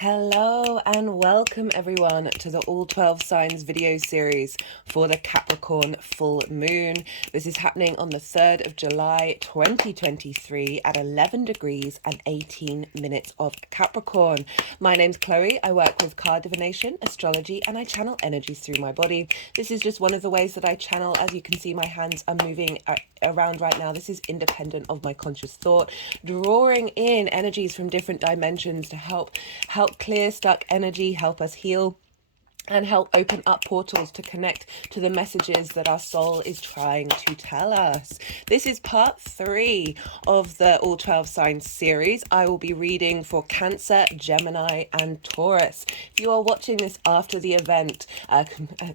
Hello and welcome everyone to the All 12 Signs video series for the Capricorn Full Moon. This is happening on the 3rd of July 2023 at 11 degrees and 18 minutes of Capricorn. My name's Chloe. I work with card divination, astrology, and I channel energies through my body. This is just one of the ways that I channel. As you can see, my hands are moving around right now. This is independent of my conscious thought, drawing in energies from different dimensions to help clear stuck energy, help us heal, and help open up portals to connect to the messages that our soul is trying to tell us. This is part 3 of the All 12 Signs series. I will be reading for Cancer, Gemini, and Taurus. If you are watching this after the event,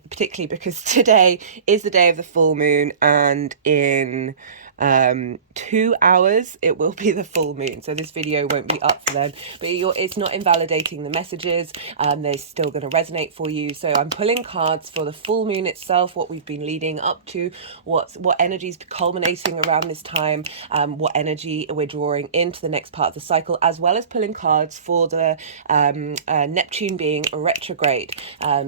particularly because today is the day of the full moon, and in 2 hours it will be the full moon, so this video won't be up for then, but it's not invalidating the messages. They're still going to resonate for you. So I'm pulling cards for the full moon itself, what we've been leading up to, what energy's culminating around this time, what energy we're drawing into the next part of the cycle, as well as pulling cards for the Neptune being retrograde.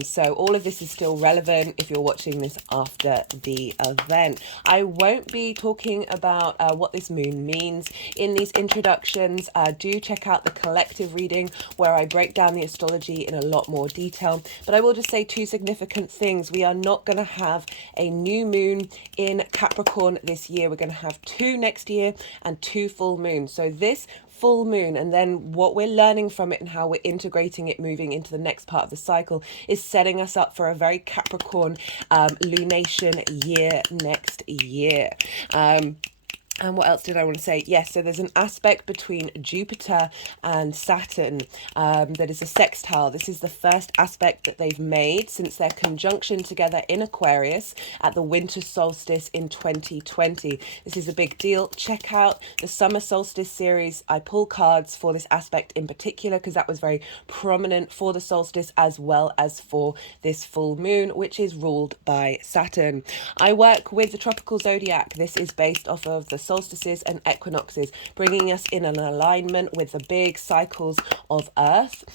So all of this is still relevant if you're watching this after the event. I won't be talking about what this moon means in these introductions. Do check out the collective reading where I break down the astrology in a lot more detail, but I will just say 2 significant things. We are not going to have a new moon in Capricorn this year. We're going to have 2 next year and 2 full moons. So this full moon and then what we're learning from it and how we're integrating it moving into the next part of the cycle is setting us up for a very Capricorn lunation year next year. And what else did I want to say? Yes, so there's an aspect between Jupiter and Saturn that is a sextile. This is the first aspect that they've made since their conjunction together in Aquarius at the winter solstice in 2020. This is a big deal. Check out the summer solstice series. I pull cards for this aspect in particular because that was very prominent for the solstice as well as for this full moon, which is ruled by Saturn. I work with the tropical zodiac. This is based off of the solstices and equinoxes, bringing us in an alignment with the big cycles of Earth.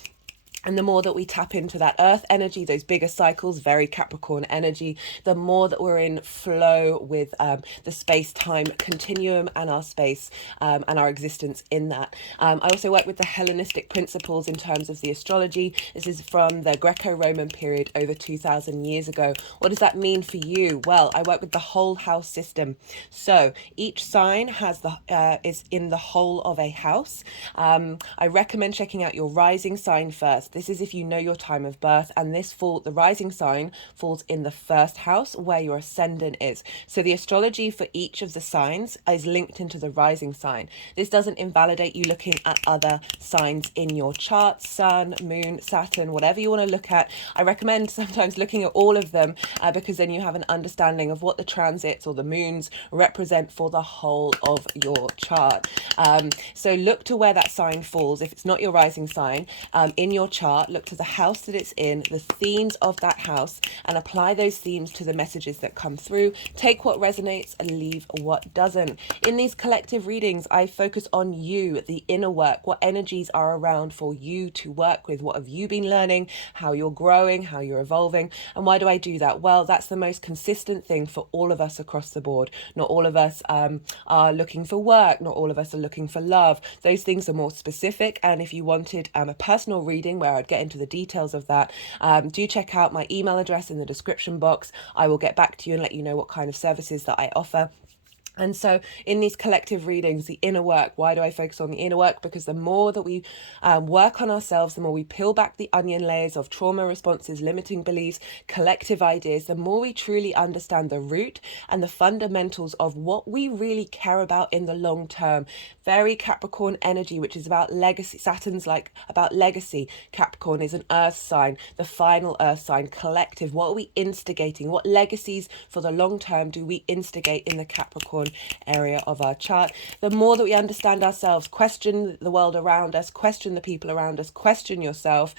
And the more that we tap into that earth energy, those bigger cycles, very Capricorn energy, the more that we're in flow with the space-time continuum and our space and our existence in that. I also work with the Hellenistic principles in terms of the astrology. This is from the Greco-Roman period over 2,000 years ago. What does that mean for you? Well, I work with the whole house system. So each sign has is in the whole of a house. I recommend checking out your rising sign first. This is if you know your time of birth, and the rising sign falls in the first house where your ascendant is. So the astrology for each of the signs is linked into the rising sign. This doesn't invalidate you looking at other signs in your chart, sun, moon, Saturn, whatever you want to look at. I recommend sometimes looking at all of them because then you have an understanding of what the transits or the moons represent for the whole of your chart. So look to where that sign falls. If it's not your rising sign in your chart, look to the house that it's in, the themes of that house, and apply those themes to the messages that come through. Take what resonates and leave what doesn't. In these collective readings, I focus on you, the inner work, what energies are around for you to work with. What have you been learning, how you're growing, how you're evolving. And why do I do that? Well, that's the most consistent thing for all of us across the board. Not all of us are looking for work. Not all of us are looking for love. Those things are more specific. And if you wanted a personal reading where I'd get into the details of that, do check out my email address in the description box. I will get back to you and let you know what kind of services that I offer. And so in these collective readings, the inner work, why do I focus on the inner work? Because the more that we work on ourselves, the more we peel back the onion layers of trauma responses, limiting beliefs, collective ideas, the more we truly understand the root and the fundamentals of what we really care about in the long term. Very Capricorn energy, which is about legacy. Saturn's like about legacy. Capricorn is an earth sign, the final earth sign, collective. What are we instigating? What legacies for the long term do we instigate in the Capricorn Capricorn area of our chart. The more that we understand ourselves, question the world around us, question the people around us, question yourself,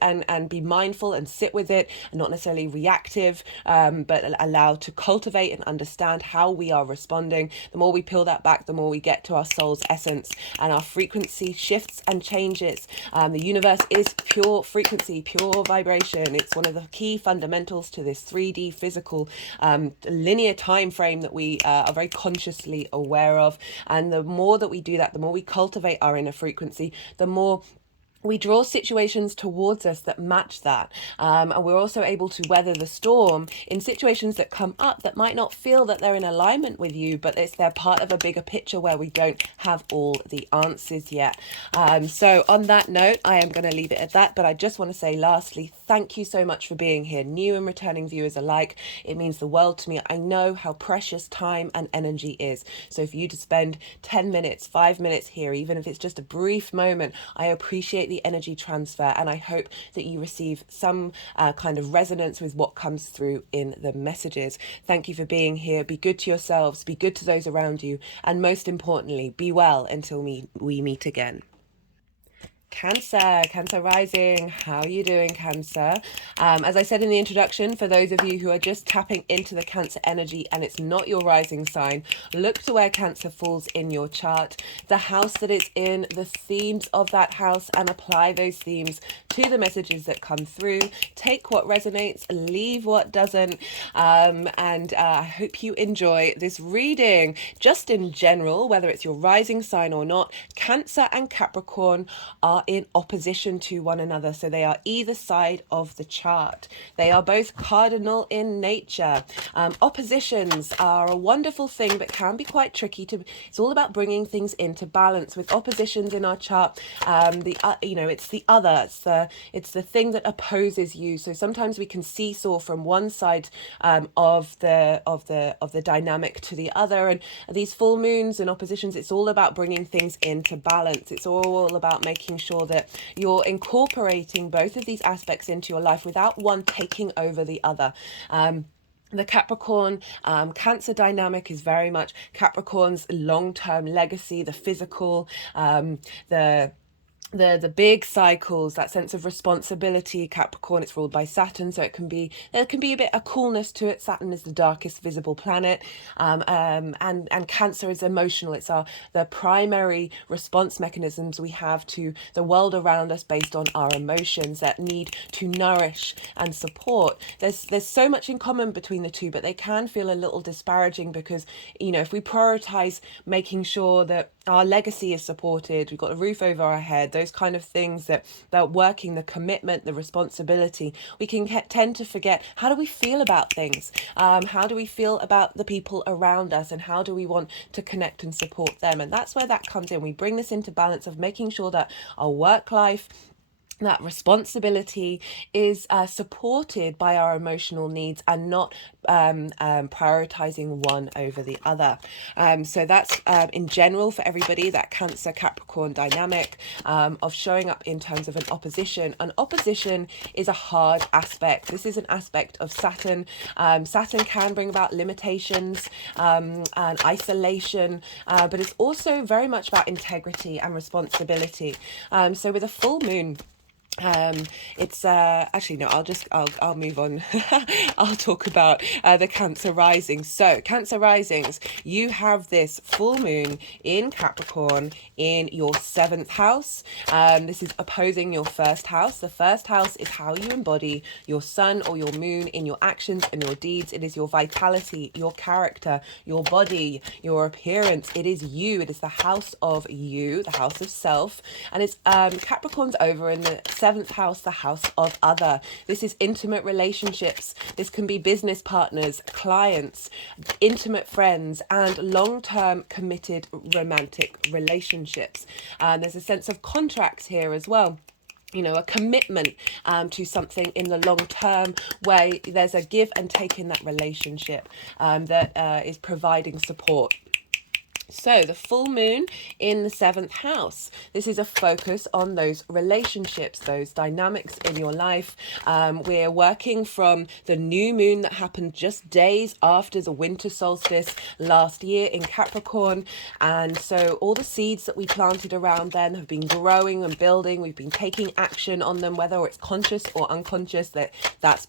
and be mindful and sit with it, and not necessarily reactive, but allow to cultivate and understand how we are responding. The more we peel that back, the more we get to our soul's essence, and our frequency shifts and changes. The universe is pure frequency, pure vibration. It's one of the key fundamentals to this 3D physical linear time frame that we are very consciously aware of. And the more that we do that, the more we cultivate our inner frequency, the more we draw situations towards us that match that. And we're also able to weather the storm in situations that come up that might not feel that they're in alignment with you, but they're part of a bigger picture where we don't have all the answers yet. So on that note, I am going to leave it at that. But I just want to say lastly, thank you so much for being here, new and returning viewers alike. It means the world to me. I know how precious time and energy is. So for you to spend 10 minutes, 5 minutes here, even if it's just a brief moment, I appreciate the energy transfer, and I hope that you receive some kind of resonance with what comes through in the messages. Thank you for being here. Be good to yourselves, be good to those around you, and most importantly, be well until we meet again. Cancer rising. How are you doing, Cancer? As I said in the introduction, for those of you who are just tapping into the Cancer energy and it's not your rising sign, look to where Cancer falls in your chart, the house that it's in, the themes of that house, and apply those themes to the messages that come through. Take what resonates, leave what doesn't, and I hope you enjoy this reading. Just in general, whether it's your rising sign or not, Cancer and Capricorn are in opposition to one another, so they are either side of the chart. They are both cardinal in nature. Oppositions are a wonderful thing, but can be quite tricky to. It's all about bringing things into balance. With oppositions in our chart, it's the other. It's the thing that opposes you. So sometimes we can seesaw from one side of the dynamic to the other. And these full moons and oppositions, it's all about bringing things into balance. It's all about making sure that you're incorporating both of these aspects into your life without one taking over the other. The Capricorn Cancer dynamic is very much Capricorn's long-term legacy, the physical, the big cycles, that sense of responsibility. Capricorn, it's ruled by Saturn, so there can be a bit of coolness to it. Saturn is the darkest visible planet, and Cancer is emotional. It's the primary response mechanisms we have to the world around us based on our emotions that need to nourish and support. There's so much in common between the two, but they can feel a little disparaging because, if we prioritize making sure that our legacy is supported, we've got a roof over our head, those kind of things that working, the commitment, the responsibility, we can tend to forget, how do we feel about things? How do we feel about the people around us, and how do we want to connect and support them? And that's where that comes in. We bring this into balance of making sure that our work life, that responsibility is supported by our emotional needs and not prioritizing one over the other. So that's in general for everybody, that Cancer Capricorn dynamic of showing up in terms of an opposition. An opposition is a hard aspect. This is an aspect of Saturn. Saturn can bring about limitations and isolation, but it's also very much about integrity and responsibility. So with a full moon, it's actually no, I'll move on. I'll talk about the Cancer rising. So Cancer risings, you have this full moon in Capricorn in your 7th house. This is opposing your 1st house. The 1st house is how you embody your sun or your moon in your actions and your deeds. It is your vitality, your character, your body, your appearance. It is you. It is the house of you, the house of self. And it's Capricorn's over in the 7th house, the house of other. This is intimate relationships. This can be business partners, clients, intimate friends, and long-term committed romantic relationships. There's a sense of contracts here as well. A commitment to something in the long term, where there's a give and take in that relationship that is providing support. So the full moon in the 7th house, this is a focus on those relationships, those dynamics in your life. We're working from the new moon that happened just days after the winter solstice last year in Capricorn. And so all the seeds that we planted around then have been growing and building. We've been taking action on them, whether it's conscious or unconscious. That has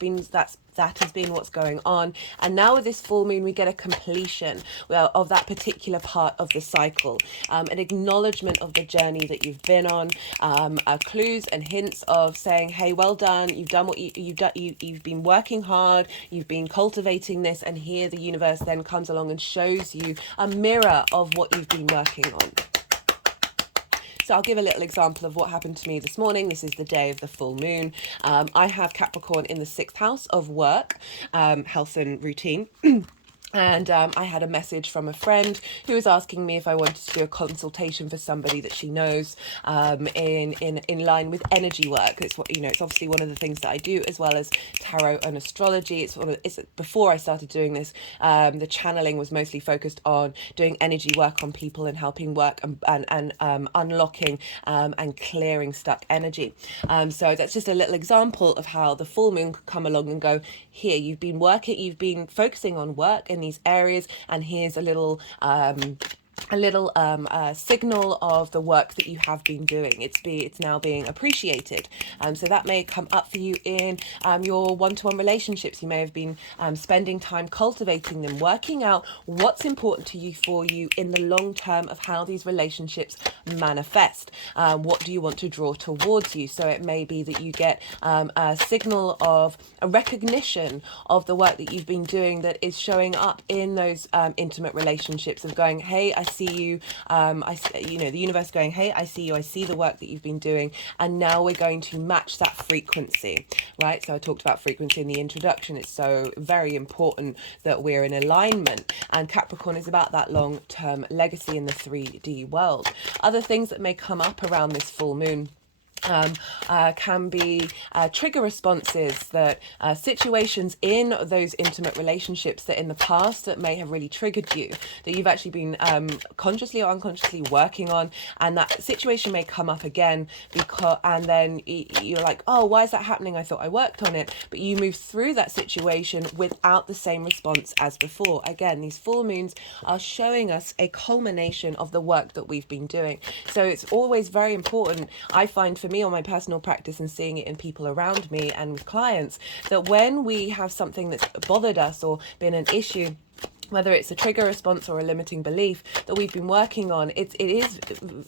been what's going on. And now with this full moon, we get a completion of that particular part of the cycle, an acknowledgement of the journey that you've been on, clues and hints of saying, hey, well done, you've done what you've done, you've been working hard, you've been cultivating this, and here the universe then comes along and shows you a mirror of what you've been working on. So I'll give a little example of what happened to me this morning. This is the day of the full moon. I have Capricorn in the 6th house of work, health and routine. And I had a message from a friend who was asking me if I wanted to do a consultation for somebody that she knows, in line with energy work. It's what, you know, it's obviously one of the things that I do, as well as tarot and astrology. It's before I started doing this, the channeling was mostly focused on doing energy work on people and helping work and unlocking and clearing stuck energy. So that's just a little example of how the full moon could come along and go, here, you've been focusing on work in these areas, and here's a little signal of the work that you have been doing. It's now being appreciated. So that may come up for you in your one-to-one relationships. You may have been spending time cultivating them, working out what's important to you for you in the long term of how these relationships manifest. What do you want to draw towards you? So it may be that you get a signal of a recognition of the work that you've been doing that is showing up in those intimate relationships, of going, hey, I see you, the universe going, hey, I see you, I see the work that you've been doing, and now we're going to match that frequency, right? So I talked about frequency in the introduction. It's so very important that we're in alignment, and Capricorn is about that long-term legacy in the 3D world. Other things that may come up around this full moon can be trigger responses, that situations in those intimate relationships that in the past that may have really triggered you, that you've actually been consciously or unconsciously working on, and that situation may come up again, and then you're like, oh, why is that happening? I thought I worked on it. But you move through that situation without the same response as before. Again, these full moons are showing us a culmination of the work that we've been doing. So it's always very important, I find, for me on my personal practice and seeing it in people around me and with clients, that when we have something that's bothered us or been an issue, whether it's a trigger response or a limiting belief that we've been working on, it is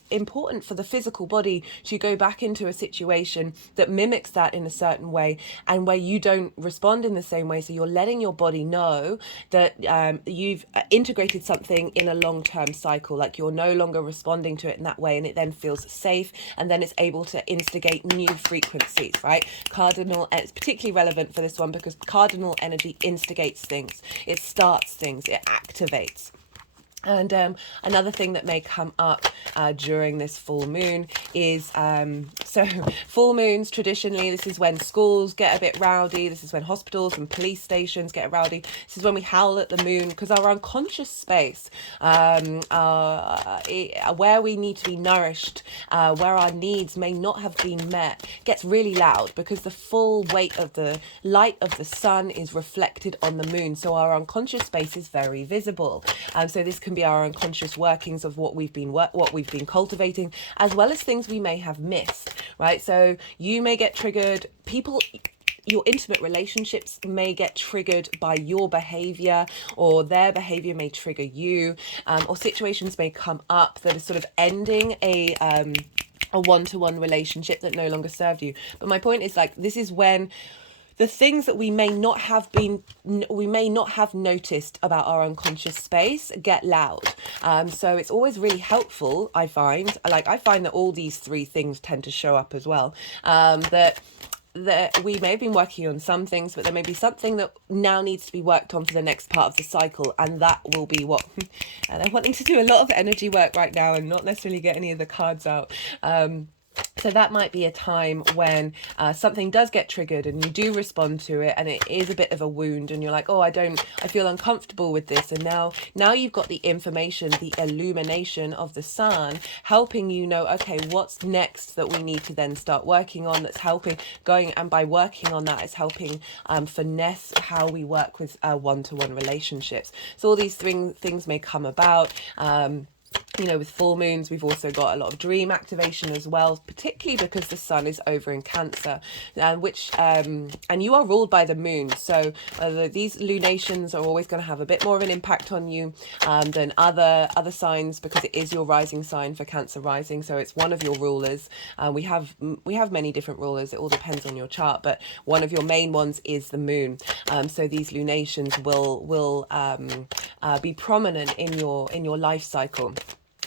important for the physical body to go back into a situation that mimics that in a certain way, and where you don't respond in the same way. So you're letting your body know that you've integrated something in a long-term cycle, like you're no longer responding to it in that way, and it then feels safe, and then it's able to instigate new frequencies, right? Cardinal, and it's particularly relevant for this one because cardinal energy instigates things, it starts things, it activates. And another thing that may come up during this full moon is, so full moons, traditionally, this is when schools get a bit rowdy. This is when hospitals and police stations get rowdy. This is when we howl at the moon, because our unconscious space, where we need to be nourished, where our needs may not have been met, gets really loud, because the full weight of the light of the sun is reflected on the moon. So our unconscious space is very visible. So this can be our unconscious workings of what we've been cultivating, as well as things we may have missed, right? So you may get triggered, your intimate relationships may get triggered by your behavior, or their behavior may trigger you, or situations may come up that are sort of ending a one-to-one relationship that no longer served you. But my point is, like, this is when the things that we may not have noticed about our unconscious space get loud. So it's always really helpful, I find that all these three things tend to show up as well. That we may have been working on some things, but there may be something that now needs to be worked on for the next part of the cycle, and that will be what, and I'm wanting to do a lot of energy work right now and not necessarily get any of the cards out. So that might be a time when something does get triggered and you do respond to it, and it is a bit of a wound, and you're like, oh, I feel uncomfortable with this. And now you've got the information, the illumination of the sun helping you know, okay, what's next that we need to then start working on, that's helping going. And by working on that, it's helping finesse how we work with one-to-one relationships. So all these things may come about. You know, with full moons, we've also got a lot of dream activation as well, particularly because the sun is over in Cancer, and you are ruled by the moon. So these lunations are always going to have a bit more of an impact on you than other signs, because it is your rising sign for Cancer rising. So it's one of your rulers. We have many different rulers. It all depends on your chart, but one of your main ones is the moon. So these lunations will be prominent in your life cycle.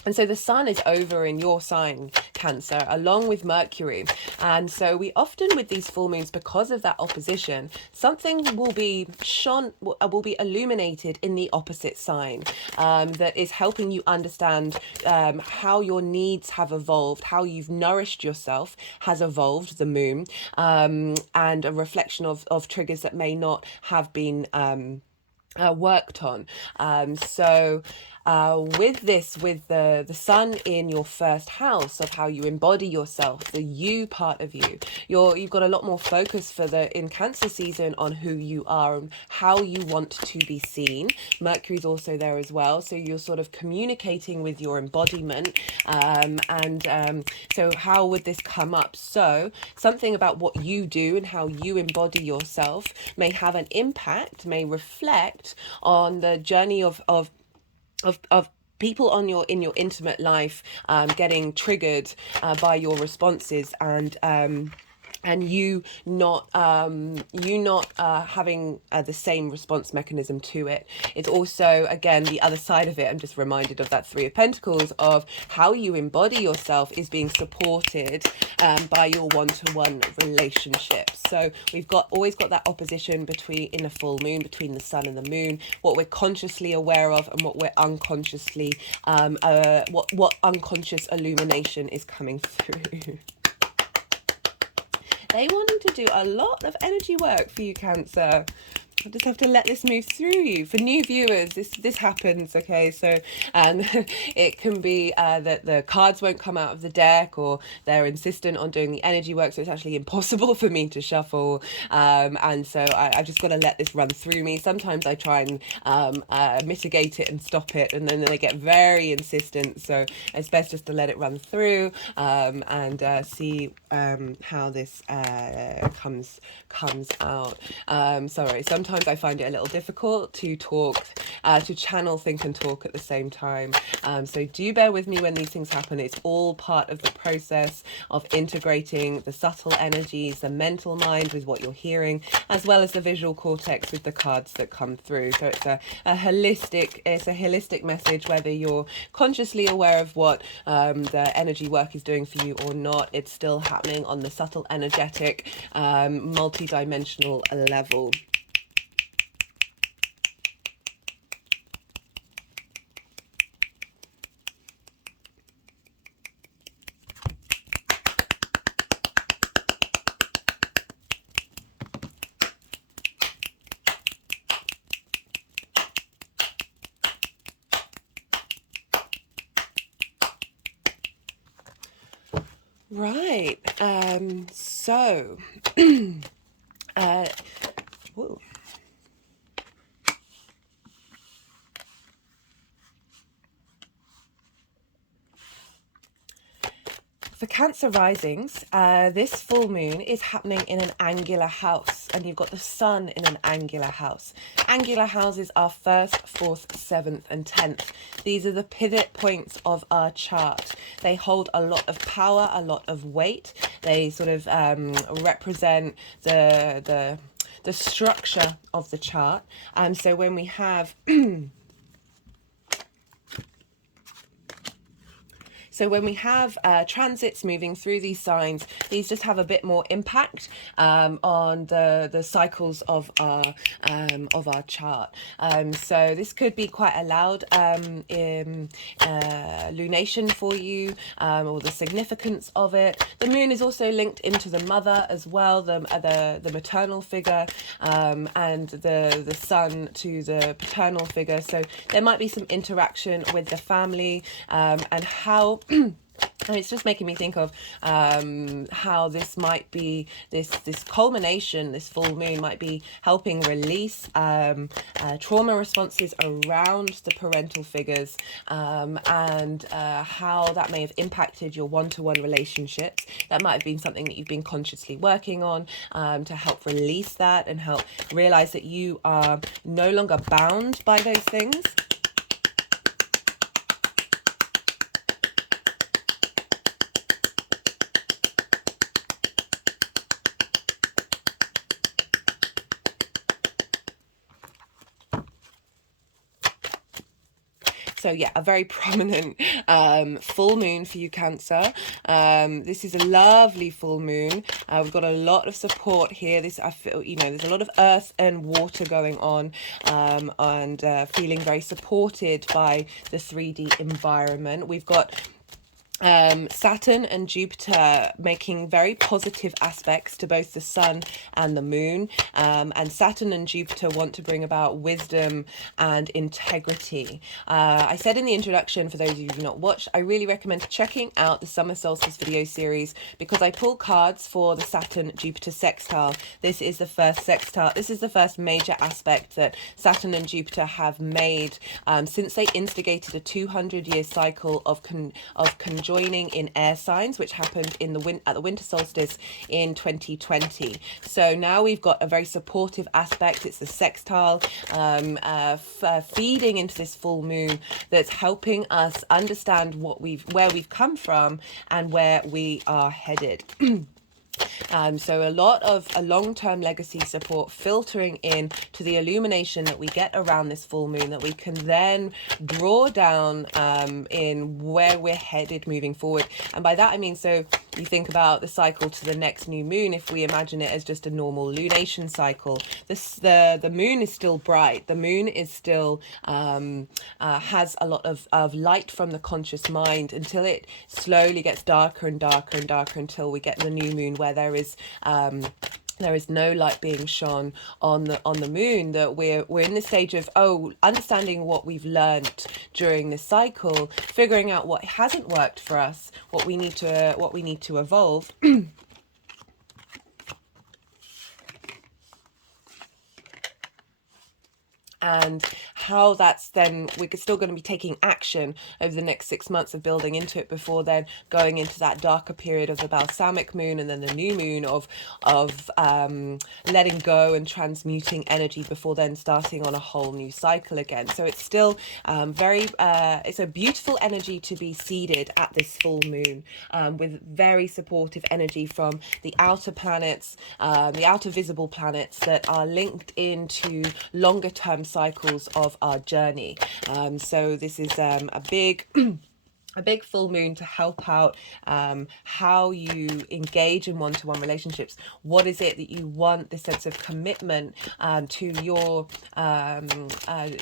And so the sun is over in your sign, Cancer, along with Mercury. And so we often, with these full moons, because of that opposition, something will be illuminated in the opposite sign, that is helping you understand how your needs have evolved, how you've nourished yourself has evolved, the moon, and a reflection of triggers that may not have been worked on. With the sun in your first house of how you embody yourself, the you part of you've got a lot more focus in Cancer season on who you are and how you want to be seen. Mercury's also there as well, so you're sort of communicating with your embodiment. So how would this come up? So something about what you do and how you embody yourself may have an impact, may reflect on the journey of people in your intimate life, getting triggered by your responses, and you not having the same response mechanism to it. It's also, again, the other side of it. I'm just reminded of that Three of Pentacles, of how you embody yourself is being supported by your one-to-one relationships. So we've always got that opposition in a full moon, between the sun and the moon, what we're consciously aware of and what we're unconsciously what unconscious illumination is coming through. They wanting to do a lot of energy work for you, Cancer. I just have to let this move through you. For new viewers, this happens, okay? So, and it can be that the cards won't come out of the deck, or they're insistent on doing the energy work, so it's actually impossible for me to shuffle. And so I've just got to let this run through me. Sometimes I try and mitigate it and stop it, and then they get very insistent. So it's best just to let it run through and see how this comes out. Sorry, sometimes I find it a little difficult to channel, think and talk at the same time. So do bear with me when these things happen. It's all part of the process of integrating the subtle energies, the mental mind with what you're hearing, as well as the visual cortex with the cards that come through. So it's a holistic message, whether you're consciously aware of what the energy work is doing for you or not. It's still happening on the subtle, energetic, multi-dimensional level. Right, so, whoa. For Cancer risings, this full moon is happening in an angular house, and you've got the sun in an angular house. Angular houses are 1st, 4th, 7th and 10th. These are the pivot points of our chart. They hold a lot of power, a lot of weight. They sort of represent the structure of the chart. So when we have So when we have transits moving through these signs, these just have a bit more impact on the cycles of our chart. So this could be quite a loud lunation for you, or the significance of it. The moon is also linked into the mother as well, the maternal figure, and the sun to the paternal figure. So there might be some interaction with the family, and how and it's just making me think of how this might be, this culmination, this full moon might be helping release trauma responses around the parental figures, and how that may have impacted your one-to-one relationships. That might have been something that you've been consciously working on, to help release that and help realize that you are no longer bound by those things. So yeah, a very prominent full moon for you, Cancer. This is a lovely full moon. We've got a lot of support here. I feel, there's a lot of earth and water going on, and feeling very supported by the 3D environment. We've got Saturn and Jupiter making very positive aspects to both the sun and the moon, and Saturn and Jupiter want to bring about wisdom and integrity. I said in the introduction, for those of you who have not watched, I really recommend checking out the summer solstice video series, because I pull cards for the Saturn Jupiter sextile. This is the first sextile. This is the first major aspect that Saturn and Jupiter have made since they instigated a 200-year cycle of conjoining in air signs, which happened at the winter solstice in 2020. So now we've got a very supportive aspect. It's the sextile feeding into this full moon that's helping us understand where we've come from and where we are headed. So a lot of a long-term legacy support filtering in to the illumination that we get around this full moon, that we can then draw down in where we're headed moving forward. And by that I mean, so you think about the cycle to the next new moon. If we imagine it as just a normal lunation cycle, the moon is still bright. The moon is still has a lot of light from the conscious mind, until it slowly gets darker and darker and darker, until we get the new moon, where there is no light being shone on the moon. That we're in the stage of understanding what we've learned during this cycle, figuring out what hasn't worked for us, what we need to evolve. And how that's then, we're still going to be taking action over the next 6 months of building into it, before then going into that darker period of the balsamic moon, and then the new moon of letting go and transmuting energy, before then starting on a whole new cycle again. So it's still it's a beautiful energy to be seeded at this full moon, with very supportive energy from the outer planets, the outer visible planets that are linked into longer term cycles of our journey. So this is a big a big full moon to help out how you engage in one-to-one relationships. What is it that you want, this sense of commitment to your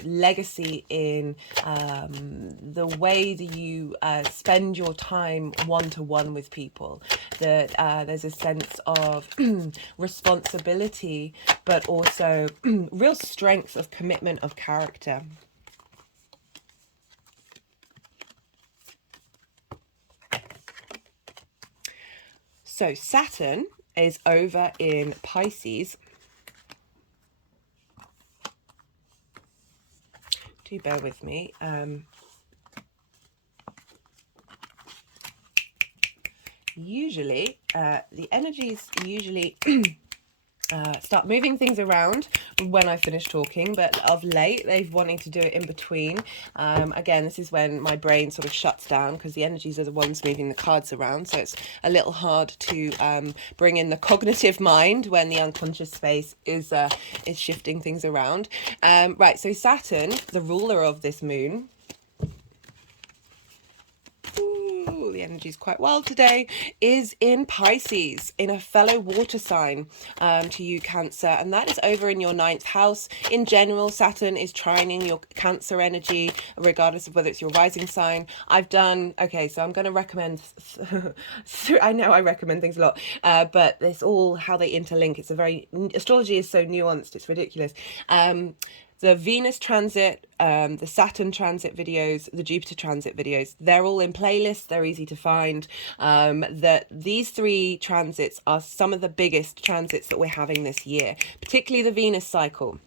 legacy in the way that you spend your time one-to-one with people. That there's a sense of responsibility, but also real strength of commitment of character. So Saturn is over in Pisces. Do bear with me. Usually, the energies usually start moving things around when I finish talking, but of late they've wanting to do it in between. Again, this is when my brain sort of shuts down, because the energies are the ones moving the cards around, so it's a little hard to bring in the cognitive mind when the unconscious space is shifting things around. Right, so Saturn, the ruler of this moon, the energy's quite wild today, is in Pisces, in a fellow water sign to you, Cancer. And that is over in your 9th house. In general, Saturn is trining your Cancer energy, regardless of whether it's your rising sign. Okay, so I'm going to recommend, I know I recommend things a lot, but it's all how they interlink. Astrology is so nuanced, it's ridiculous. The Venus transit, the Saturn transit videos, the Jupiter transit videos, they're all in playlists. They're easy to find. That these 3 transits are some of the biggest transits that we're having this year, particularly the Venus cycle,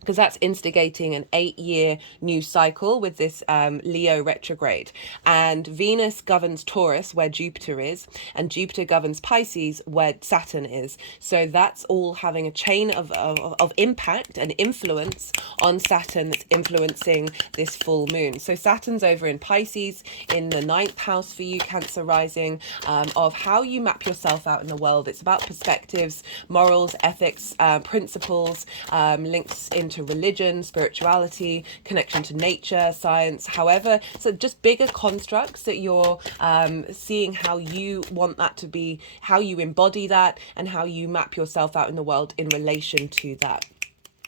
because that's instigating an 8-year new cycle with this Leo retrograde. And Venus governs Taurus, where Jupiter is, and Jupiter governs Pisces, where Saturn is. So that's all having a chain of impact and influence on Saturn that's influencing this full moon. So Saturn's over in Pisces, in the 9th house for you, Cancer rising, of how you map yourself out in the world. It's about perspectives, morals, ethics, principles, links into religion, spirituality, connection to nature, science, however. So just bigger constructs that you're seeing how you want that to be, how you embody that, and how you map yourself out in the world in relation to that.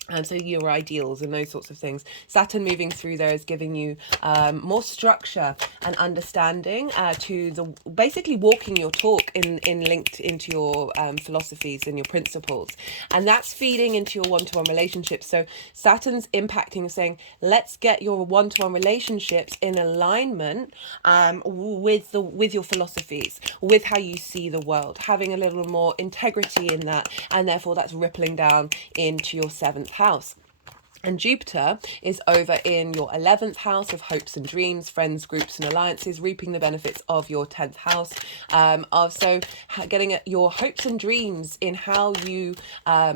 And so your ideals and those sorts of things. Saturn moving through there is giving you more structure and understanding to basically walking your talk in linked into your philosophies and your principles. And that's feeding into your one-to-one relationships. So Saturn's impacting, saying, let's get your one-to-one relationships in alignment with your philosophies, with how you see the world, having a little more integrity in that, and therefore that's rippling down into your 7th house. And Jupiter is over in your 11th house of hopes and dreams, friends, groups and alliances, reaping the benefits of your 10th house. Getting at your hopes and dreams in how you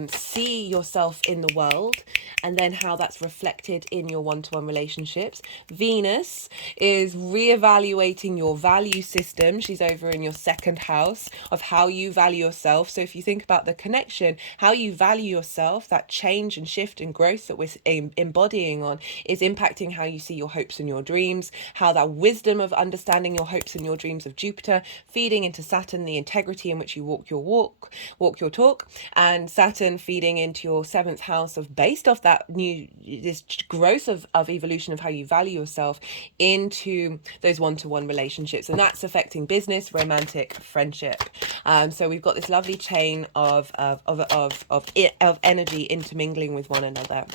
see yourself in the world, and then how that's reflected in your one-to-one relationships. Venus is reevaluating your value system. She's over in your 2nd house of how you value yourself. So if you think about the connection, how you value yourself, that change and shift and growth that we're embodying on is impacting how you see your hopes and your dreams, how that wisdom of understanding your hopes and your dreams of Jupiter feeding into Saturn, the integrity in which you walk your talk, and Saturn feeding into your 7th house of, based off that this growth of evolution of how you value yourself into those one-to-one relationships, and that's affecting business, romantic, friendship. So we've got this lovely chain of energy intermingling with one another.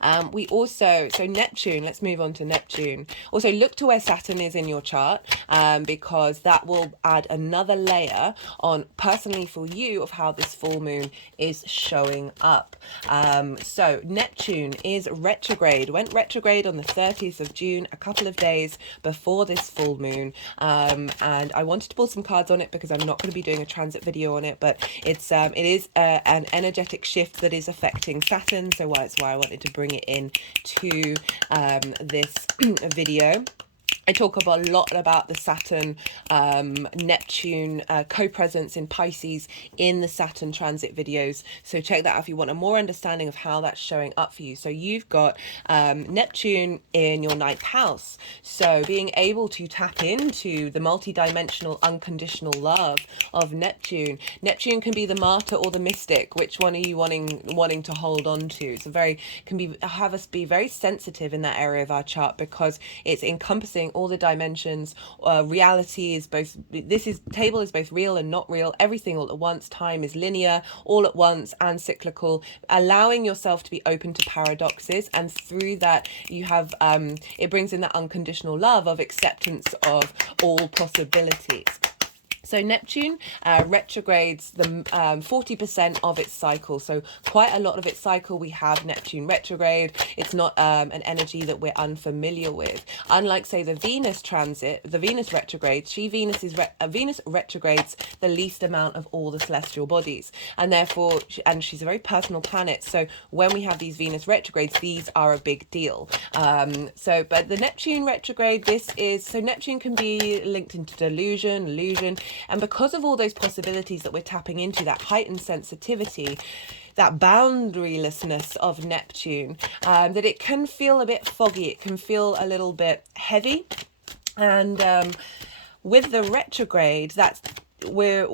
So Neptune, let's move on to Neptune. Also look to where Saturn is in your chart, because that will add another layer on personally for you of how this full moon is showing up. So Neptune is retrograde, went retrograde on the 30th of June, a couple of days before this full moon. And I wanted to pull some cards on it because I'm not going to be doing a transit video on it, but it is an energetic shift that is affecting Saturn. So that's why I wanted to bring it in to this video. I talk a lot about the Saturn Neptune co-presence in Pisces in the Saturn transit videos, so check that out if you want a more understanding of how that's showing up for you. So you've got Neptune in your 9th house, so being able to tap into the multi-dimensional unconditional love of Neptune. Neptune can be the martyr or the mystic. Which one are you wanting to hold on to? So have us be very sensitive in that area of our chart, because it's encompassing all the dimensions. Reality is both, table is both real and not real, everything all at once. Time is linear, all at once, and cyclical, allowing yourself to be open to paradoxes, and through that you have it brings in that unconditional love of acceptance of all possibilities. So Neptune retrogrades the 40% of its cycle. So quite a lot of its cycle we have Neptune retrograde. It's not an energy that we're unfamiliar with. Unlike, say, the Venus transit, the Venus retrograde, Venus retrogrades the least amount of all the celestial bodies. And therefore, she's a very personal planet. So when we have these Venus retrogrades, these are a big deal. But the Neptune retrograde, so Neptune can be linked into delusion, illusion. And because of all those possibilities that we're tapping into, that heightened sensitivity, that boundarylessness of Neptune, that it can feel a bit foggy, it can feel a little bit heavy. And with the retrograde, that's we're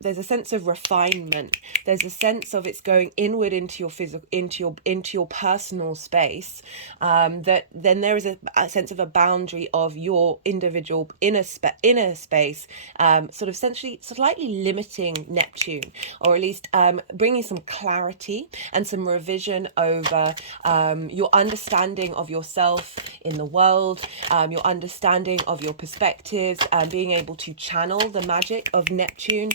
there's a sense of refinement. There's a sense of it's going inward into your physical, into your personal space. That then there is a sense of a boundary of your individual inner space, sort of essentially slightly limiting Neptune, or at least bringing some clarity and some revision over your understanding of yourself in the world, your understanding of your perspectives, being able to channel the magic of Neptune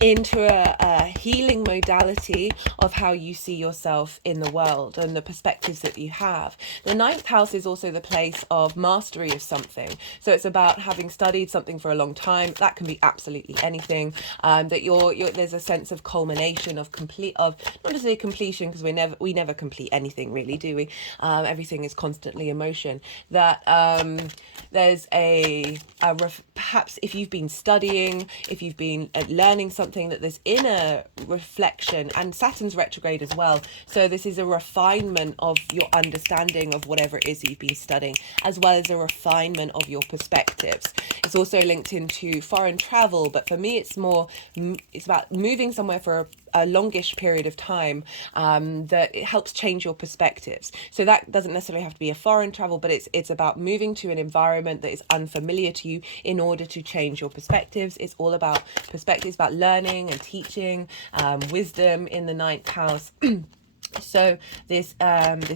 into a healing modality of how you see yourself in the world and the perspectives that you have. The ninth house is also the place of mastery of something. So it's about having studied something for a long time. That can be absolutely anything. That you're there's a sense of culmination, of not necessarily completion, because we never complete anything really, do we? Everything is constantly in motion. That there's perhaps if you've been studying, if you've been learning something, that there's inner reflection, and Saturn's retrograde as well. So this is a refinement of your understanding of whatever it is you've been studying, as well as a refinement of your perspectives. It's also linked into foreign travel, but for me it's about moving somewhere for a longish period of time, that it helps change your perspectives. So that doesn't necessarily have to be a foreign travel, but it's about moving to an environment that is unfamiliar to you in order to change your perspectives. It's all about perspectives, about learning and teaching, wisdom in the ninth house. So this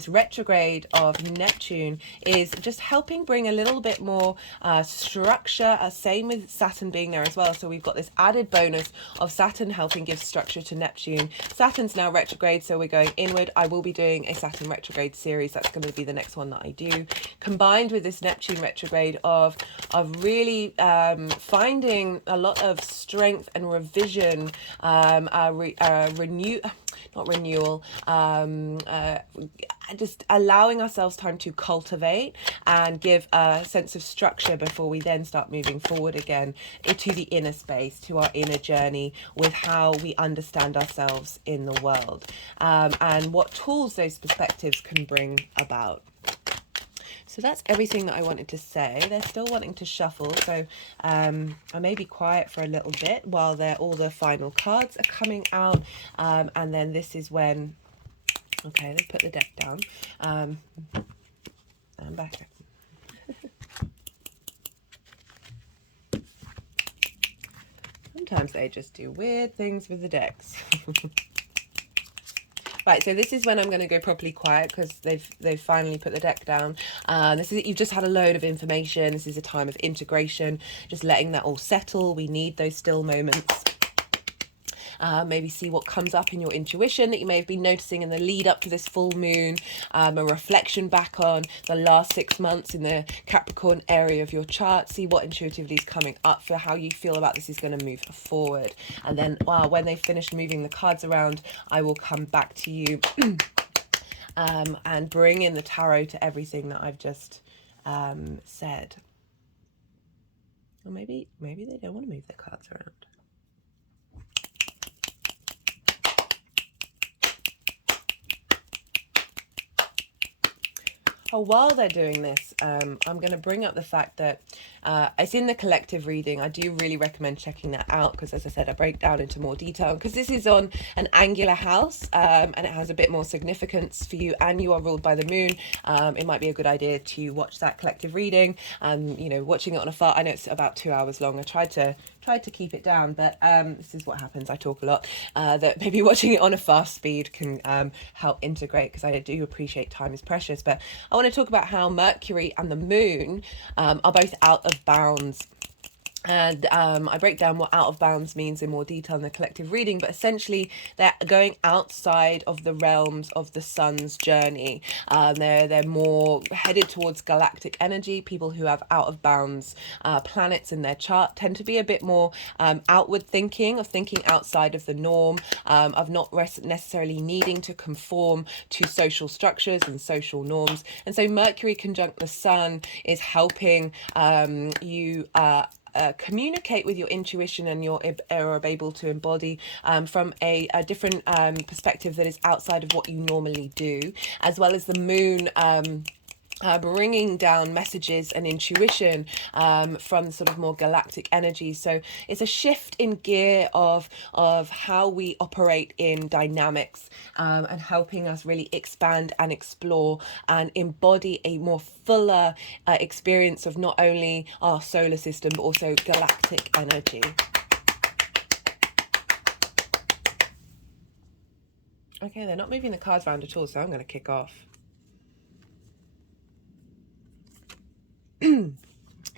retrograde of Neptune is just helping bring a little bit more structure, same with Saturn being there as well. So we've got this added bonus of Saturn helping give structure to Neptune. Saturn's now retrograde, so we're going inward. I will be doing a Saturn retrograde series. That's going to be the next one that I do, combined with this Neptune retrograde of really finding a lot of strength and revision, just allowing ourselves time to cultivate and give a sense of structure before we then start moving forward again into the inner space, to our inner journey with how we understand ourselves in the world, and what tools those perspectives can bring about. So that's everything that I wanted to say. They're still wanting to shuffle, so I may be quiet for a little bit while all the final cards are coming out, and then this is when, okay, let's put the deck down. I'm back. Sometimes they just do weird things with the decks. Right, so this is when I'm going to go properly quiet, because they've finally put the deck down. You've just had a load of information. This is a time of integration, just letting that all settle. We need those still moments. Maybe see what comes up in your intuition that you may have been noticing in the lead up to this full moon, a reflection back on the last 6 months in the Capricorn area of your chart. See what intuitively is coming up for how you feel about this is going to move forward. And then when they finish moving the cards around, I will come back to you and bring in the tarot to everything that I've just said. Or maybe they don't want to move their cards around. While they're doing this, I'm going to bring up the fact that it's in the collective reading. I do really recommend checking that out, because as I said, I break down into more detail, because this is on an angular house, and it has a bit more significance for you, and you are ruled by the moon. It might be a good idea to watch that collective reading. Watching it on a fast, I know it's about 2 hours long. I tried to keep it down, but this is what happens. I talk a lot. That maybe watching it on a fast speed can help integrate, because I do appreciate time is precious. But I want to talk about how Mercury and the moon are both out of bounds. And I break down what out of bounds means in more detail in the collective reading, but essentially they're going outside of the realms of the sun's journey. They're more headed towards galactic energy. People who have out of bounds planets in their chart tend to be a bit more outward thinking, of thinking outside of the norm, of not necessarily needing to conform to social structures and social norms. And so Mercury conjunct the sun is helping you communicate with your intuition, and you're able to embody from a different perspective that is outside of what you normally do, as well as the moon bringing down messages and intuition from sort of more galactic energy. So it's a shift in gear of how we operate in dynamics, and helping us really expand and explore and embody a more fuller experience of not only our solar system but also galactic energy. Okay, they're not moving the cards around at all, so I'm going to kick off.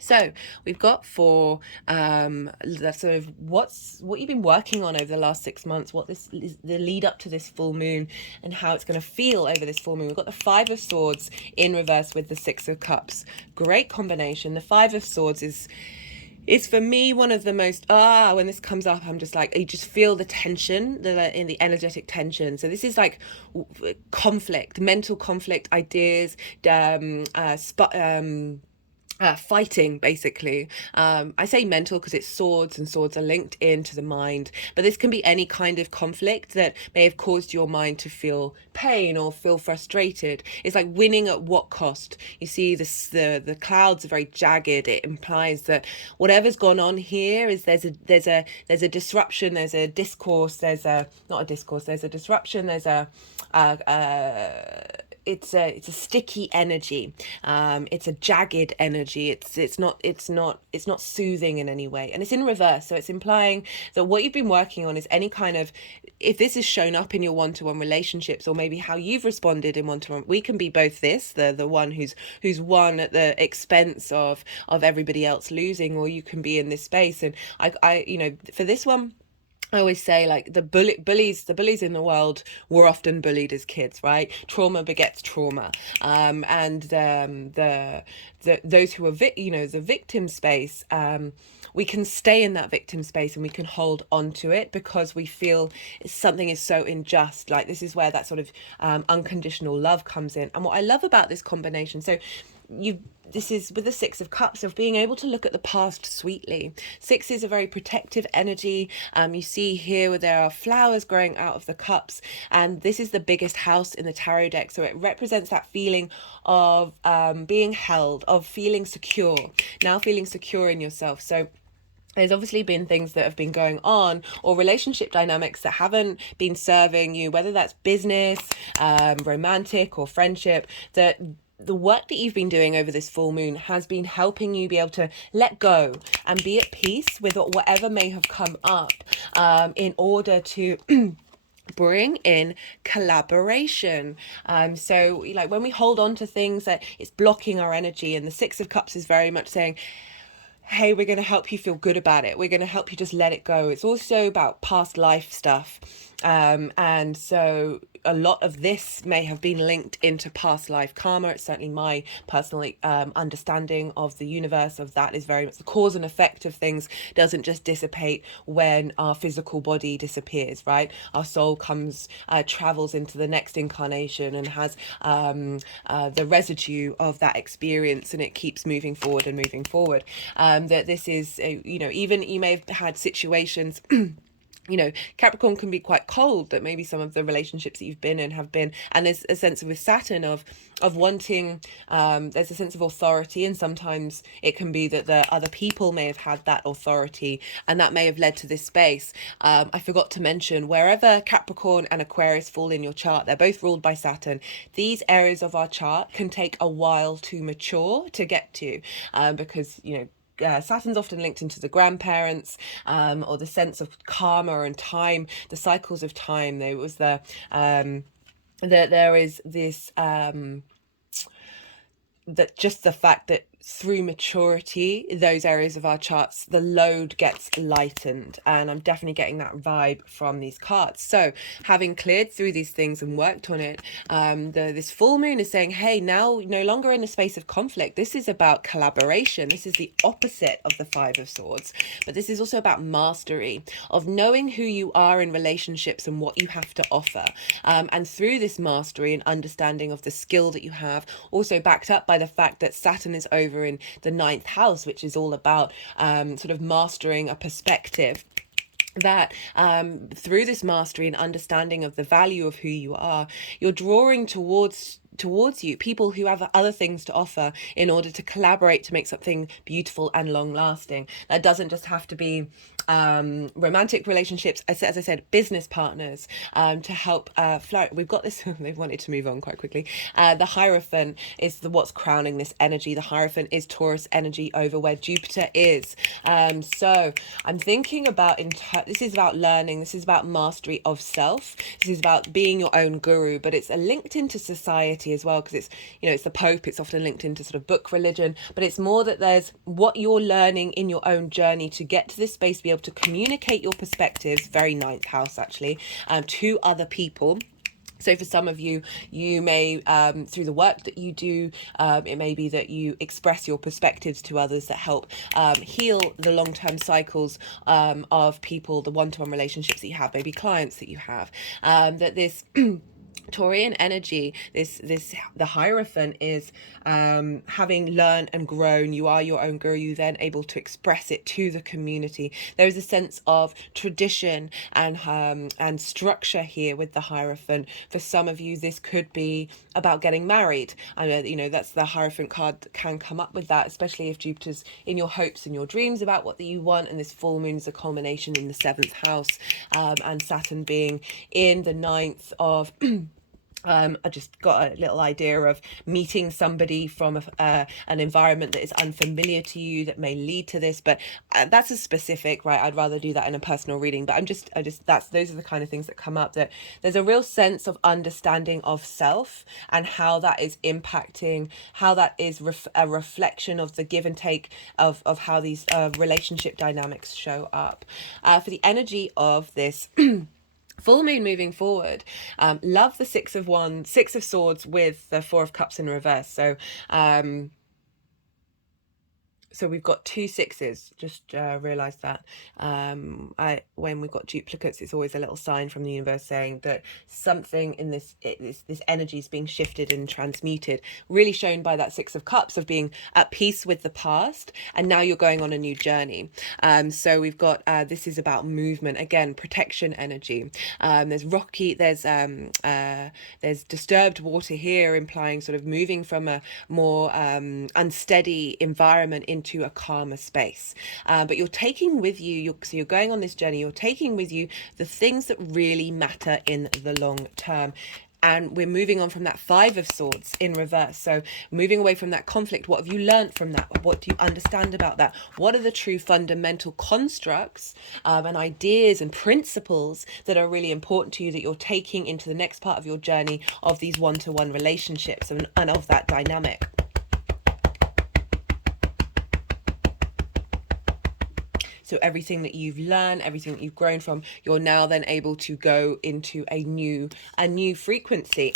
So we've got for the sort of what you've been working on over the last 6 months, what this is, the lead up to this full moon, and how it's going to feel over this full moon. We've got the Five of Swords in reverse with the Six of Cups. Great combination. The Five of Swords is for me one of the most, when this comes up, I'm just like, you just feel the tension, in the energetic tension. So this is like conflict, mental conflict, ideas, fighting, basically. I say mental because it's swords, and swords are linked into the mind, but this can be any kind of conflict that may have caused your mind to feel pain or feel frustrated. It's like winning at what cost. You see this, the clouds are very jagged. It implies that whatever's gone on here is there's a disruption, there's a discourse, there's a disruption, there's it's a sticky energy. It's a jagged energy. It's not soothing in any way, and it's in reverse. So it's implying that what you've been working on is any kind of, if this is shown up in your one-to-one relationships, or maybe how you've responded in one-to-one, we can be both this, the one who's won at the expense of everybody else losing, or you can be in this space. And I for this one, I always say, like, the bullies in the world were often bullied as kids, right? Trauma begets trauma, and those who are the victim space, we can stay in that victim space and we can hold on to it because we feel something is so unjust. Like, this is where that sort of unconditional love comes in. And what I love about this combination, so this is with the Six of Cups, of being able to look at the past sweetly. Six is a very protective energy. You see here where there are flowers growing out of the cups, and this is the biggest house in the tarot deck. So it represents that feeling of being held, of feeling secure, now feeling secure in yourself. So there's obviously been things that have been going on, or relationship dynamics that haven't been serving you, whether that's business, romantic, or friendship, that the work that you've been doing over this full moon has been helping you be able to let go and be at peace with whatever may have come up, in order to bring in collaboration. So, like, when we hold on to things, that it's blocking our energy, and the Six of Cups is very much saying, hey, we're going to help you feel good about it. We're going to help you just let it go. It's also about past life stuff. And so a lot of this may have been linked into past life karma. It's certainly my personal understanding of the universe of that is very much the cause and effect of things doesn't just dissipate when our physical body disappears, right? Our soul comes, travels into the next incarnation and has the residue of that experience, and it keeps moving forward and moving forward. That this is, even you may have had situations Capricorn can be quite cold, that maybe some of the relationships that you've been in have been, and there's a sense of, with Saturn, of wanting, there's a sense of authority, and sometimes it can be that the other people may have had that authority, and that may have led to this space. I forgot to mention, wherever Capricorn and Aquarius fall in your chart, they're both ruled by Saturn. These areas of our chart can take a while to mature, to get to, because, Saturn's often linked into the grandparents, or the sense of karma and time, the cycles of time. There was there is this, that just the fact that through maturity, those areas of our charts, the load gets lightened, and I'm definitely getting that vibe from these cards. So having cleared through these things and worked on it, this full moon is saying, hey, now no longer in a space of conflict. This is about collaboration. This is the opposite of the Five of Swords, but this is also about mastery, of knowing who you are in relationships and what you have to offer, and through this mastery and understanding of the skill that you have, also backed up by the fact that Saturn is over in the 9th house, which is all about sort of mastering a perspective, that through this mastery and understanding of the value of who you are, you're drawing towards towards you, people who have other things to offer in order to collaborate to make something beautiful and long lasting. That doesn't just have to be romantic relationships, as I said, business partners, to help flourish. We've got this, they've wanted to move on quite quickly. The Hierophant is what's crowning this energy. The Hierophant is Taurus energy over where Jupiter is. So I'm thinking about, this is about learning, this is about mastery of self, this is about being your own guru, but it's linked into society as well, because it's, you know, it's the Pope, it's often linked into sort of book religion, but it's more that there's what you're learning in your own journey to get to this space, be able to communicate your perspectives, very ninth house actually, to other people. So for some of you, you may, through the work that you do, it may be that you express your perspectives to others that help heal the long-term cycles of people, the one-to-one relationships that you have, maybe clients that you have, that this Taurian energy, the Hierophant is having learned and grown. You are your own guru. You then able to express it to the community. There is a sense of tradition and structure here with the Hierophant. For some of you, this could be about getting married. I know, you know, that's the Hierophant card that can come up with that, especially if Jupiter's in your hopes and your dreams about what that you want, and this full moon is a culmination in the 7th house, and Saturn being in the 9th of I just got a little idea of meeting somebody from an environment that is unfamiliar to you that may lead to this, but that's a specific, right? I'd rather do that in a personal reading, but those are the kind of things that come up, that there's a real sense of understanding of self and how that is impacting, how that is a reflection of the give and take of how these relationship dynamics show up. For the energy of this full moon moving forward, love the Six of Swords with the Four of Cups in reverse. So we've got 2 sixes, just realised that. When we've got duplicates, it's always a little sign from the universe saying that something in this energy is being shifted and transmuted, really shown by that 6 of Cups of being at peace with the past, and now you're going on a new journey. So we've got, this is about movement, again, protection energy. There's rocky, there's disturbed water here, implying sort of moving from a more unsteady environment into a calmer space, but you're taking with you, so you're going on this journey, you're taking with you the things that really matter in the long term. And we're moving on from that 5 of Swords in reverse. So moving away from that conflict, what have you learned from that? What do you understand about that? What are the true fundamental constructs and ideas and principles that are really important to you that you're taking into the next part of your journey of these one-to-one relationships and of that dynamic? So everything that you've learned, everything that you've grown from, you're now then able to go into a new frequency.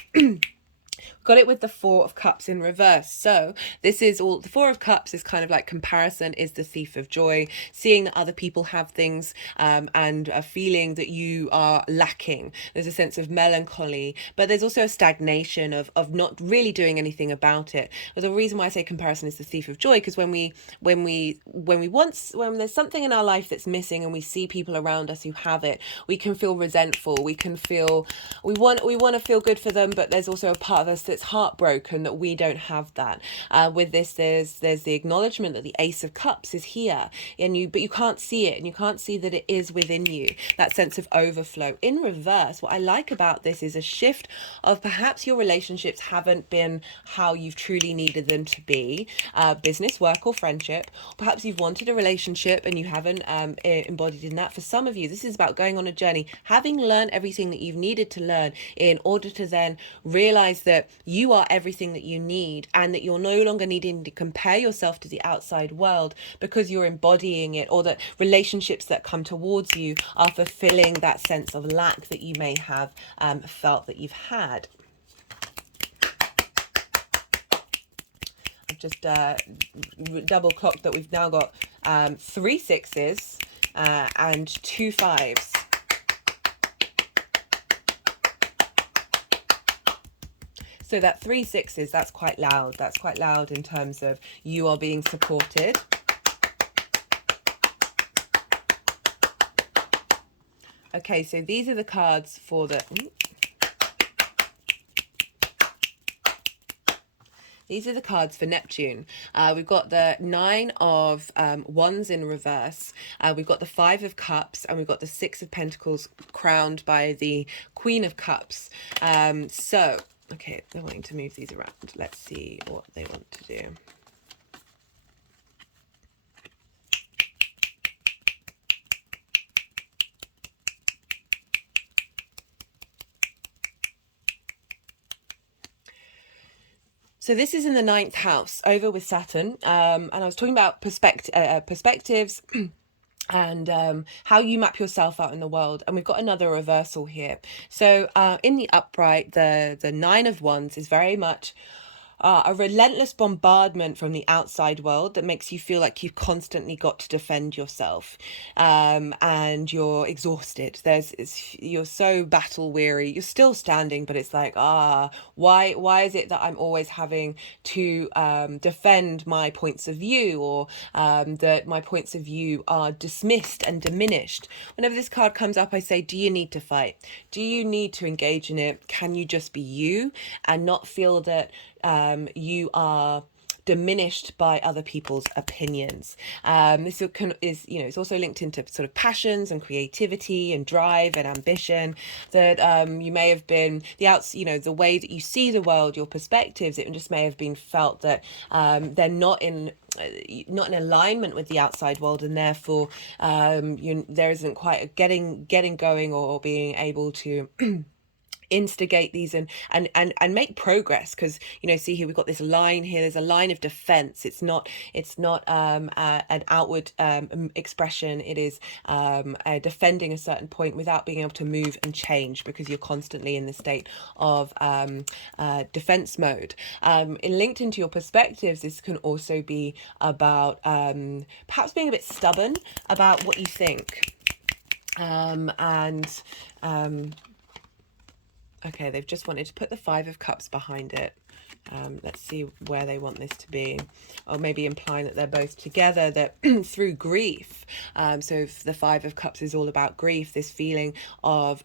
Got it with the 4 of Cups in reverse. So this is all, the 4 of Cups is kind of like comparison is the thief of joy, seeing that other people have things and a feeling that you are lacking. There's a sense of melancholy, but there's also a stagnation of not really doing anything about it. But the reason why I say comparison is the thief of joy, because when there's something in our life that's missing and we see people around us who have it, we can feel resentful. We can feel, we want to feel good for them, but there's also a part of us that's heartbroken that we don't have that. With this, there's the acknowledgement that the Ace of Cups is here, but you can't see it, and you can't see that it is within you, that sense of overflow. In reverse, what I like about this is a shift of perhaps your relationships haven't been how you've truly needed them to be, business, work, or friendship. Perhaps you've wanted a relationship and you haven't embodied in that. For some of you, this is about going on a journey, having learned everything that you've needed to learn in order to then realize that you are everything that you need, and that you're no longer needing to compare yourself to the outside world because you're embodying it, or that relationships that come towards you are fulfilling that sense of lack that you may have felt that you've had. I've just double clocked that we've now got 3 sixes and 2 fives. So that 3 sixes, that's quite loud. That's quite loud in terms of you are being supported. Okay, so these are the cards for the... These are the cards for Neptune. We've got the Nine of Wands in reverse. We've got the Five of Cups, and we've got the Six of Pentacles crowned by the Queen of Cups. Okay, they're wanting to move these around. Let's see what they want to do. So this is in the 9th house, over with Saturn, and I was talking about perspectives and how you map yourself out in the world. And we've got another reversal here. So in the upright, the Nine of Wands is very much a relentless bombardment from the outside world that makes you feel like you've constantly got to defend yourself, and you're exhausted. You're so battle weary. You're still standing, but it's like, why is it that I'm always having to defend my points of view, or that my points of view are dismissed and diminished? Whenever this card comes up, I say, do you need to fight? Do you need to engage in it? Can you just be you and not feel that you are diminished by other people's opinions? This is, it's also linked into sort of passions and creativity and drive and ambition, that you may have been the way that you see the world, your perspectives, it just may have been felt that they're not in alignment with the outside world, and therefore there isn't quite a getting going or being able to instigate these and make progress. Because see here, we've got this line here, there's a line of defense. It's not an outward expression. It is defending a certain point without being able to move and change, because you're constantly in the state of defense mode. Linked into your perspectives, this can also be about perhaps being a bit stubborn about what you think. Okay, they've just wanted to put the Five of Cups behind it. Let's see where they want this to be. Or maybe implying that they're both together, that through grief. So if the Five of Cups is all about grief, this feeling of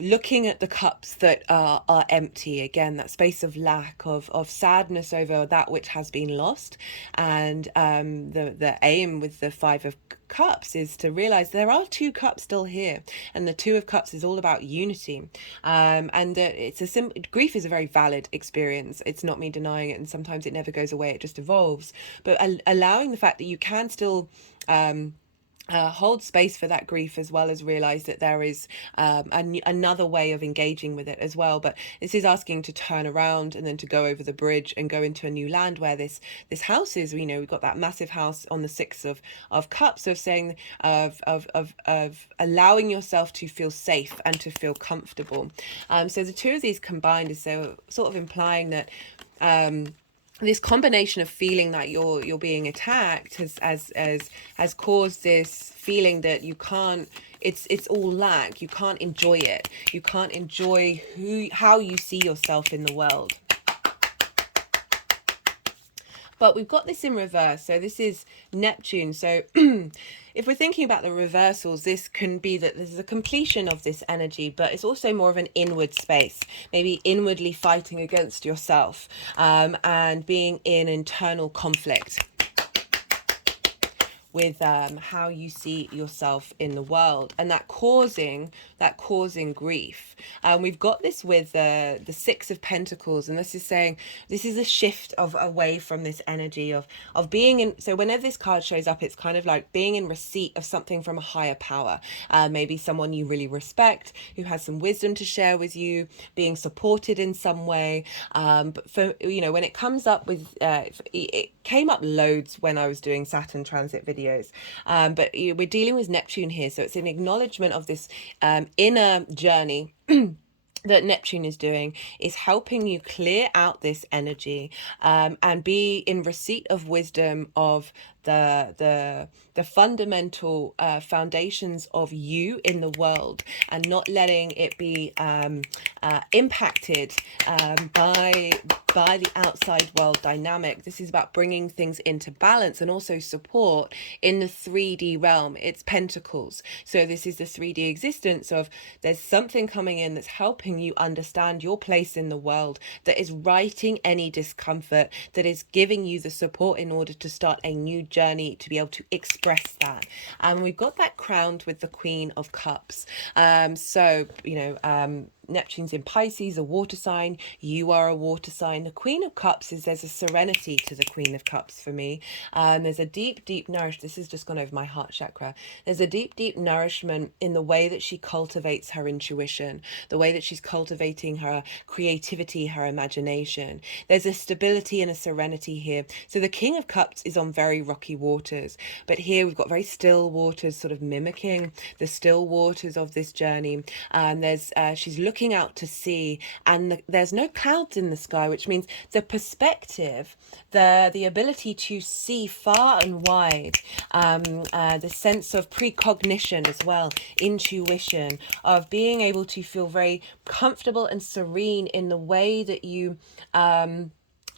looking at the cups that are empty, again, that space of lack, of sadness over that which has been lost. And the aim with the Five of Cups is to realize there are two cups still here, and the Two of Cups is all about unity, and grief is a very valid experience. It's not me denying it, and sometimes it never goes away, it just evolves. But allowing the fact that you can still hold space for that grief, as well as realize that there is another way of engaging with it as well. But this is asking to turn around and then to go over the bridge and go into a new land where this house is. We've got that massive house on the Six of Cups, of saying of allowing yourself to feel safe and to feel comfortable. So the two of these combined is so sort of implying that this combination of feeling that you're being attacked has caused this feeling that you can't, it's all lack. You can't enjoy it. You can't enjoy how you see yourself in the world. But we've got this in reverse. So this is Neptune. So if we're thinking about the reversals, this can be that there's a completion of this energy, but it's also more of an inward space, maybe inwardly fighting against yourself, and being in internal conflict with how you see yourself in the world, and that causing grief. We've got this with the Six of Pentacles, and this is saying this is a shift away from this energy of being in. So whenever this card shows up, it's kind of like being in receipt of something from a higher power, maybe someone you really respect who has some wisdom to share with you, being supported in some way. But for when it comes up with it came up loads when I was doing Saturn transit videos. But we're dealing with Neptune here, so it's an acknowledgement of this inner journey that Neptune is doing, is helping you clear out this energy, and be in receipt of wisdom of the fundamental foundations of you in the world, and not letting it be impacted by the outside world dynamic. This is about bringing things into balance and also support in the 3D realm. It's pentacles. So this is the 3D existence of there's something coming in that's helping you understand your place in the world, that is righting any discomfort, that is giving you the support in order to start a new journey, to be able to express that. And we've got that crowned with the Queen of Cups. Neptune's in Pisces, a water sign. You are a water sign. The Queen of Cups there's a serenity to the Queen of Cups for me. There's a deep nourish. This has just gone over my heart chakra. There's a deep nourishment in the way that she cultivates her intuition, the way that she's cultivating her creativity, her imagination. There's a stability and a serenity here. So the King of Cups is on very rocky waters, but here we've got very still waters, sort of mimicking the still waters of this journey. She's looking out to sea, and there's no clouds in the sky, which means the perspective, the ability to see far and wide, the sense of precognition as well, intuition, of being able to feel very comfortable and serene in the way that you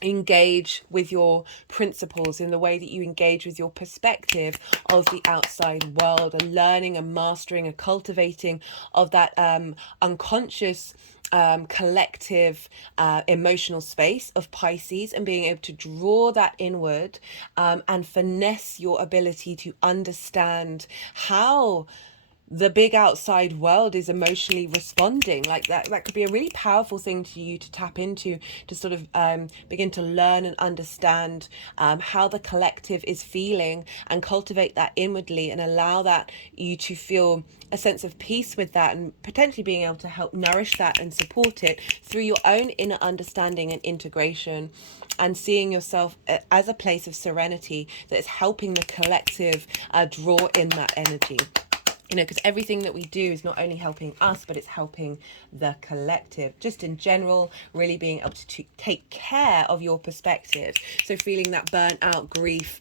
engage with your principles, in the way that you engage with your perspective of the outside world, and learning and mastering and cultivating of that unconscious collective emotional space of Pisces, and being able to draw that inward and finesse your ability to understand how the big outside world is emotionally responding. Like that could be a really powerful thing to you to tap into, to sort of begin to learn and understand how the collective is feeling, and cultivate that inwardly, and allow that you to feel a sense of peace with that, and potentially being able to help nourish that and support it through your own inner understanding and integration, and seeing yourself as a place of serenity that is helping the collective draw in that energy. Because everything that we do is not only helping us, but it's helping the collective. Just in general, really being able to take care of your perspective. So feeling that burnt out, grief,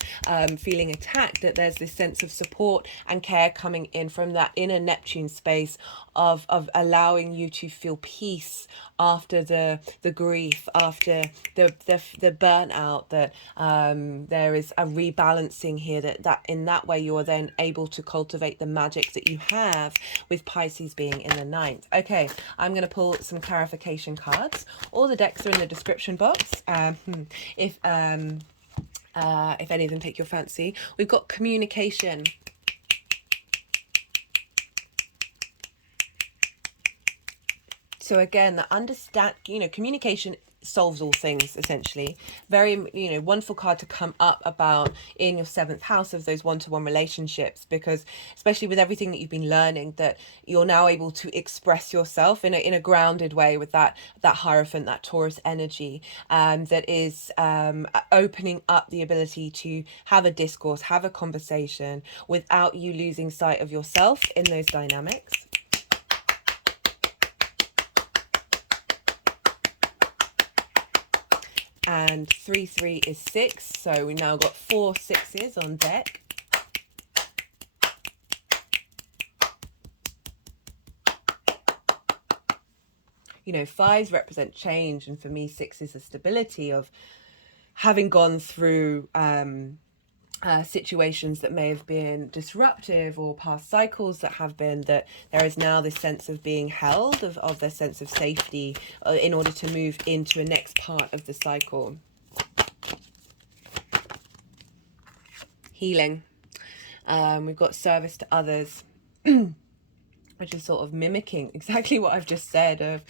feeling attacked, that there's this sense of support and care coming in from that inner Neptune space of allowing you to feel peace after the grief, after the burnout, that there is a rebalancing here, that in that way you are then able to cultivate the magic that you have with Pisces being in the ninth. Okay, I'm going to pull some clarification cards. All the decks are in the description box. If any of them take your fancy. We've got communication. So again, communication solves all things, essentially. Very, wonderful card to come up about in your 7th house of those one-to-one relationships, because especially with everything that you've been learning, that you're now able to express yourself in a grounded way with that Hierophant, that Taurus energy, that is opening up the ability to have a discourse, have a conversation without you losing sight of yourself in those dynamics. And 3 is 6, so we now got 4 6s on deck. Fives represent change, and for me 6 is a stability of having gone through situations that may have been disruptive, or past cycles that have been, that there is now this sense of being held, of the sense of safety in order to move into a next part of the cycle. Healing. We've got service to others, which is sort of mimicking exactly what I've just said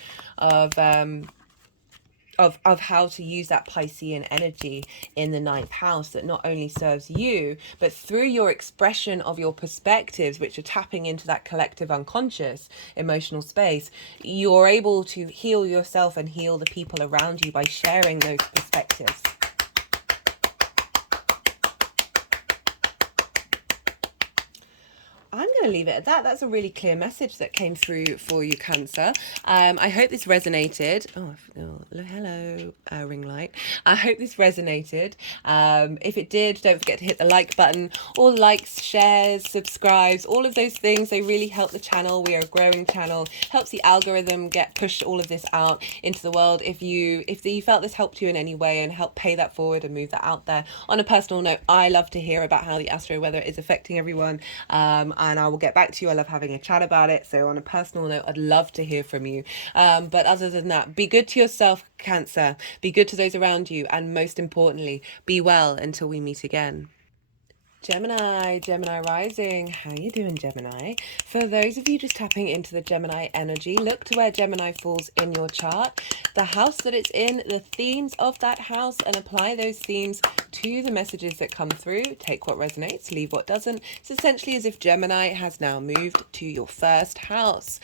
of how to use that Piscean energy in the 9th house, that not only serves you, but through your expression of your perspectives, which are tapping into that collective unconscious emotional space, you're able to heal yourself and heal the people around you by sharing those perspectives. I'm going going to leave it at that. That's a really clear message that came through for you, Cancer. I hope this resonated. Hello, ring light. I hope this resonated. If it did, don't forget to hit the like button. All likes, shares, subscribes, all of those things, they really help the channel. We are a growing channel. Helps the algorithm push all of this out into the world. If you felt this helped you in any way and help pay that forward and move that out there. On a personal note, I love to hear about how the astro weather is affecting everyone, and I will get back to you. I love having a chat about it. So on a personal note, I'd love to hear from you. But other than that, be good to yourself, Cancer. Be good to those around you, and most importantly, be well until we meet again. Gemini rising. How you doing, Gemini? For those of you just tapping into the Gemini energy, look to where Gemini falls in your chart, the house that it's in, the themes of that house, and apply those themes to the messages that come through. Take what resonates, leave what doesn't. It's essentially as if Gemini has now moved to your first house.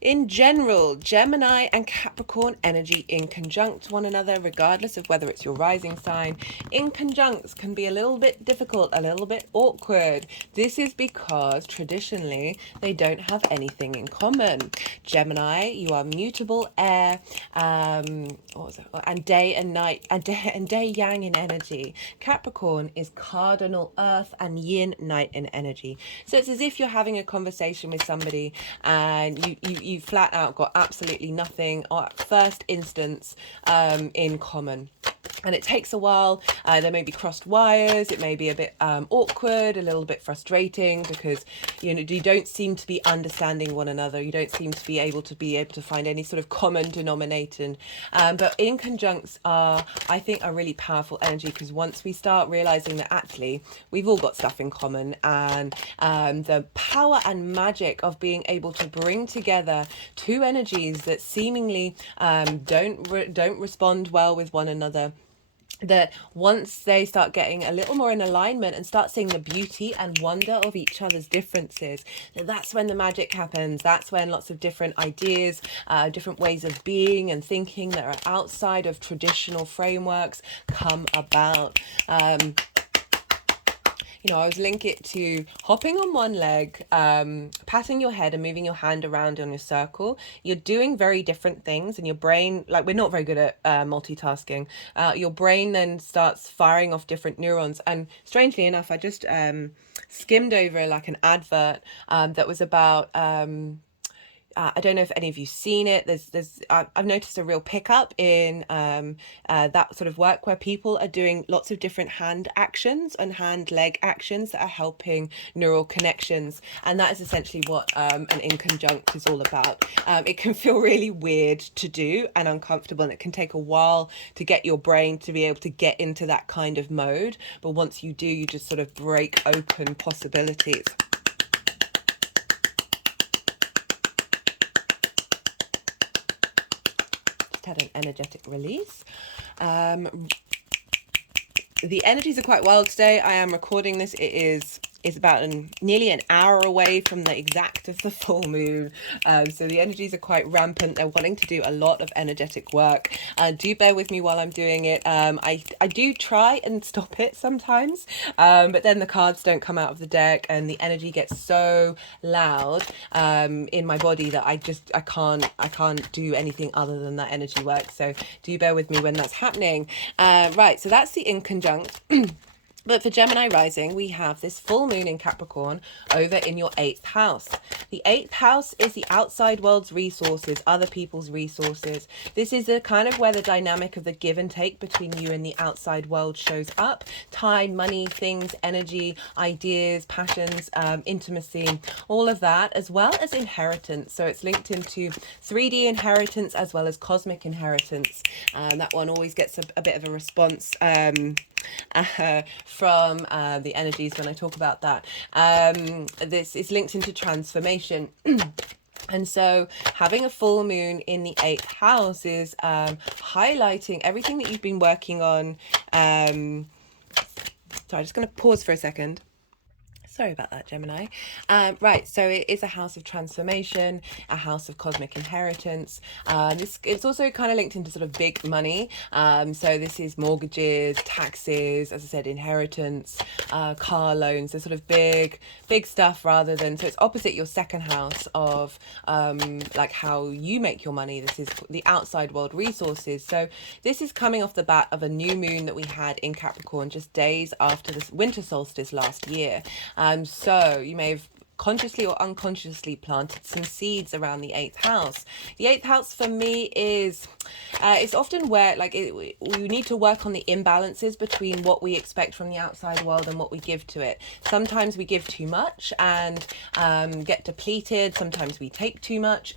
In general, Gemini and Capricorn energy in conjunct one another, regardless of whether it's your rising sign, in conjuncts can be a little bit difficult, a little bit awkward. This is because traditionally they don't have anything in common. Gemini, you are mutable air, and day and night, and day yang in energy. Capricorn is cardinal earth and yin night in energy. So it's as if you're having a conversation with somebody and you flat out got absolutely nothing at first instance in common. And it takes a while. There may be crossed wires. It may be a bit awkward, a little bit frustrating, because you don't seem to be understanding one another. You don't seem to be able to find any sort of common denominator. But in conjuncts are, I think, a really powerful energy, because once we start realizing that actually we've all got stuff in common, and the power and magic of being able to bring together two energies that seemingly don't respond well with one another, that once they start getting a little more in alignment and start seeing the beauty and wonder of each other's differences, that's when the magic happens. That's when lots of different ideas, different ways of being and thinking that are outside of traditional frameworks come about. I always link it to hopping on one leg, patting your head and moving your hand around on your circle. You're doing very different things, and your brain, we're not very good at multitasking. Your brain then starts firing off different neurons. And strangely enough, I just skimmed over an advert that was about... I don't know if any of you've seen it. I've noticed a real pickup in that sort of work where people are doing lots of different hand actions and hand-leg actions that are helping neural connections. And that is essentially what an inconjunct is all about. It can feel really weird to do and uncomfortable, and it can take a while to get your brain to be able to get into that kind of mode. But once you do, you just sort of break open possibilities. Had an energetic release. The energies are quite wild today. I am recording this. It's about nearly an hour away from the exact of the full moon. So the energies are quite rampant. They're wanting to do a lot of energetic work. Do bear with me while I'm doing it. I do try and stop it sometimes, but then the cards don't come out of the deck and the energy gets so loud in my body that I can't do anything other than that energy work. So do bear with me when that's happening. Right, so that's the inconjunct. But for Gemini rising, we have this full moon in Capricorn over in your 8th house. The 8th house is the outside world's resources, other people's resources. This is a kind of where the dynamic of the give and take between you and the outside world shows up. Time, money, things, energy, ideas, passions, intimacy, all of that, as well as inheritance. So it's linked into 3D inheritance as well as cosmic inheritance. That one always gets a bit of a response from the energies when I talk about that. This is linked into transformation. And so having a full moon in the 8th house is highlighting everything that you've been working on. So I'm just going to pause for a second. Sorry about that, Gemini. Right, so it is a house of transformation, a house of cosmic inheritance. It's also kind of linked into sort of big money. So this is mortgages, taxes, as I said, inheritance, car loans, so sort of big stuff rather than, so it's opposite your second house of like how you make your money. This is the outside world resources. So this is coming off the bat of a new moon that we had in Capricorn just days after the winter solstice last year. So you may have consciously or unconsciously planted some seeds around the eighth house. The eighth house for me is it's often where we need to work on the imbalances between what we expect from the outside world and what we give to it. Sometimes we give too much and get depleted. Sometimes we take too much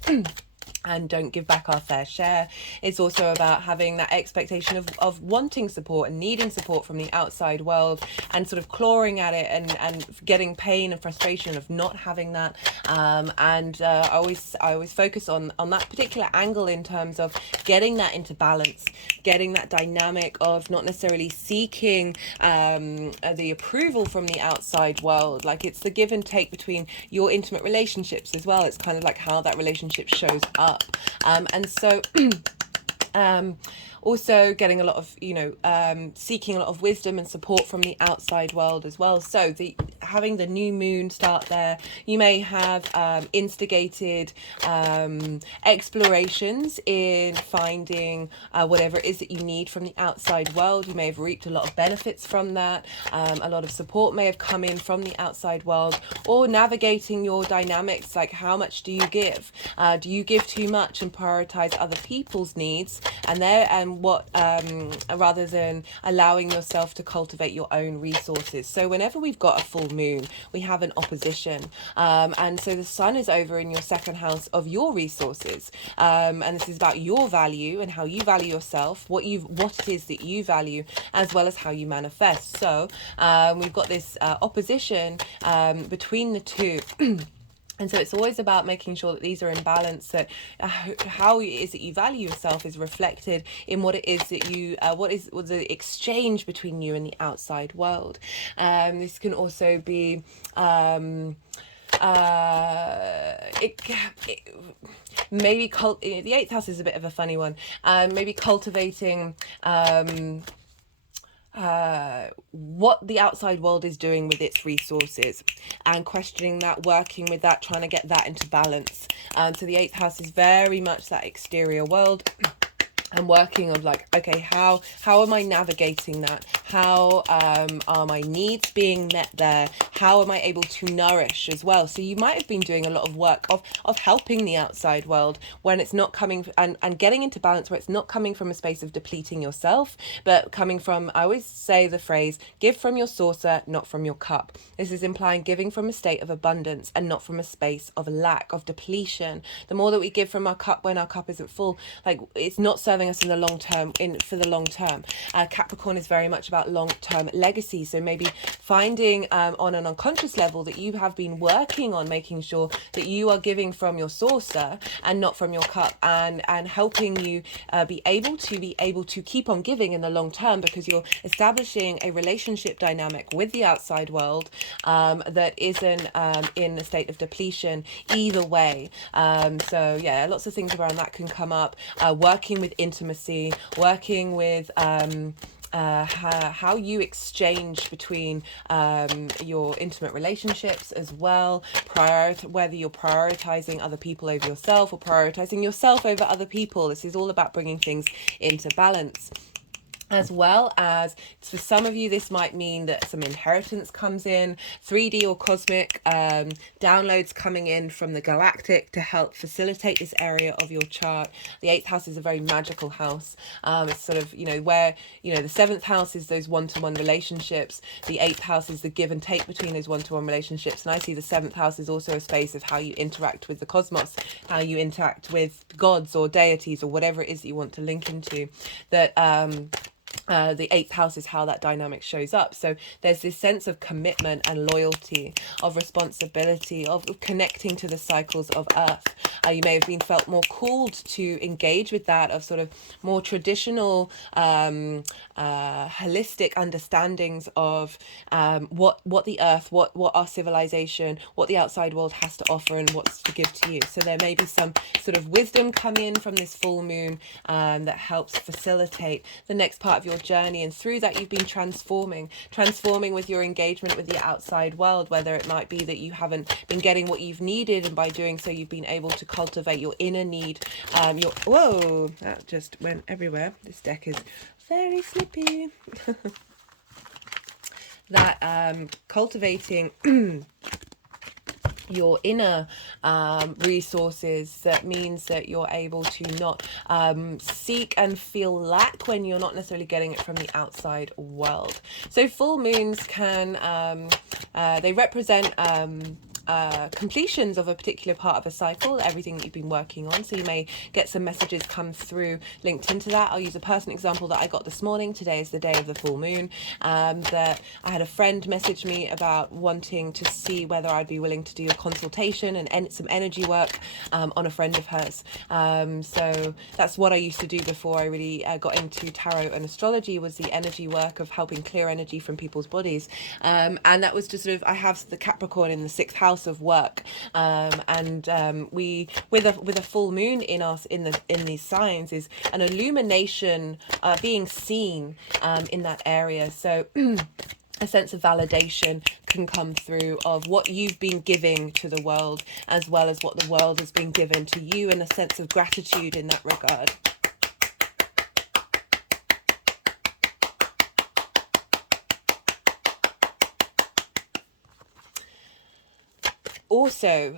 and don't give back our fair share. It's also about having that expectation of wanting support and needing support from the outside world and sort of clawing at it and getting pain and frustration of not having that. I always focus on that particular angle in terms of getting that into balance, getting that dynamic of not necessarily seeking the approval from the outside world. Like, it's the give and take between your intimate relationships as well. It's kind of like how that relationship shows up. And so also getting a lot of, seeking a lot of wisdom and support from the outside world as well. So having the new moon start there, you may have instigated explorations in finding whatever it is that you need from the outside world. You may have reaped a lot of benefits from that. A lot of support may have come in from the outside world, or navigating your dynamics, like how much do you give? Do you give too much and prioritize other people's needs and what rather than allowing yourself to cultivate your own resources? So whenever we've got a full moon, we have an opposition, and so the sun is over in your second house of your resources, and this is about your value and how you value yourself, what it is that you value, as well as how you manifest. So we've got this opposition between the two. And so it's always about making sure that these are in balance, that how it is that you value yourself is reflected in what it is that you, what the exchange between you and the outside world. This can also be, the eighth house is a bit of a funny one. Maybe cultivating, what the outside world is doing with its resources and questioning that, working with that, trying to get that into balance. So the eighth house is very much that exterior world. And working on like, okay, how am I navigating that? How are my needs being met there? How am I able to nourish as well? So you might have been doing a lot of work of helping the outside world when it's not coming, and getting into balance where it's not coming from a space of depleting yourself, but coming from, I always say the phrase, give from your saucer, not from your cup. This is implying giving from a state of abundance and not from a space of lack, of depletion. The more that we give from our cup when our cup isn't full, like, it's not serving us in the long term, for the long term. Capricorn is very much about long-term legacy. So maybe finding on an unconscious level that you have been working on making sure that you are giving from your saucer and not from your cup, and helping you be able to keep on giving in the long term, because you're establishing a relationship dynamic with the outside world that isn't in a state of depletion either way. So yeah, lots of things around that can come up. Working with intimacy, working with how you exchange between your intimate relationships as well, whether you're prioritizing other people over yourself or prioritizing yourself over other people. This is all about bringing things into balance. As well as, for some of you, this might mean that some inheritance comes in, 3D or cosmic downloads coming in from the galactic to help facilitate this area of your chart. The eighth house is a very magical house. It's sort of, where, the seventh house is those one-to-one relationships. The eighth house is the give and take between those one-to-one relationships. And I see the seventh house is also a space of how you interact with the cosmos, how you interact with gods or deities or whatever it is that you want to link into. That, the eighth house is how that dynamic shows up. So there's this sense of commitment and loyalty, of responsibility, of connecting to the cycles of Earth. You may have been felt more called to engage with that, of sort of more traditional, holistic understandings of what the Earth, what our civilization, what the outside world has to offer, and what's to give to you. So there may be some sort of wisdom come in from this full moon that helps facilitate the next part of your journey, and through that you've been transforming with your engagement with the outside world, whether it might be that you haven't been getting what you've needed, and by doing so you've been able to cultivate your inner need. Whoa, that just went everywhere. This deck is very slippy. That cultivating your inner resources, that means that you're able to not seek and feel lack when you're not necessarily getting it from the outside world. So full moons can they represent completions of a particular part of a cycle, everything that you've been working on. So you may get some messages come through linked into that. I'll use a personal example that I got this morning. Today is the day of the full moon. That I had a friend message me about wanting to see whether I'd be willing to do a consultation and some energy work on a friend of hers. So that's what I used to do before I really got into tarot and astrology, was the energy work of helping clear energy from people's bodies. And that was just sort of, I have the Capricorn in the 6th house of work, we with a full moon in us in these signs is an illumination, being seen in that area. So a sense of validation can come through of what you've been giving to the world, as well as what the world has been given to you, and a sense of gratitude in that regard. Also,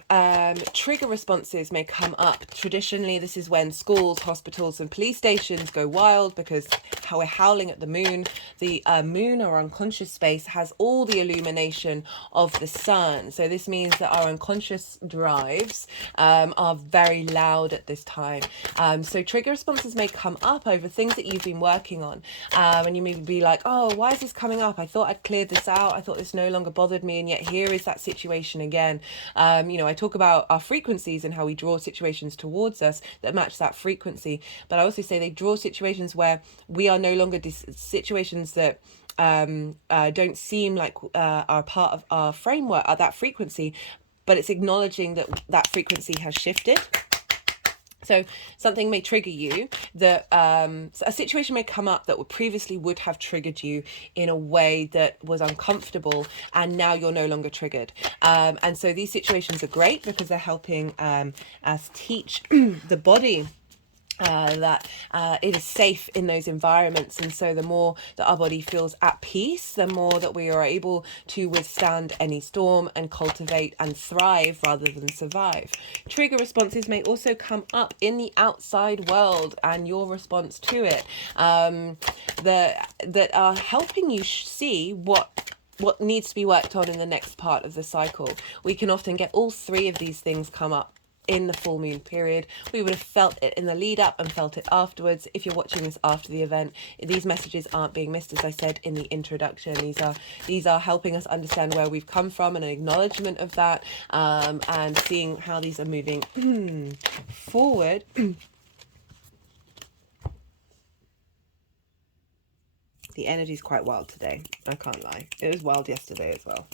trigger responses may come up. Traditionally, this is when schools, hospitals and police stations go wild because we're howling at the moon. The moon, or unconscious space, has all the illumination of the sun. So this means that our unconscious drives are very loud at this time. So trigger responses may come up over things that you've been working on. And you may be like, oh, why is this coming up? I thought I'd cleared this out. I thought this no longer bothered me. And yet here is that situation again. I talk about our frequencies and how we draw situations towards us that match that frequency. But I also say they draw situations where we are no longer situations that don't seem like are part of our framework at that frequency, but it's acknowledging that that frequency has shifted. So something may trigger you, that a situation may come up that previously would have triggered you in a way that was uncomfortable, and now you're no longer triggered. And so these situations are great because they're helping us teach the body that it is safe in those environments. And so the more that our body feels at peace, the more that we are able to withstand any storm and cultivate and thrive rather than survive. Trigger responses may also come up in the outside world and your response to it, that are helping you see what needs to be worked on in the next part of the cycle. We can often get all three of these things come up in the full moon period. We would have felt it in the lead up and felt it afterwards. If you're watching this after the event, these messages aren't being missed, as I said in the introduction. These are helping us understand where we've come from and an acknowledgement of that, and seeing how these are moving forward. The energy is quite wild today, I can't lie. It was wild yesterday as well.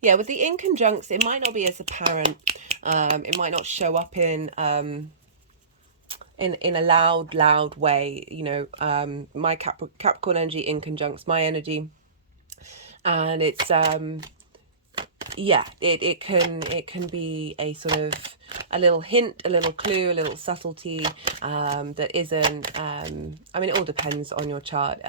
Yeah, with the inconjuncts, it might not be as apparent. It might not show up in a loud way. My Capricorn energy inconjuncts my energy, and it's it can be a sort of a little hint, a little clue, a little subtlety that isn't, I mean, it all depends on your chart.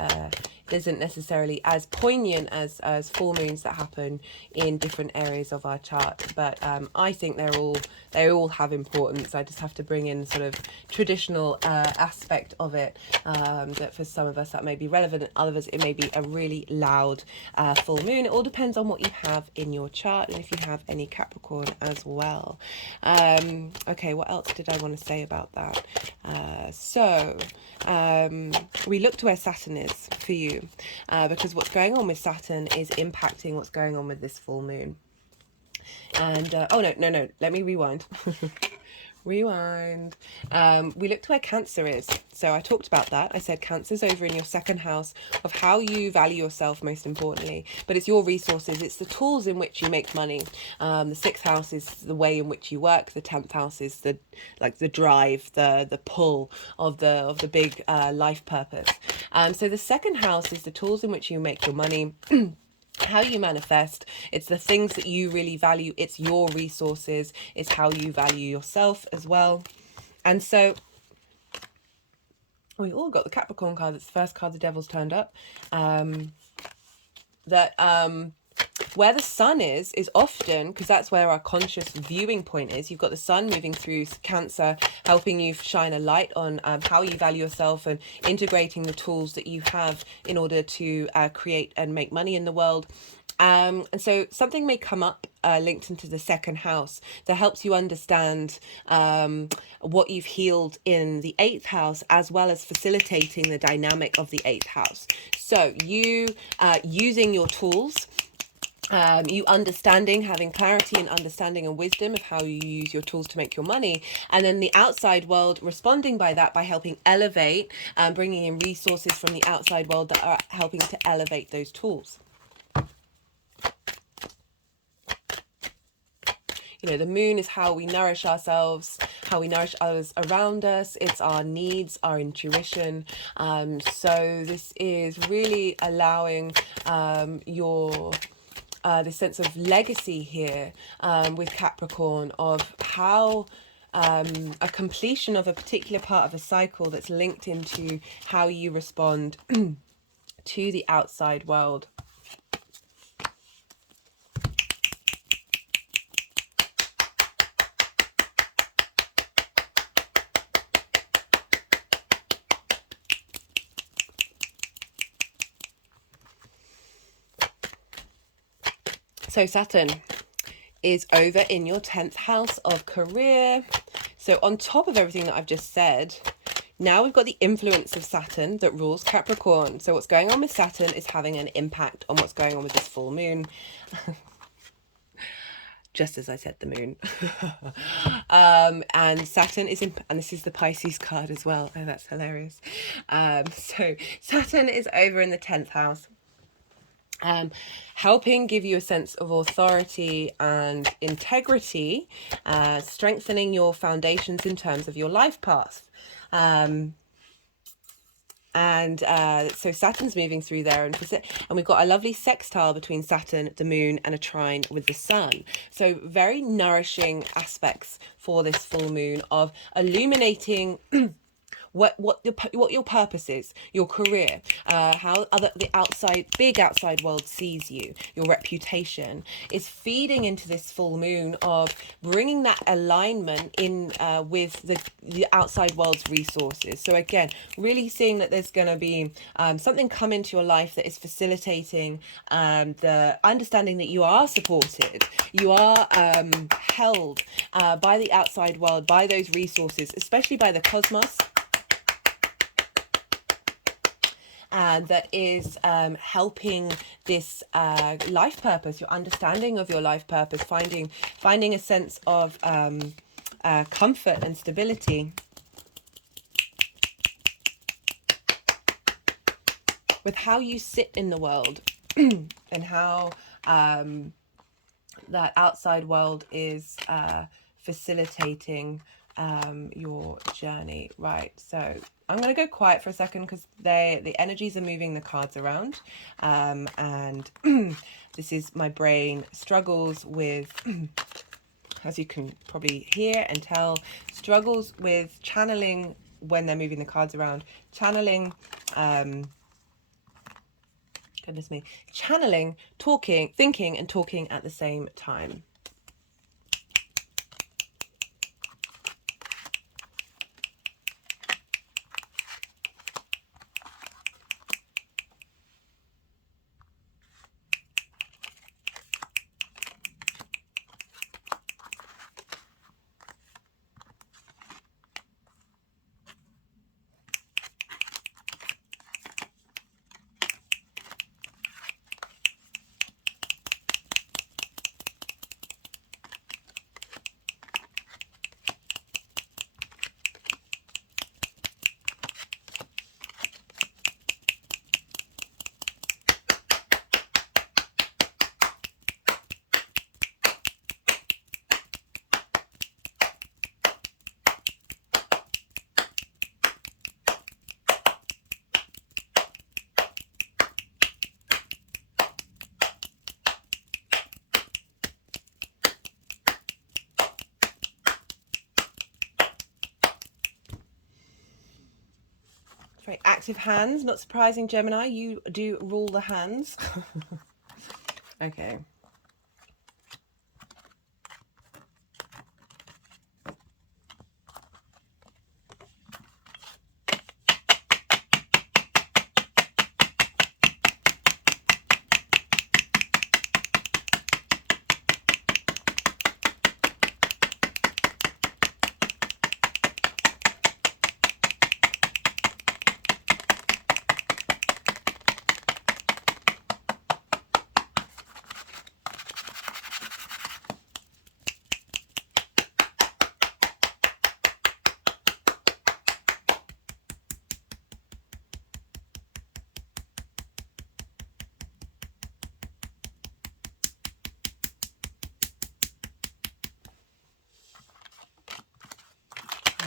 It isn't necessarily as poignant as full moons that happen in different areas of our chart, but I think they all have importance. I just have to bring in sort of traditional aspect of it, that for some of us that may be relevant, and others it may be a really loud full moon. It all depends on what you have in your chart and if you have any Capricorn as well. Okay, what else did I want to say about that? We looked where Saturn is for you, because what's going on with Saturn is impacting what's going on with this full moon. And oh no, let me rewind. Rewind. We looked where Cancer is. So I talked about that. I said Cancer's over in your second house of how you value yourself, most importantly. But it's your resources. It's the tools in which you make money. The sixth house is the way in which you work. The 10th house is the drive, the pull of the big life purpose. So the second house is the tools in which you make your money. How you manifest. It's the things that you really value. It's your resources. It's how you value yourself as well. And so we all got the Capricorn card. That's the first card the devil's turned up. Where the sun is often, because that's where our conscious viewing point is. You've got the sun moving through Cancer, helping you shine a light on how you value yourself and integrating the tools that you have in order to create and make money in the world. And so something may come up linked into the second house that helps you understand what you've healed in the 8th house, as well as facilitating the dynamic of the 8th house. So you using your tools, you understanding, having clarity and understanding and wisdom of how you use your tools to make your money, and then the outside world responding by that by helping elevate, bringing in resources from the outside world that are helping to elevate those tools. You know, the moon is how we nourish ourselves, how we nourish others around us. It's our needs, our intuition. So this is really allowing this sense of legacy here with Capricorn, of how a completion of a particular part of a cycle that's linked into how you respond to the outside world. So Saturn is over in your 10th house of career. So on top of everything that I've just said, now we've got the influence of Saturn that rules Capricorn. So what's going on with Saturn is having an impact on what's going on with this full moon. Just as I said, the moon. And Saturn is in, and this is the Pisces card as well. Oh, that's hilarious. So Saturn is over in the 10th house. Helping give you a sense of authority and integrity, strengthening your foundations in terms of your life path. So Saturn's moving through there, and we've got a lovely sextile between Saturn, the moon, and a trine with the sun. So very nourishing aspects for this full moon of illuminating what your purpose is, your career, how the big outside world sees you, your reputation, is feeding into this full moon of bringing that alignment in with the outside world's resources. So again, really seeing that there's going to be something come into your life that is facilitating the understanding that you are supported, you are held by the outside world, by those resources, especially by the cosmos. That is helping this life purpose, your understanding of your life purpose, finding a sense of comfort and stability. With how you sit in the world and how that outside world is facilitating your journey. Right, so I'm going to go quiet for a second because the energies are moving the cards around, and this is my brain struggles with as you can probably hear and tell, struggles with channeling when they're moving the cards around, channeling, goodness me, channeling, talking, thinking and talking at the same time. Very active hands, not surprising, Gemini, you do rule the hands. Okay.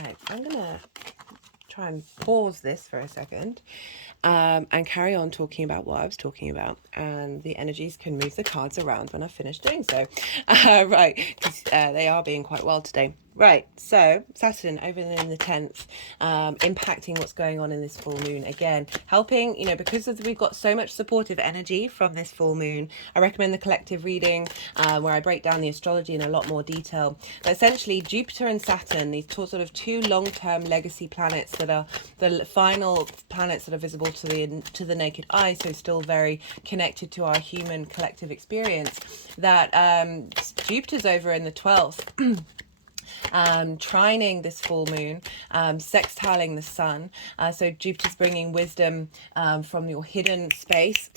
Right, I'm gonna try and pause this for a second and carry on talking about what I was talking about, and the energies can move the cards around when I finish doing so. Right, because they are being quite wild today. Right, so Saturn over in the 10th, impacting what's going on in this full moon. Again, helping, you know, because we've got so much supportive energy from this full moon, I recommend the collective reading where I break down the astrology in a lot more detail. But essentially, Jupiter and Saturn, these sort of two long-term legacy planets that are the final planets that are visible to the naked eye, so still very connected to our human collective experience, that Jupiter's over in the 12th. Trining this full moon, sextiling the sun. So Jupiter's bringing wisdom from your hidden space.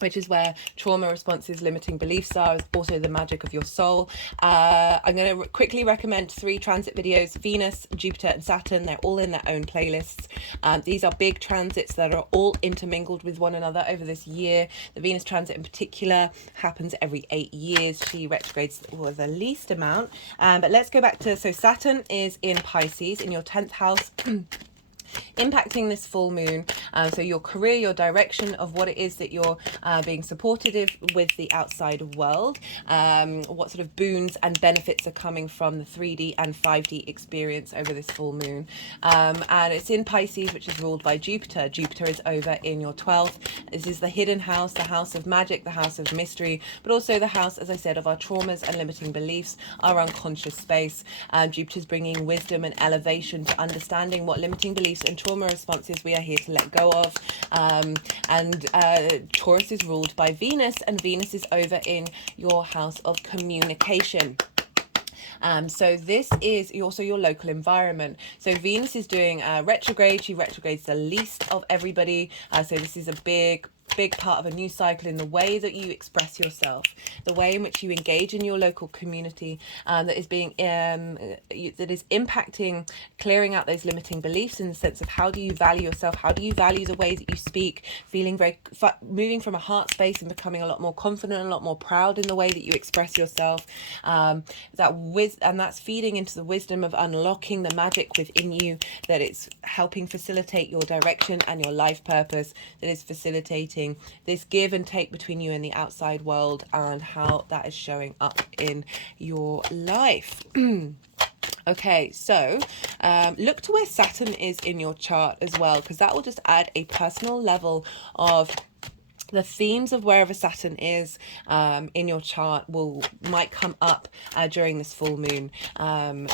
Which is where trauma responses, limiting beliefs are, also the magic of your soul. I'm going to quickly recommend 3 transit videos: Venus, Jupiter and Saturn. They're all in their own playlists. These are big transits that are all intermingled with one another over this year. The Venus transit in particular happens every 8 years. She retrogrades the least amount. But let's go back to, so Saturn is in Pisces in your 10th house. Impacting this full moon, so your career, your direction of what it is that you're being supportive with the outside world, what sort of boons and benefits are coming from the 3D and 5D experience over this full moon. And it's in Pisces, which is ruled by Jupiter. Jupiter is over in your 12th. This is the hidden house, the house of magic, the house of mystery, but also the house, as I said, of our traumas and limiting beliefs, our unconscious space. Jupiter's bringing wisdom and elevation to understanding what limiting beliefs and trauma responses we are here to let go of. Taurus is ruled by Venus, and Venus is over in your house of communication. So this is also your local environment. So Venus is doing retrograde. She retrogrades the least of everybody. So this is a big part of a new cycle in the way that you express yourself, the way in which you engage in your local community, that is being that is impacting clearing out those limiting beliefs in the sense of how do you value yourself, how do you value the way that you speak, feeling very moving from a heart space and becoming a lot more confident, a lot more proud in the way that you express yourself. And that's feeding into the wisdom of unlocking the magic within you, that it's helping facilitate your direction and your life purpose, that is facilitating understanding this give and take between you and the outside world and how that is showing up in your life. Okay, so look to where Saturn is in your chart as well, because that will just add a personal level of the themes of wherever Saturn is in your chart might come up during this full moon.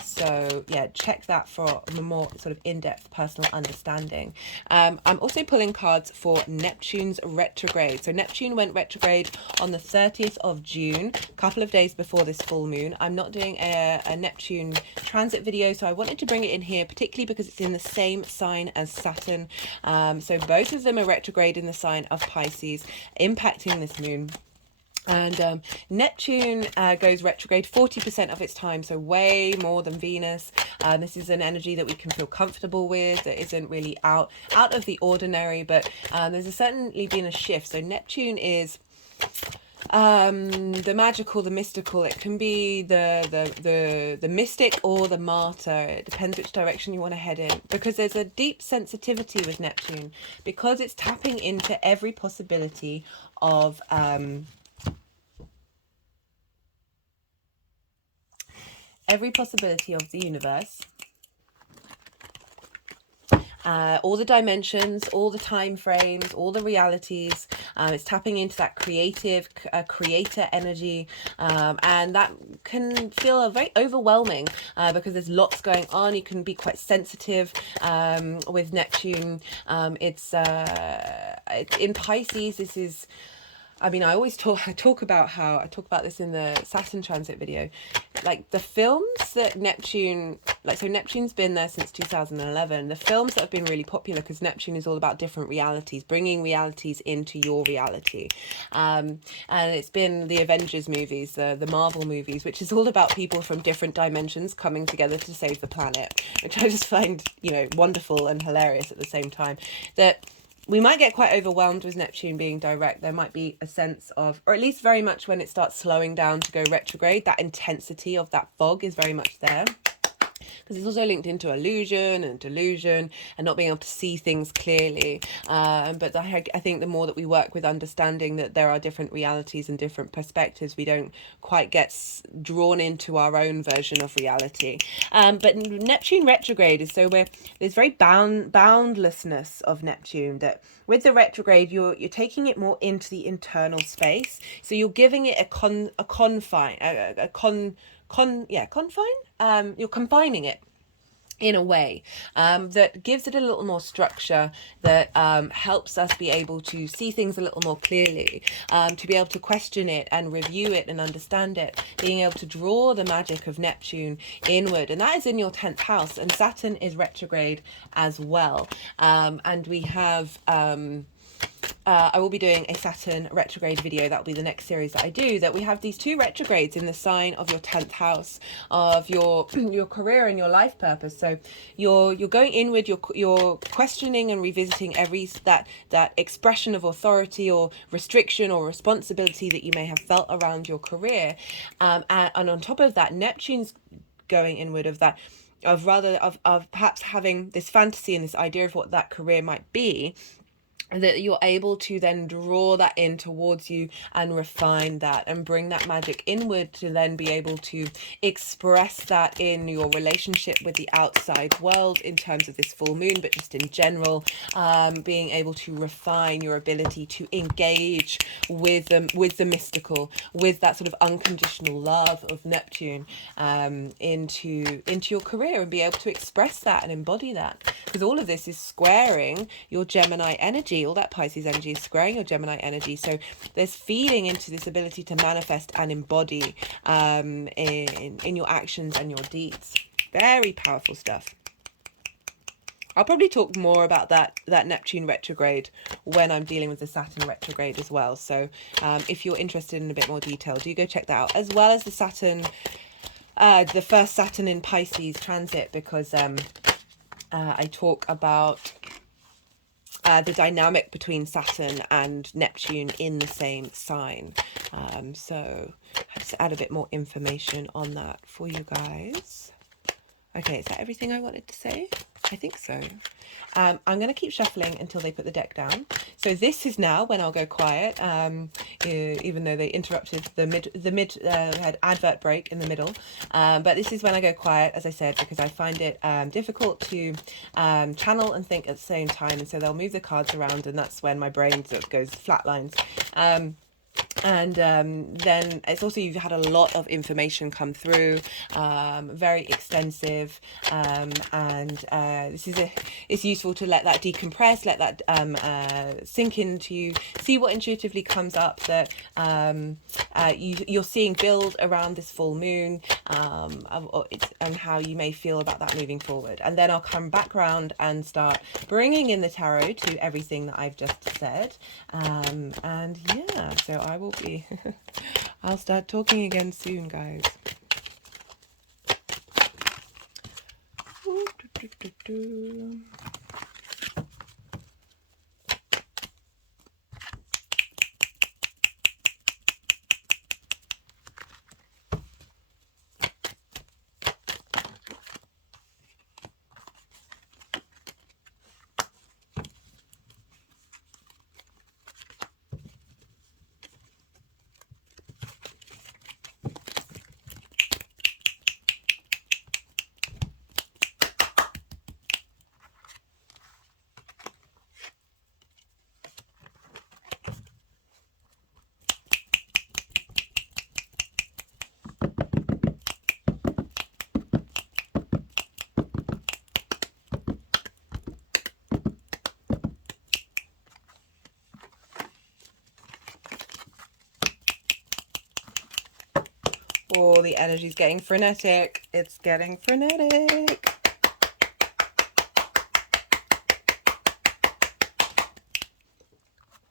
So yeah, check that for a more sort of in-depth personal understanding. I'm also pulling cards for Neptune's retrograde. So Neptune went retrograde on the 30th of June, a couple of days before this full moon. I'm not doing a Neptune transit video, so I wanted to bring it in here, particularly because it's in the same sign as Saturn. So both of them are retrograde in the sign of Pisces, impacting this moon. And Neptune goes retrograde 40% of its time, so way more than Venus. This is an energy that we can feel comfortable with, that isn't really out of the ordinary, but there's certainly been a shift. So Neptune is the magical, the mystical. It can be the mystic or the martyr. It depends which direction you want to head in, because there's a deep sensitivity with Neptune, because it's tapping into every possibility of the universe, all the dimensions, all the time frames, all the realities. It's tapping into that creative creator energy, and that can feel very overwhelming because there's lots going on. You can be quite sensitive with Neptune. It's in Pisces. This is, I mean, I talk about this in the Saturn transit video, like the films that Neptune, so Neptune's been there since 2011. The films that have been really popular, because Neptune is all about different realities, bringing realities into your reality. And it's been the Avengers movies, the Marvel movies, which is all about people from different dimensions coming together to save the planet, which I just find, wonderful and hilarious at the same time. That we might get quite overwhelmed with Neptune being direct. There might be a sense of, or at least very much when it starts slowing down to go retrograde, that intensity of that fog is very much there. Because it's also linked into illusion and delusion and not being able to see things clearly. But I think the more that we work with understanding that there are different realities and different perspectives, we don't quite get drawn into our own version of reality. But Neptune retrograde is there's very boundlessness of Neptune, that with the retrograde, you're taking it more into the internal space. So you're giving it confine. You're confining it in a way that gives it a little more structure, that helps us be able to see things a little more clearly, to be able to question it and review it and understand it, being able to draw the magic of Neptune inward. And that is in your 10th house, and Saturn is retrograde as well. And we have I will be doing a Saturn retrograde video. That will be the next series that I do, that we have these two retrogrades in the sign of your 10th house of your career and your life purpose. So you're going inward, you're questioning and revisiting that expression of authority or restriction or responsibility that you may have felt around your career. And on top of that, Neptune's going inward of perhaps having this fantasy and this idea of what that career might be, that you're able to then draw that in towards you and refine that and bring that magic inward to then be able to express that in your relationship with the outside world in terms of this full moon, but just in general, being able to refine your ability to engage with the mystical, with that sort of unconditional love of Neptune into your career, and be able to express that and embody that, because all of this is squaring your Gemini energy. All that Pisces energy is squaring your Gemini energy. So there's feeding into this ability to manifest and embody in your actions and your deeds. Very powerful stuff. I'll probably talk more about that Neptune retrograde when I'm dealing with the Saturn retrograde as well. So if you're interested in a bit more detail, do go check that out, as well as the Saturn, the first Saturn in Pisces transit, because I talk about the dynamic between Saturn and Neptune in the same sign. So I just add a bit more information on that for you guys. Okay, is that everything I wanted to say? I think so. I'm going to keep shuffling until they put the deck down. So this is now when I'll go quiet, even though they interrupted the mid had advert break in the middle. But this is when I go quiet, as I said, because I find it difficult to channel and think at the same time. And so they'll move the cards around, and that's when my brain sort of goes flatlines. And then it's also, you've had a lot of information come through, very extensive, and it's useful to let that decompress, let that sink into you, see what intuitively comes up that you're seeing build around this full moon, and how you may feel about that moving forward. And then I'll come back around and start bringing in the tarot to everything that I've just said, and yeah, so I will be I'll start talking again soon, guys. Oh, the energy's getting frenetic. It's getting frenetic.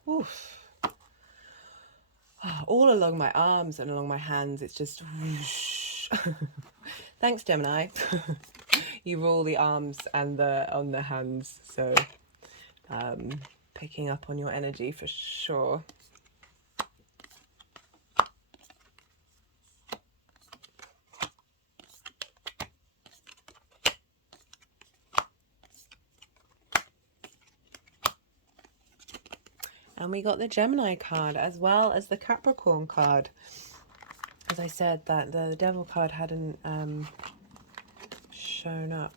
Oof. All along my arms and along my hands, it's just whoosh. Thanks, Gemini. You rule the arms and on the hands, so picking up on your energy for sure. And we got the Gemini card as well as the Capricorn card. As I said, that the Devil card hadn't shown up.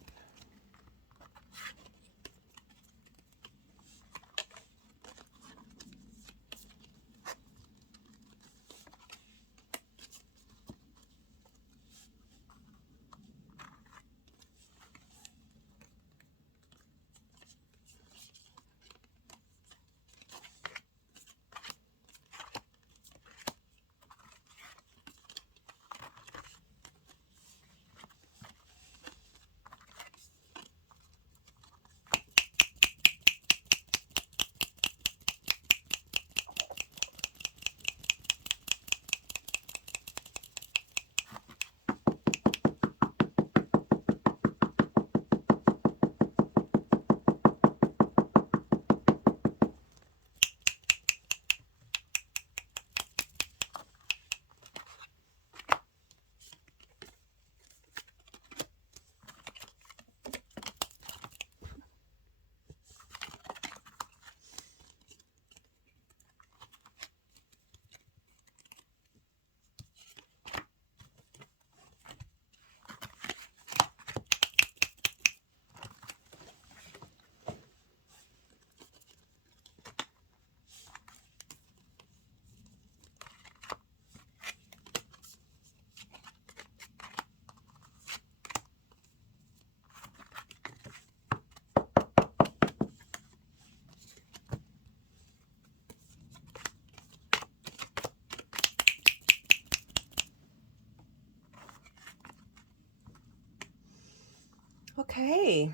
Okay.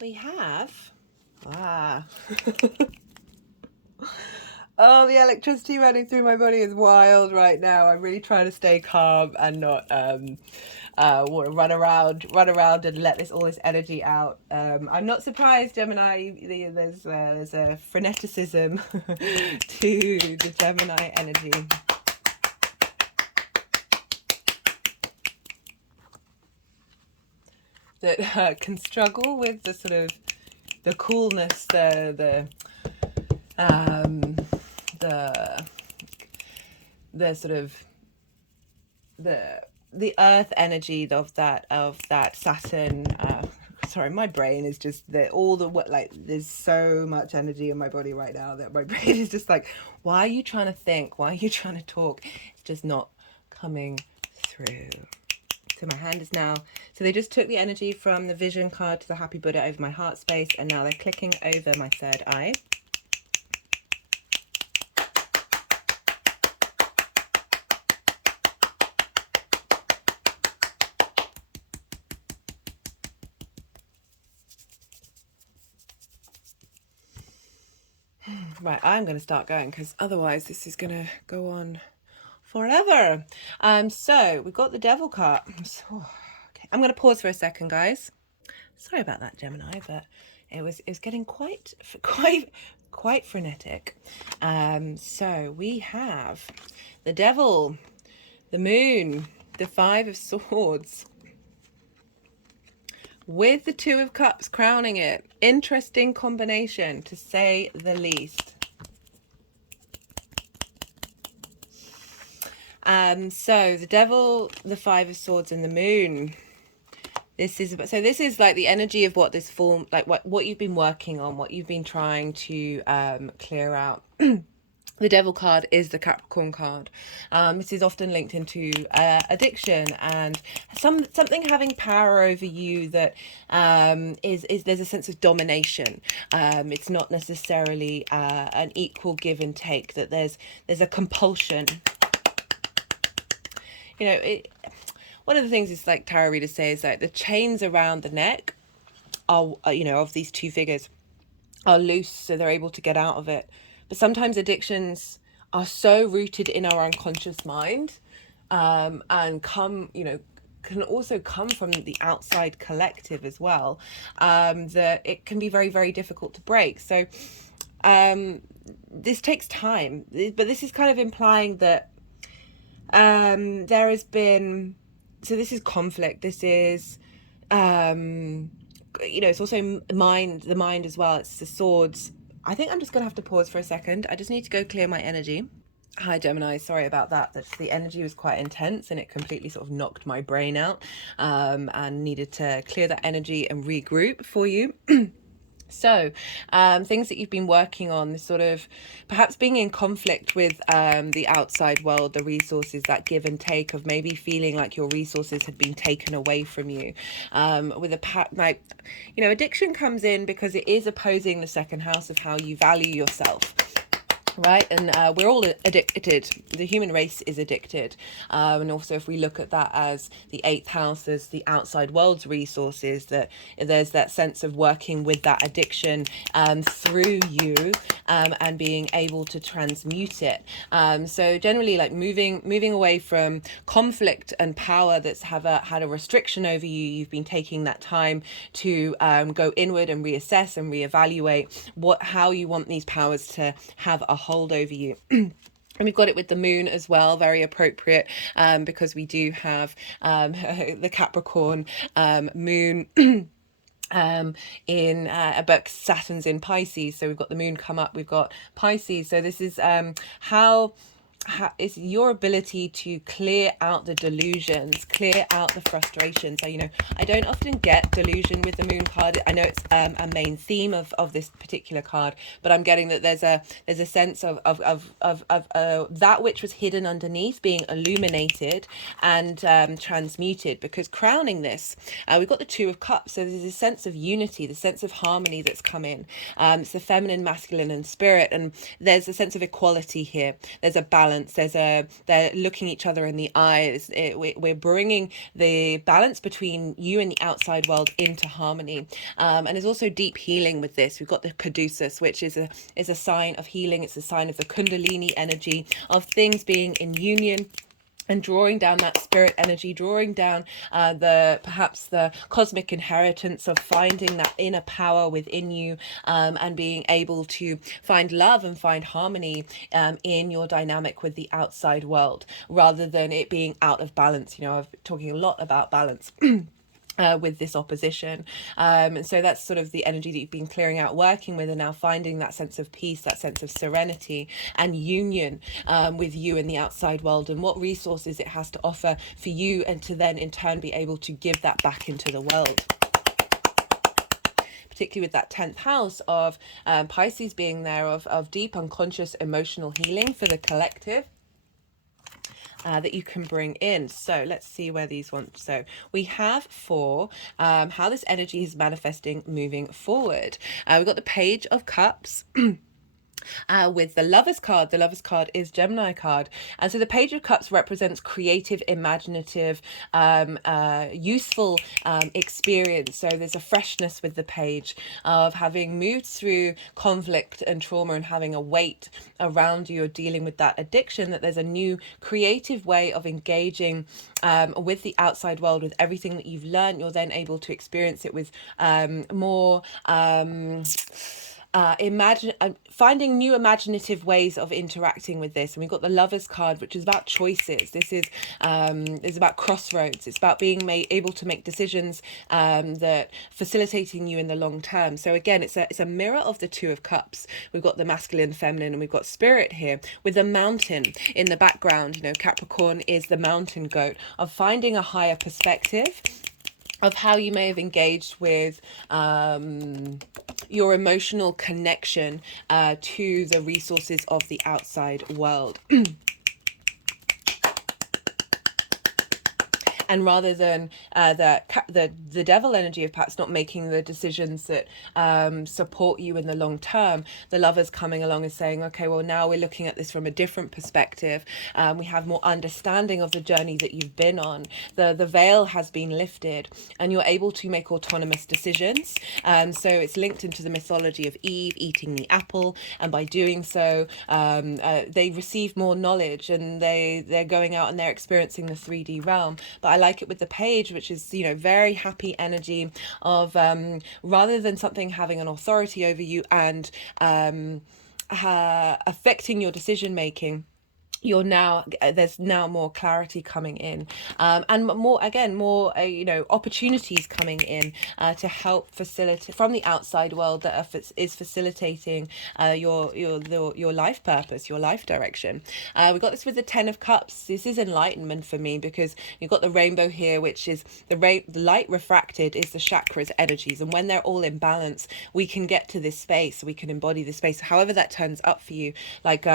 We have, oh, the electricity running through my body is wild right now. I'm really trying to stay calm and not want to run around and let all this energy out. I'm not surprised, Gemini. There's a freneticism to the Gemini energy. That can struggle with the sort of the coolness, the sort of the earth energy of that Saturn. Sorry, my brain is just there's so much energy in my body right now that my brain is just like, why are you trying to think? Why are you trying to talk? It's just not coming through. So my hand is now, so they just took the energy from the vision card to the happy Buddha over my heart space, and now they're clicking over my third eye. Right, I'm going to start going because otherwise this is going to go on forever. So we've got the Devil card. Okay, I'm going to pause for a second, guys. Sorry about that, Gemini, but it was getting quite frenetic. So we have the Devil, the Moon, the Five of Swords, with the Two of Cups crowning it. Interesting combination, to say the least. So the Devil, the Five of Swords, and the Moon. This is like the energy of what this form, like what you've been working on, what you've been trying to clear out. The Devil card is the Capricorn card. This is often linked into addiction and something having power over you that is there's a sense of domination. It's not necessarily an equal give and take, that there's a compulsion. You know, one of the things is, like tarot readers say, is that the chains around the neck are, you know, of these two figures are loose, so they're able to get out of it. But sometimes addictions are so rooted in our unconscious mind, and can also come from the outside collective as well, that it can be very, very difficult to break. So this takes time, but this is kind of implying that there has been, so this is conflict, this is it's also the mind as well. It's the swords. I think I'm just gonna have to pause for a second. I just need to go clear my energy. Hi Gemini, sorry about that. That's, the energy was quite intense and it completely sort of knocked my brain out, and needed to clear that energy and regroup for you. So things that you've been working on, this sort of perhaps being in conflict with the outside world, the resources, that give and take of maybe feeling like your resources had been taken away from you, with addiction comes in because it is opposing the second house of how you value yourself. Right, and we're all addicted. The human race is addicted, and also if we look at that as the 8th house as the outside world's resources, that there's that sense of working with that addiction through you, and being able to transmute it. So generally, like moving away from conflict and power that's had a restriction over you. You've been taking that time to go inward and reassess and reevaluate how you want these powers to have a hold over you. And we've got it with the moon as well, very appropriate, because we do have the Capricorn moon but Saturn's in Pisces, so we've got the moon come up, we've got Pisces. So this is how it's your ability to clear out the delusions, clear out the frustrations. So, I don't often get delusion with the moon card. I know it's a main theme of this particular card, but I'm getting that there's a sense of that which was hidden underneath being illuminated and transmuted, because crowning this, we've got the Two of Cups. So there's a sense of unity, the sense of harmony that's come in. It's the feminine, masculine, and spirit, and there's a sense of equality here. There's a balance. They're looking each other in the eyes. We're bringing the balance between you and the outside world into harmony. And there's also deep healing with this. We've got the Caduceus, which is a sign of healing. It's a sign of the Kundalini energy, of things being in union. and drawing down that spirit energy, drawing down perhaps the cosmic inheritance of finding that inner power within you, and being able to find love and find harmony in your dynamic with the outside world, rather than it being out of balance. You know, I've been talking a lot about balance with this opposition, and so that's sort of the energy that you've been clearing out, working with, and now finding that sense of peace, that sense of serenity and union with you and the outside world, and what resources it has to offer for you, and to then in turn be able to give that back into the world, particularly with that 10th house of Pisces being there, of deep unconscious emotional healing for the collective. That you can bring in. So let's see where these ones. So we have for how this energy is manifesting moving forward. We've got the Page of Cups. With the Lovers card. The Lovers card is Gemini card, and so the Page of Cups represents creative, imaginative, useful experience. So there's a freshness with the page of having moved through conflict and trauma and having a weight around you, or dealing with that addiction, that there's a new creative way of engaging with the outside world, with everything that you've learned. You're then able to experience it with more finding new imaginative ways of interacting with this. And we've got the Lovers card, which is about choices. This is about crossroads. It's about being able to make decisions that facilitating you in the long term. So again, it's a mirror of the Two of Cups. We've got the masculine, feminine, and we've got spirit here with the mountain in the background. You know, Capricorn is the mountain goat, of finding a higher perspective of how you may have engaged with your emotional connection to the resources of the outside world. And rather than the devil energy of perhaps not making the decisions that support you in the long term, the Lovers coming along and saying, okay, well, now we're looking at this from a different perspective. We have more understanding of the journey that you've been on. The veil has been lifted, and you're able to make autonomous decisions. So it's linked into the mythology of Eve eating the apple, and by doing so, they receive more knowledge, and they're going out and they're experiencing the 3D realm. But I like it with the page, which is, you know, very happy energy of rather than something having an authority over you and affecting your decision making, there's now more clarity coming in, and more opportunities coming in to help facilitate from the outside world that is facilitating your life purpose, your life direction. We got this with the 10 of Cups. This is enlightenment for me, because you've got the rainbow here, which is the light refracted is the chakras energies, and when they're all in balance, we can get to this space, we can embody this space, however that turns up for you. Like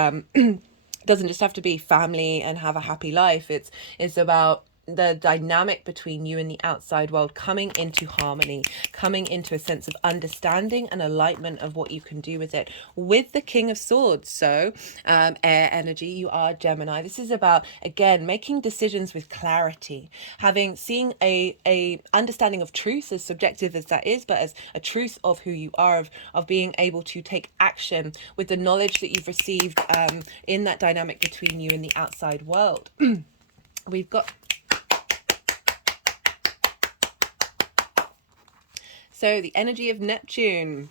doesn't just have to be family and have a happy life. It's about the dynamic between you and the outside world coming into harmony, coming into a sense of understanding and alignment of what you can do with it, with the King of Swords. So air energy, you are Gemini. This is about, again, making decisions with clarity, seeing a understanding of truth, as subjective as that is, but as a truth of who you are, of being able to take action with the knowledge that you've received in that dynamic between you and the outside world. We've got so the energy of Neptune.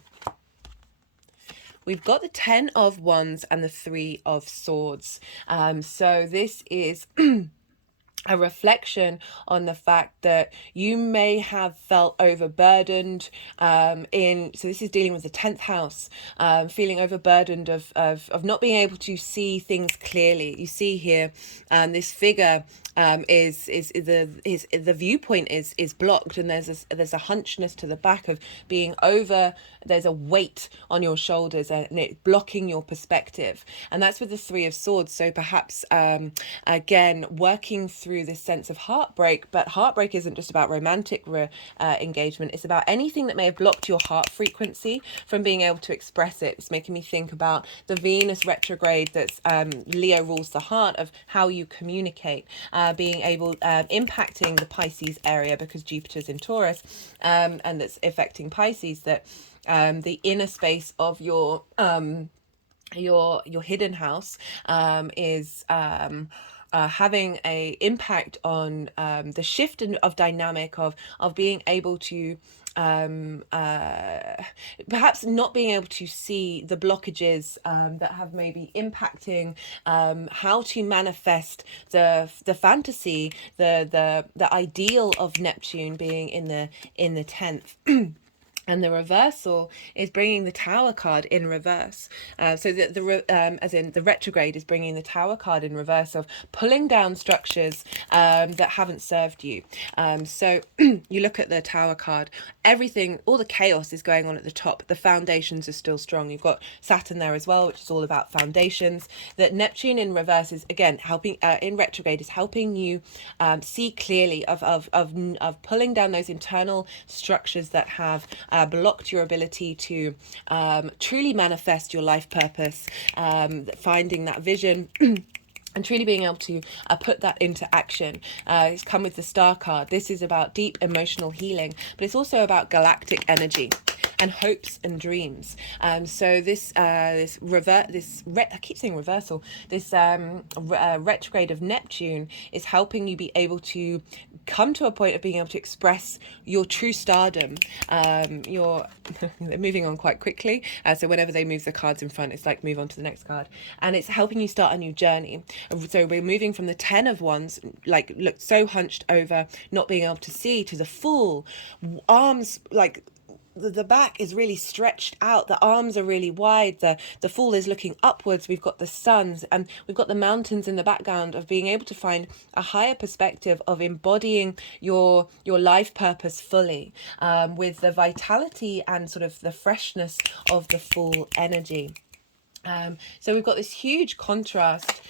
We've got the 10 of Wands and the 3 of Swords. So this is a reflection on the fact that you may have felt overburdened so this is dealing with the 10th house, feeling overburdened of not being able to see things clearly. You see here this figure the viewpoint is blocked, and there's a hunchness to the back of being over. There's a weight on your shoulders and it blocking your perspective, and that's with the 3 of Swords. So perhaps again, working through this sense of heartbreak, but heartbreak isn't just about romantic engagement. It's about anything that may have blocked your heart frequency from being able to express it. It's making me think about the Venus retrograde that's Leo rules the heart, of how you communicate, being able impacting the Pisces area, because Jupiter's in Taurus, and that's affecting Pisces, that the inner space of your hidden house is having a impact on the shift of dynamic of being able to perhaps not being able to see the blockages that have maybe impacting how to manifest the fantasy, the ideal of Neptune being in the 10th. And the reversal is bringing the Tower card in reverse. So as in the retrograde is bringing the Tower card in reverse of pulling down structures that haven't served you. So you look at the Tower card, everything, all the chaos is going on at the top. The foundations are still strong. You've got Saturn there as well, which is all about foundations. That Neptune in reverse is, again, helping, in retrograde is helping you see clearly of pulling down those internal structures that have blocked your ability to truly manifest your life purpose, finding that vision and truly being able to put that into action. It's come with the Star card. This is about deep emotional healing, but it's also about galactic energy and hopes and dreams. So I keep saying reversal. This retrograde of Neptune is helping you be able to come to a point of being able to express your true stardom. They're moving on quite quickly. So whenever they move the cards in front, it's like move on to the next card, and it's helping you start a new journey. So we're moving from the 10 of Wands, like look so hunched over, not being able to see, to the Fool, arms like the back is really stretched out, the arms are really wide, the Fool is looking upwards. We've got the suns and we've got the mountains in the background, of being able to find a higher perspective of embodying your life purpose fully, with the vitality and sort of the freshness of the Fool energy. So we've got this huge contrast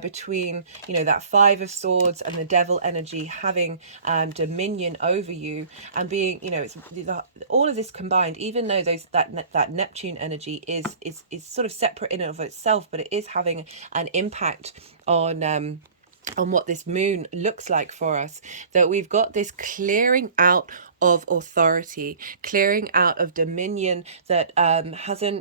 between, that Five of Swords and the Devil energy having dominion over you, and being, it's all of this combined. Even though that Neptune energy is sort of separate in and of itself, but it is having an impact on what this moon looks like for us. That we've got this clearing out of authority, clearing out of dominion that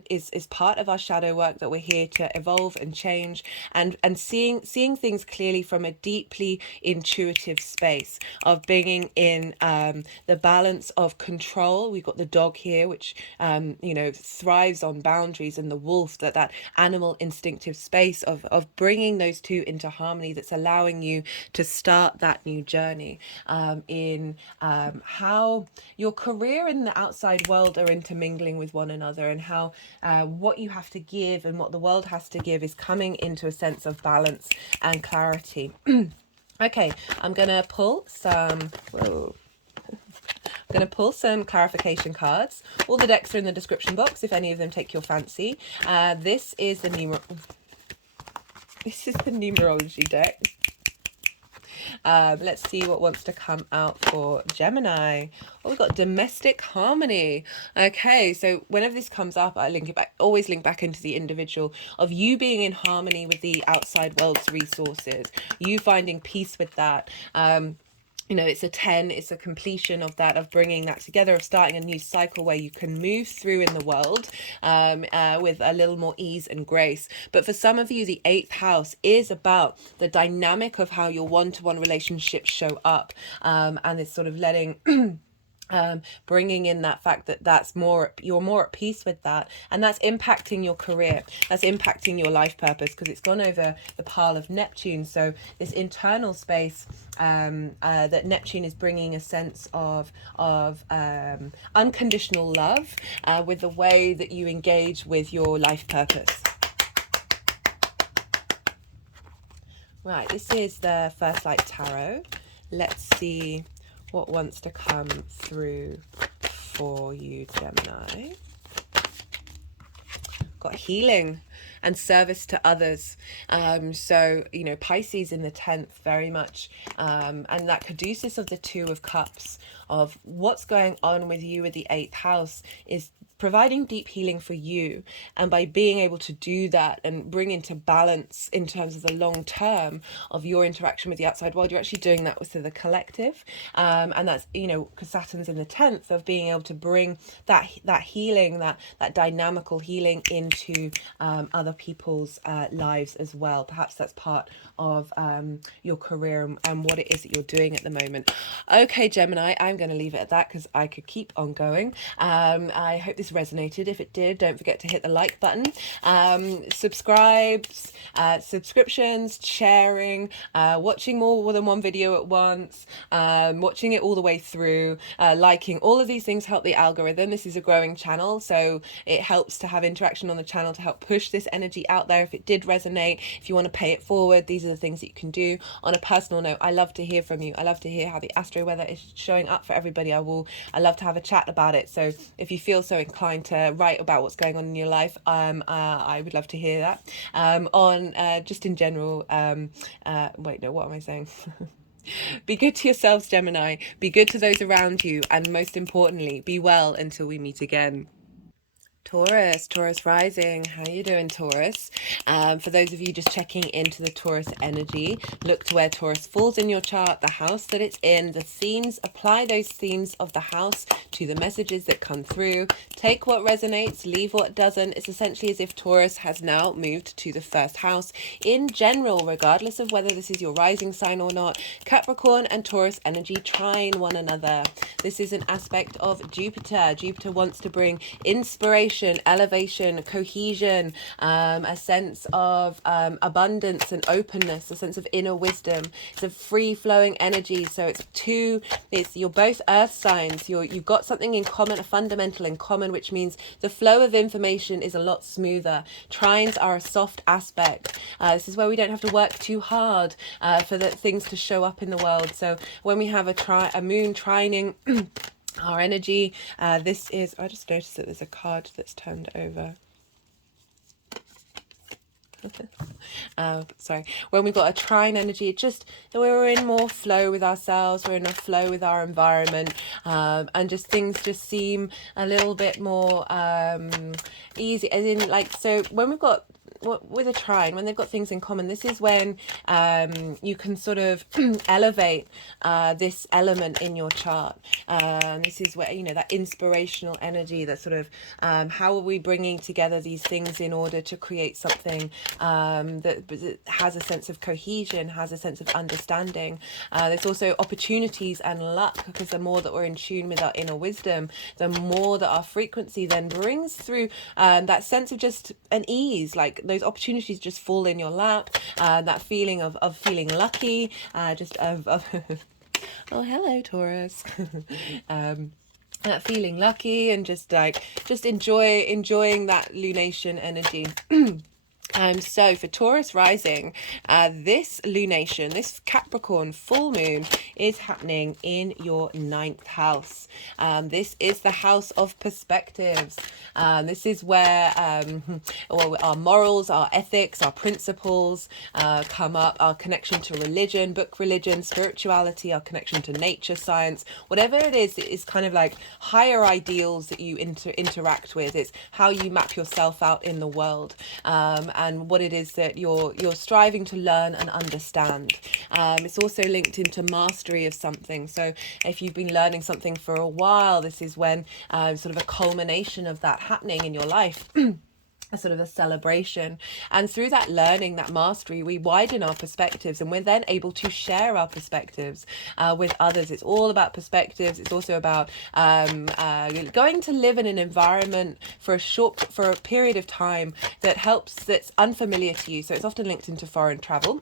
is part of our shadow work, that we're here to evolve and change, and seeing things clearly from a deeply intuitive space of bringing in the balance of control. We've got the dog here, which thrives on boundaries, and the wolf, that animal instinctive space of bringing those two into harmony, that's allowing you to start that new journey in how your career and the outside world are intermingling with one another, and how what you have to give and what the world has to give is coming into a sense of balance and clarity. Okay, I'm gonna pull some clarification cards. All the decks are in the description box if any of them take your fancy. This is the numerology deck. Let's see what wants to come out for Gemini. Oh, we've got domestic harmony. Okay, so whenever this comes up, I always link back into the individual, of you being in harmony with the outside world's resources, you finding peace with that. It's a 10, it's a completion of that, of bringing that together, of starting a new cycle where you can move through in the world with a little more ease and grace. But for some of you, the 8th house is about the dynamic of how your one-to-one relationships show up, and it's sort of letting bringing in that fact that you're more at peace with that, and that's impacting your career, that's impacting your life purpose, because it's gone over the pile of Neptune. So this internal space that Neptune is bringing a sense of unconditional love with the way that you engage with your life purpose. Right, this is the First Light Tarot. Let's see what wants to come through for you, Gemini. Got healing and service to others. So, Pisces in the 10th, very much. And that caduceus of the 2 of Cups, of what's going on with you with the 8th house, is providing deep healing for you. And by being able to do that and bring into balance in terms of the long term of your interaction with the outside world, you're actually doing that with the collective. And that's, you know, because Saturn's in the 10th, of being able to bring that healing, that dynamical healing into other people's lives as well. Perhaps that's part of your career and what it is that you're doing at the moment. Okay, Gemini, I'm going to leave it at that because I could keep on going. I hope this resonated. If it did, don't forget to hit the like button, subscriptions, sharing, watching more than one video at once, watching it all the way through, liking. All of these things help the algorithm. This is a growing channel, so it helps to have interaction on the channel to help push this energy out there. If it did resonate, if you want to pay it forward, these are the things that you can do. On a personal note, I love to hear from you. I love to hear how the astro weather is showing up for everybody. I love to have a chat about it. So if you feel so inclined to write about what's going on in your life, I would love to hear that. Just in general, wait, no, what am I saying? Be good to yourselves, Gemini. Be good to those around you. And most importantly, be well until we meet again. Taurus rising. How you doing, Taurus? For those of you just checking into the Taurus energy, look to where Taurus falls in your chart, the house that it's in, the themes. Apply those themes of the house to the messages that come through. Take what resonates, leave what doesn't. It's essentially as if Taurus has now moved to the first house. In general, regardless of whether this is your rising sign or not, Capricorn and Taurus energy trine one another. This is an aspect of Jupiter. Jupiter wants to bring inspiration, elevation, cohesion, a sense of abundance and openness, a sense of inner wisdom. It's a free-flowing energy. So you're both earth signs. You've got something in common, a fundamental in common, which means the flow of information is a lot smoother. Trines are a soft aspect. This is where we don't have to work too hard for the things to show up in the world. So when we have a moon trining our energy, this is, I just noticed that there's a card that's turned over. Sorry, when we've got a trine energy, we're in more flow with ourselves, we're in a flow with our environment, and just things just seem a little bit more easy, as in, like, so when we've got with a trine, when they've got things in common, this is when you can sort of elevate this element in your chart. This is where, you know, that inspirational energy, that sort of how are we bringing together these things in order to create something that has a sense of cohesion, has a sense of understanding. There's also opportunities and luck, because the more that we're in tune with our inner wisdom, the more that our frequency then brings through that sense of just an ease, like those opportunities just fall in your lap, that feeling of feeling lucky, oh, hello, Taurus. That feeling lucky, and just enjoying that lunation energy. So for Taurus rising, this lunation, this Capricorn full moon is happening in your 9th house. This is the house of perspectives. This is where our morals, our ethics, our principles come up, our connection to religion, book religion, spirituality, our connection to nature, science, whatever it is kind of like higher ideals that you interact with. It's how you map yourself out in the world. And what it is that you're striving to learn and understand. It's also linked into mastery of something. So if you've been learning something for a while, this is when sort of a culmination of that happening in your life. A sort of a celebration, and through that learning, that mastery, we widen our perspectives, and we're then able to share our perspectives with others. It's all about perspectives. It's also about going to live in an environment for a period of time that's unfamiliar to you. So it's often linked into foreign travel.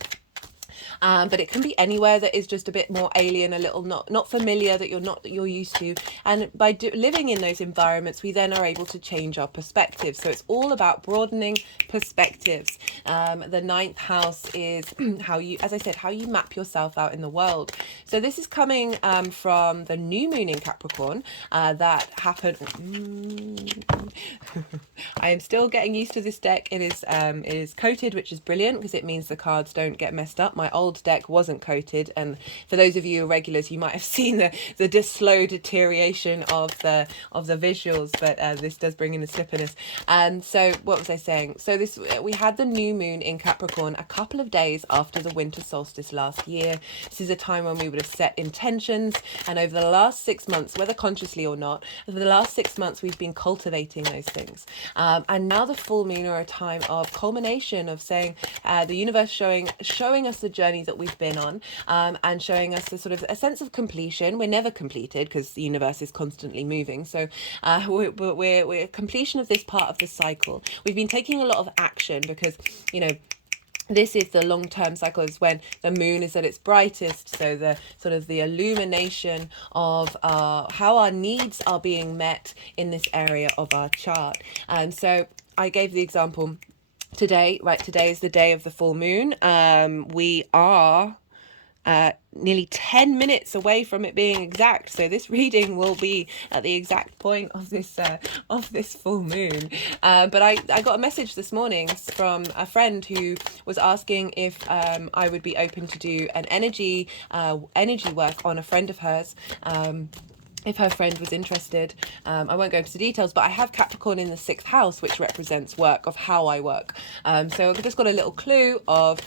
But it can be anywhere that is just a bit more alien, a little not familiar, that you're used to. And by living in those environments, we then are able to change our perspectives. So it's all about broadening perspectives. The ninth house is how you, as I said, how you map yourself out in the world. So this is coming from the new moon in Capricorn that happened. I am still getting used to this deck. It is coated, which is brilliant because it means the cards don't get messed up. My old deck wasn't coated, and for those of you regulars, you might have seen the slow deterioration of the visuals, but this does bring in the slipperiness. And so what was I saying? So this, we had the new moon in Capricorn a couple of days after the winter solstice last year. This is a time when we would have set intentions, and over the last 6 months, whether consciously or not, over the last 6 months we've been cultivating those things. And now the full moon are a time of culmination, of saying the universe showing us the journey that we've been on, and showing us the sort of a sense of completion. We're never completed because the universe is constantly moving. So we're completion of this part of the cycle. We've been taking a lot of action because, you know, this is the long-term cycle, is when the moon is at its brightest. So the sort of the illumination of how our needs are being met in this area of our chart. And so I gave the example today, right? Today is the day of the full moon. We are nearly 10 minutes away from it being exact, so this reading will be at the exact point of this full moon. But I got a message this morning from a friend who was asking if I would be open to do an energy work on a friend of hers. If her friend was interested. I won't go into the details, but I have Capricorn in the 6th house, which represents work, of how I work. So I've just got a little clue of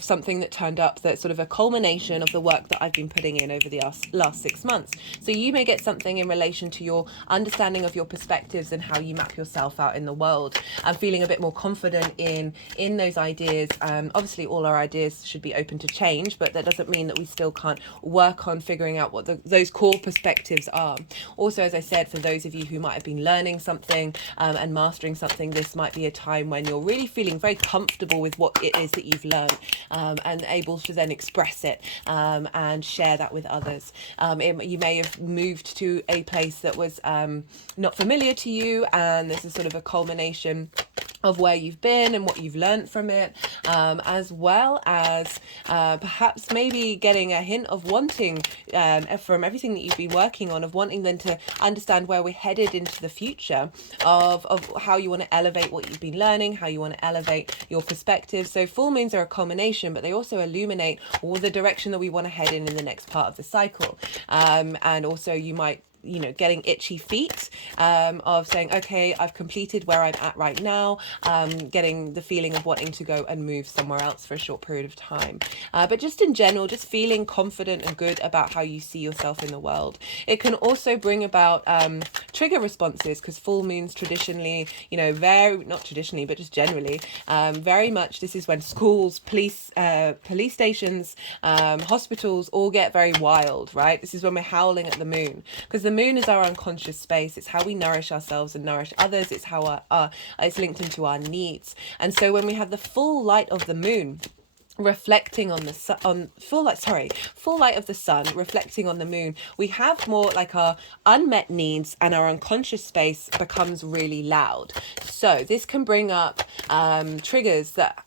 something that turned up, that's sort of a culmination of the work that I've been putting in over the last 6 months. So you may get something in relation to your understanding of your perspectives and how you map yourself out in the world. I'm feeling a bit more confident in those ideas. Obviously all our ideas should be open to change, but that doesn't mean that we still can't work on figuring out what those core perspectives are. Also, as I said, for those of you who might have been learning something and mastering something, this might be a time when you're really feeling very comfortable with what it is that you've learned, and able to then express it and share that with others. You may have moved to a place that was not familiar to you, and this is sort of a culmination of where you've been and what you've learned from it, as well as perhaps maybe getting a hint of wanting from everything that you've been working on, of wanting then to understand where we're headed into the future, of how you want to elevate what you've been learning, how you want to elevate your perspective. So full moons are a culmination, but they also illuminate all the direction that we want to head in the next part of the cycle. And also you might, you know, getting itchy feet, of saying, okay, I've completed where I'm at right now, getting the feeling of wanting to go and move somewhere else for a short period of time. But just in general, just feeling confident and good about how you see yourself in the world. It can also bring about trigger responses, because full moons traditionally, you know, not traditionally, but just generally, very much, this is when schools, police stations, hospitals all get very wild, right? This is when we're howling at the moon, because the moon is our unconscious space. It's how we nourish ourselves and nourish others. It's how it's linked into our needs. And so when we have the full light of the moon reflecting on the sun, full light of the sun reflecting on the moon, we have more like our unmet needs, and our unconscious space becomes really loud. So this can bring up triggers that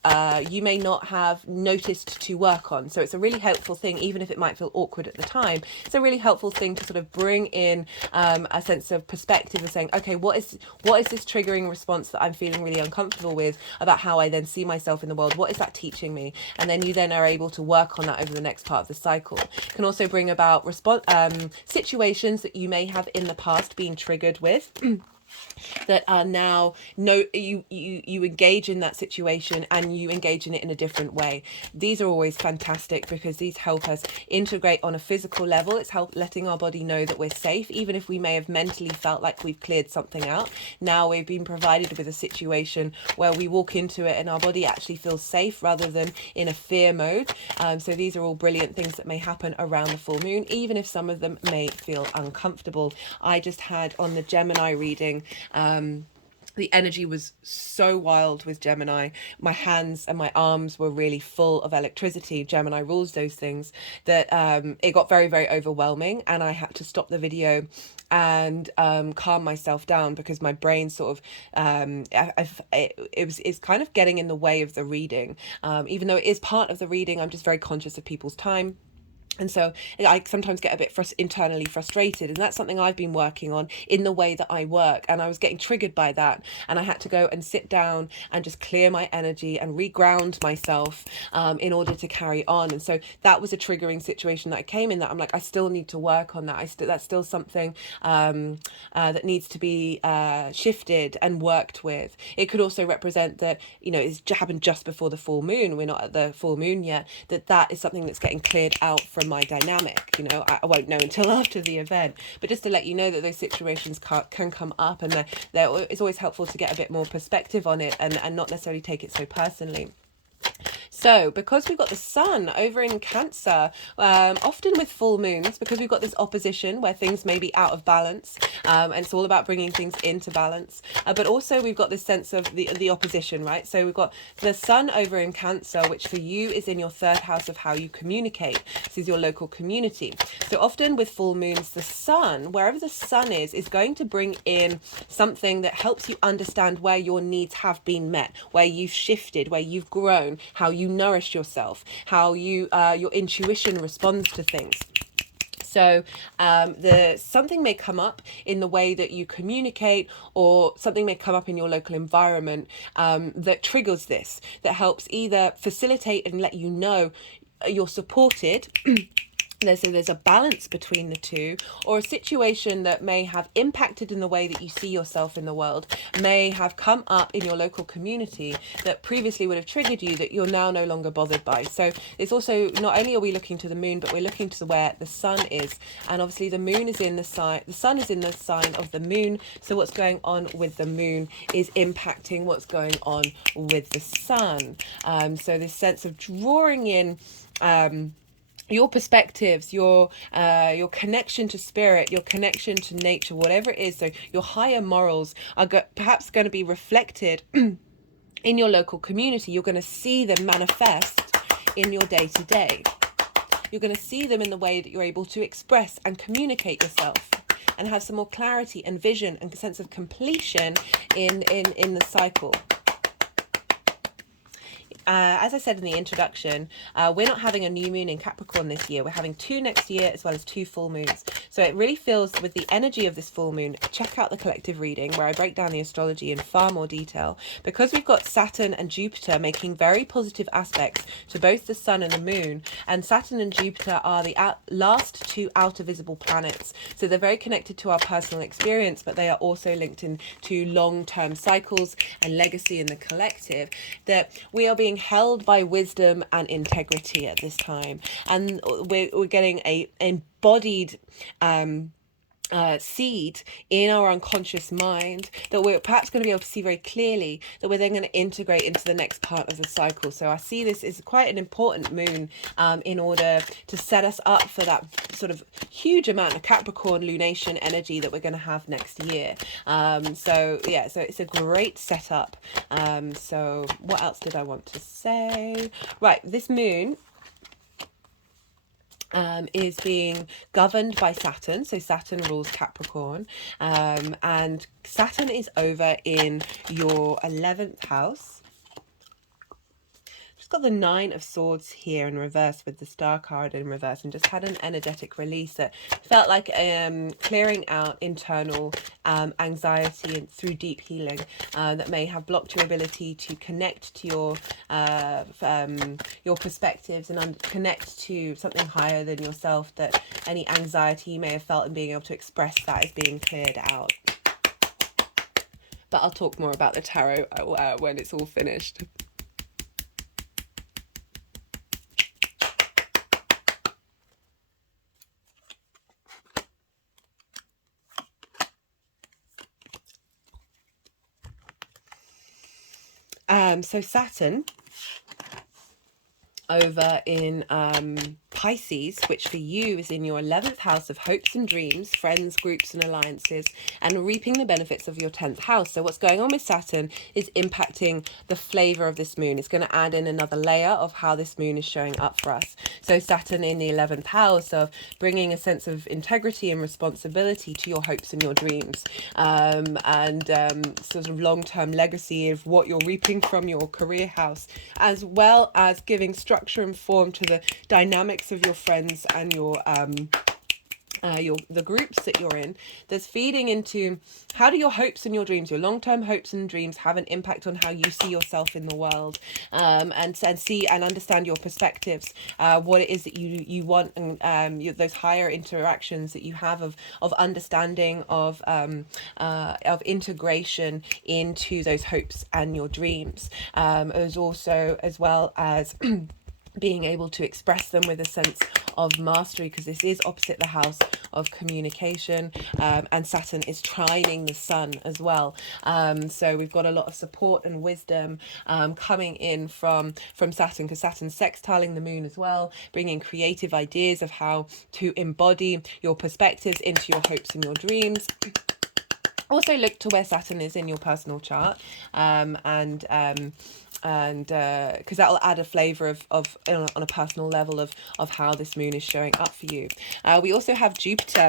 you may not have noticed to work on. So it's a really helpful thing, even if it might feel awkward at the time. It's a really helpful thing to sort of bring in a sense of perspective of saying, okay, what is this triggering response that I'm feeling really uncomfortable with about how I then see myself in the world? What is that teaching me? And then you then are able to work on that over the next part of the cycle. It can also bring about situations that you may have in the past been triggered with. That are now, you engage in that situation and you engage in it in a different way. These are always fantastic because these help us integrate on a physical level. It's letting our body know that we're safe, even if we may have mentally felt like we've cleared something out. Now we've been provided with a situation where we walk into it and our body actually feels safe rather than in a fear mode. So these are all brilliant things that may happen around the full moon, even if some of them may feel uncomfortable. I just had on the Gemini reading the energy was so wild with Gemini. My hands and my arms were really full of electricity. Gemini rules those things, that it got very, very overwhelming, and I had to stop the video and calm myself down, because my brain sort of it's kind of getting in the way of the reading. Even though it is part of the reading, I'm just very conscious of people's time. And so I sometimes get a bit internally frustrated, and that's something I've been working on in the way that I work. And I was getting triggered by that, and I had to go and sit down and just clear my energy and reground myself in order to carry on. And so that was a triggering situation that I came in, that I'm like, I still need to work on that. That's still something that needs to be shifted and worked with. It could also represent that, you know, it's happened just before the full moon. We're not at the full moon yet. That is something that's getting cleared out from my dynamic. You know, I won't know until after the event, but just to let you know that those situations can come up, and it's always helpful to get a bit more perspective on it, and not necessarily take it so personally. So because we've got the sun over in Cancer, often with full moons, because we've got this opposition where things may be out of balance, and it's all about bringing things into balance, but also we've got this sense of the opposition, right? So we've got the sun over in Cancer, which for you is in your third house of how you communicate. This is your local community. So often with full moons, the sun, wherever the sun is going to bring in something that helps you understand where your needs have been met, where you've shifted, where you've grown, how you nourish yourself, how you your intuition responds to things. So something may come up in the way that you communicate, or something may come up in your local environment that triggers this, that helps either facilitate and let you know you're supported. So there's a balance between the two, or a situation that may have impacted in the way that you see yourself in the world, may have come up in your local community that previously would have triggered you, that you're now no longer bothered by. So it's also, not only are we looking to the moon, but we're looking to where the sun is. And obviously the moon is in the sign, the sun is in the sign of the moon. So what's going on with the moon is impacting what's going on with the sun. So this sense of drawing in your perspectives, your connection to spirit, your connection to nature, whatever it is. So your higher morals are perhaps going to be reflected in your local community. You're going to see them manifest in your day-to-day. You're going to see them in the way that you're able to express and communicate yourself, and have some more clarity and vision and sense of completion in the cycle. As I said in the introduction, we're not having a new moon in Capricorn this year. We're having 2 next year, as well as 2 full moons. So it really feels, with the energy of this full moon, check out the collective reading where I break down the astrology in far more detail. Because we've got Saturn and Jupiter making very positive aspects to both the sun and the moon, and Saturn and Jupiter are the last 2 outer visible planets. So they're very connected to our personal experience, but they are also linked into long-term cycles and legacy in the collective, that we are being held by wisdom and integrity at this time, and we're getting a embodied seed in our unconscious mind that we're perhaps going to be able to see very clearly, that we're then going to integrate into the next part of the cycle. So I see this as quite an important moon in order to set us up for that sort of huge amount of Capricorn lunation energy that we're going to have next year. So it's a great setup. So what else did I want to say? Right, this moon is being governed by Saturn. So Saturn rules Capricorn, and Saturn is over in your 11th house. Just got the 9 of Swords here in reverse with the Star card in reverse, and just had an energetic release that felt like clearing out internal anxiety and through deep healing that may have blocked your ability to connect to your perspectives and connect to something higher than yourself, that any anxiety you may have felt in being able to express that is being cleared out. But I'll talk more about the tarot when it's all finished. So Saturn over in Pisces, which for you is in your 11th house of hopes and dreams, friends, groups and alliances, and reaping the benefits of your 10th house. So what's going on with Saturn is impacting the flavor of this moon. It's going to add in another layer of how this moon is showing up for us. So Saturn in the 11th house of bringing a sense of integrity and responsibility to your hopes and your dreams, and sort of long-term legacy of what you're reaping from your career house, as well as giving structure and form to the dynamics of your friends and the groups that you're in. That's feeding into how do your hopes and your dreams, your long-term hopes and dreams, have an impact on how you see yourself in the world, and see and understand your perspectives, what it is that you want, and those higher interactions that you have of understanding, of integration into those hopes and your dreams, as well as being able to express them with a sense of mastery, because this is opposite the house of communication, and Saturn is trining the sun as well. So we've got a lot of support and wisdom coming in from Saturn, because Saturn's sextiling the moon as well, bringing creative ideas of how to embody your perspectives into your hopes and your dreams. Also look to where Saturn is in your personal chart, and because that'll add a flavor of on a personal level of how this moon is showing up for you. We also have Jupiter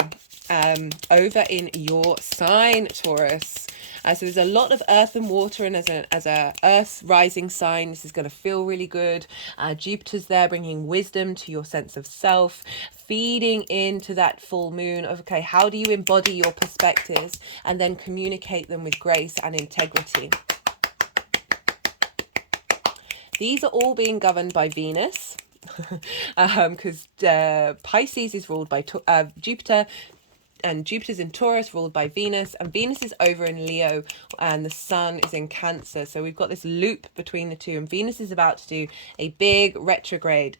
over in your sign, Taurus. So there's a lot of earth and water, and as a earth rising sign, this is going to feel really good. Jupiter's there bringing wisdom to your sense of self, feeding into that full moon of, okay, how do you embody your perspectives and then communicate them with grace and integrity. These are all being governed by Venus, because Pisces is ruled by Jupiter, and Jupiter's in Taurus, ruled by Venus, and Venus is over in Leo, and the Sun is in Cancer. So we've got this loop between the two, and Venus is about to do a big retrograde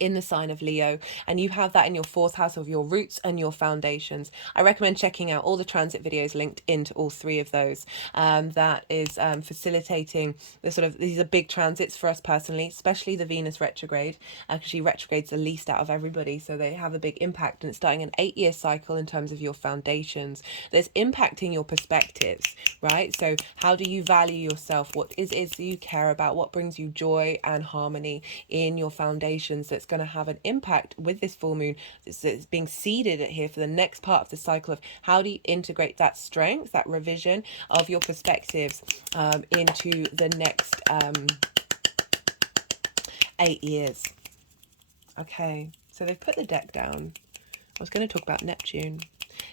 in the sign of Leo, and you have that in your 4th house of your roots and your foundations. I recommend checking out all the transit videos linked into all 3 of those. That is facilitating the sort of, these are big transits for us personally, especially the Venus retrograde, because she retrogrades the least out of everybody, so they have a big impact, and it's starting an 8-year cycle in terms of your foundations that's impacting your perspectives, right? So how do you value yourself? What is it you care about? What brings you joy and harmony in your foundations? That's going to have an impact with this full moon. It's being seeded here for the next part of the cycle of how do you integrate that strength, that revision of your perspectives into the next 8 years. Okay, so they've put the deck down. I was going to talk about Neptune.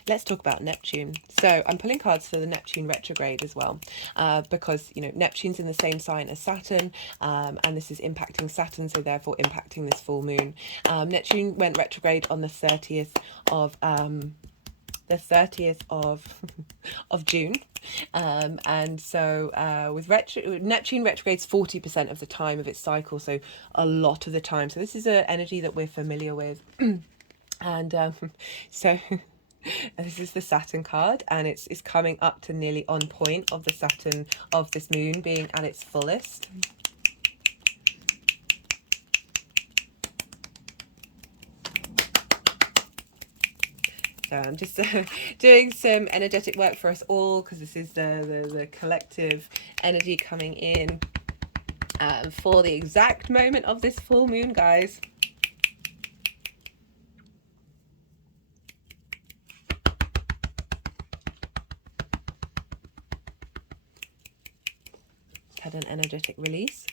Let's talk about Neptune. So I'm pulling cards for the Neptune retrograde as well, because, you know, Neptune's in the same sign as Saturn, and this is impacting Saturn, so therefore impacting this full moon. Neptune went retrograde on the 30th of of June, and so with Neptune retrogrades 40% of the time of its cycle, so a lot of the time. So this is an energy that we're familiar with, and so. This is the Saturn card, and it's coming up to nearly on point of the Saturn of this moon being at its fullest. So I'm just doing some energetic work for us all, because this is the collective energy coming in for the exact moment of this full moon, guys. Had an energetic release.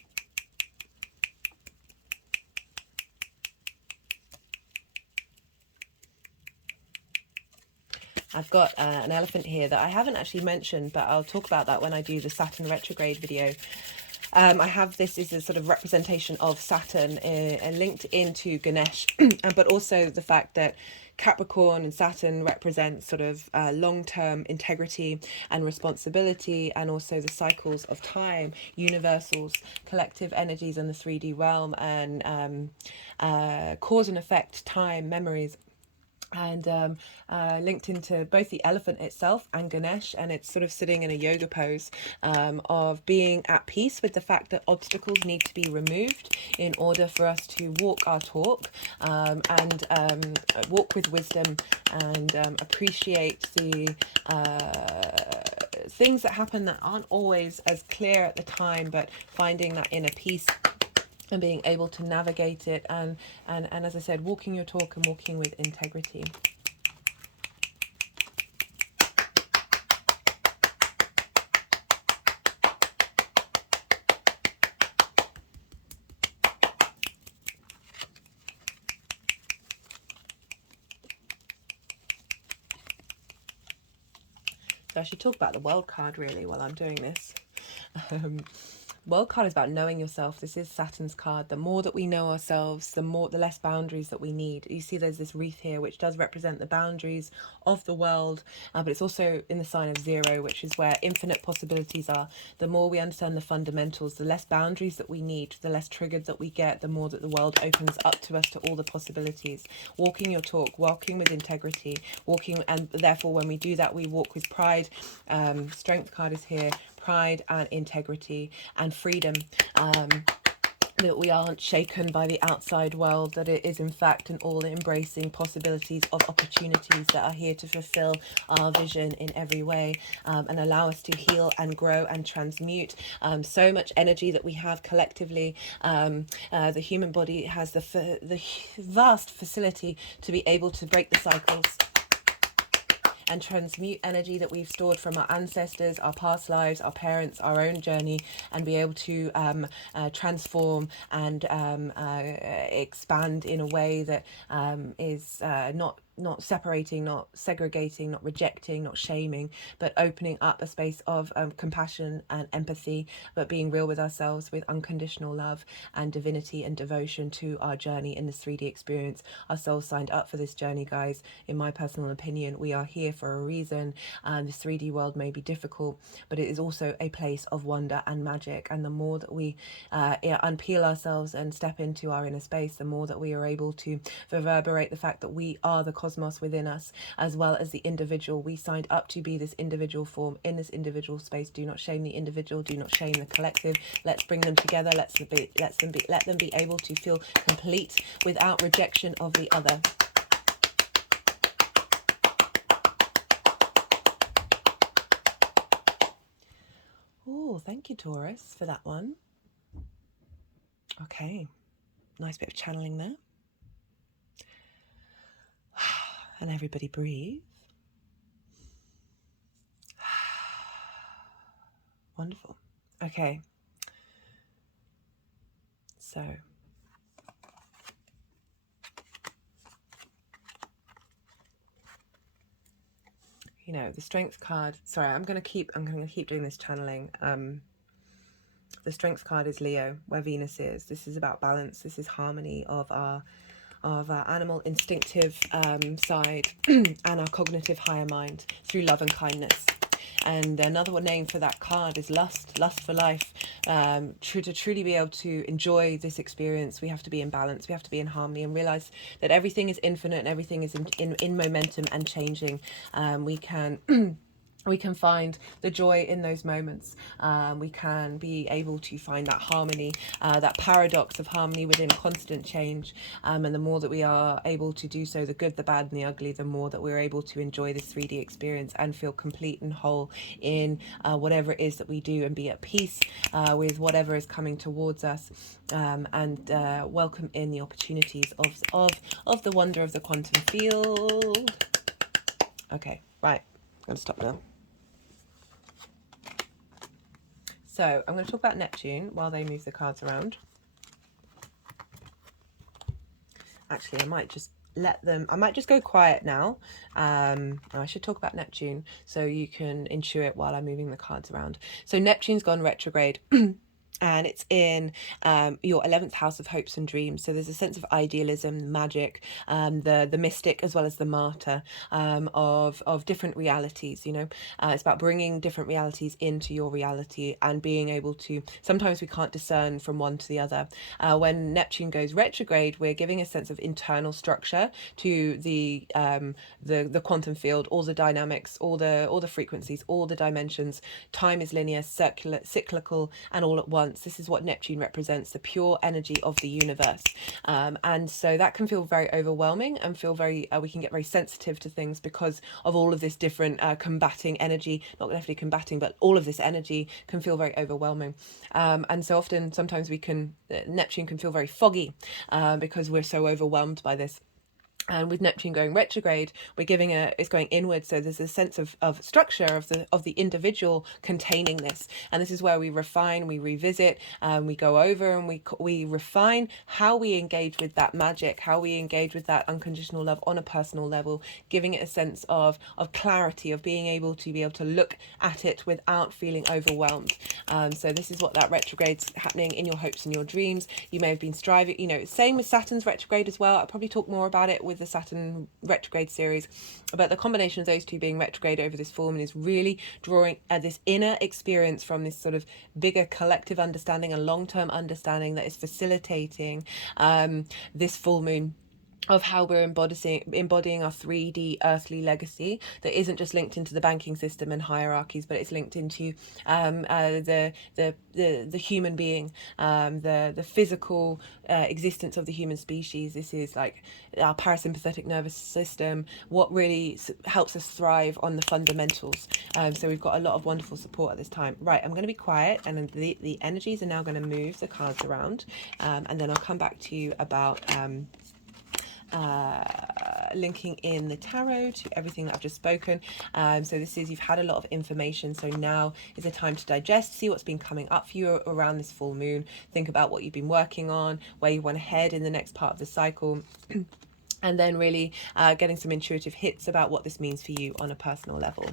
I've got an elephant here that I haven't actually mentioned, but I'll talk about that when I do the Saturn retrograde video. I have this is a sort of representation of Saturn linked into Ganesh, but also the fact that Capricorn and Saturn represent sort of long-term integrity and responsibility, and also the cycles of time, universals, collective energies in the 3D realm, and cause and effect, time, memories. and linked into both the elephant itself and Ganesh, and it's sort of sitting in a yoga pose of being at peace with the fact that obstacles need to be removed in order for us to walk our talk, and walk with wisdom, and appreciate the things that happen that aren't always as clear at the time, but finding that inner peace and being able to navigate it, and as I said, walking your talk and walking with integrity. So I should talk about the World card really while I'm doing this. World card is about knowing yourself. This is Saturn's card. The more that we know ourselves, the less boundaries that we need. You see there's this wreath here which does represent the boundaries of the world, but it's also in the sign of 0, which is where infinite possibilities are. The more we understand the fundamentals, the less boundaries that we need, the less triggered that we get, the more that the world opens up to us to all the possibilities. Walking your talk, walking with integrity, walking, and therefore when we do that, we walk with pride. Strength card is here. Pride and integrity and freedom, that we aren't shaken by the outside world, that it is in fact an all-embracing possibilities of opportunities that are here to fulfill our vision in every way, and allow us to heal and grow and transmute so much energy that we have collectively. The human body has the vast facility to be able to break the cycles and transmute energy that we've stored from our ancestors, our past lives, our parents, our own journey, and be able to transform and expand in a way that is not separating, not segregating, not rejecting, not shaming, but opening up a space of compassion and empathy, but being real with ourselves with unconditional love and divinity and devotion to our journey in this 3D experience. Our souls signed up for this journey, guys. In my personal opinion, we are here for a reason. This 3D world may be difficult, but it is also a place of wonder and magic. And the more that we unpeel ourselves and step into our inner space, the more that we are able to reverberate the fact that we are the cosmos within us, as well as the individual. We signed up to be this individual form in this individual space. Do not shame the individual. Do not shame the collective. Let's bring them together. Let them be able to feel complete without rejection of the other. Oh, thank you, Taurus, for that one. Okay, nice bit of channeling there. And everybody breathe. Wonderful. Okay. So you know, the Strength card, sorry, I'm going to keep doing this channeling. The Strength card is Leo, where Venus is. This is about balance. This is harmony of our animal instinctive side and our cognitive higher mind through love and kindness. And another name for that card is lust for life. To truly be able to enjoy this experience, we have to be in balance, we have to be in harmony, and realize that everything is infinite and everything is in momentum and changing. We can find the joy in those moments. We can be able to find that harmony, that paradox of harmony within constant change. And the more that we are able to do so, the good, the bad, and the ugly, the more that we're able to enjoy this 3D experience and feel complete and whole in whatever it is that we do, and be at peace with whatever is coming towards us, and welcome in the opportunities of the wonder of the quantum field. Okay, right, I'm going to stop now. So I'm going to talk about Neptune while they move the cards around. Actually, I might just go quiet now. I should talk about Neptune so you can intuit while I'm moving the cards around. So Neptune's gone retrograde. and it's in your 11th house of hopes and dreams. So there's a sense of idealism, magic, the mystic as well as the martyr, of different realities. It's about bringing different realities into your reality and being able to. Sometimes we can't discern from one to the other. When Neptune goes retrograde, we're giving a sense of internal structure to the quantum field, all the dynamics, all the frequencies, all the dimensions. Time is linear, circular, cyclical, and all at once. This is what Neptune represents, the pure energy of the universe. And so that can feel very overwhelming and feel very, we can get very sensitive to things because of all of this different combating energy, not definitely combating, but all of this energy can feel very overwhelming. And so often, sometimes Neptune can feel very foggy because we're so overwhelmed by this. And with Neptune going retrograde, it's going inward. So there's a sense of structure of the individual containing this. And this is where we refine, we revisit, we go over and we refine how we engage with that magic, how we engage with that unconditional love on a personal level, giving it a sense of clarity, of being able to look at it without feeling overwhelmed. So this is what that retrograde's happening in your hopes and your dreams. You may have been striving, same with Saturn's retrograde as well. I'll probably talk more about it with the Saturn retrograde series, but the combination of those two being retrograde over this full moon is really drawing this inner experience from this sort of bigger collective understanding, a long-term understanding that is facilitating this full moon of how we're embodying our 3D earthly legacy that isn't just linked into the banking system and hierarchies, but it's linked into the human being, the physical existence of the human species. This is like our parasympathetic nervous system, what really helps us thrive on the fundamentals. So we've got a lot of wonderful support at this time. Right, I'm going to be quiet, and the energies are now going to move the cards around, and then I'll come back to you about linking in the tarot to everything that I've just spoken. So this is, you've had a lot of information, so now is a time to digest, see what's been coming up for you around this full moon, think about what you've been working on, where you want to head in the next part of the cycle. And then really getting some intuitive hits about what this means for you on a personal level.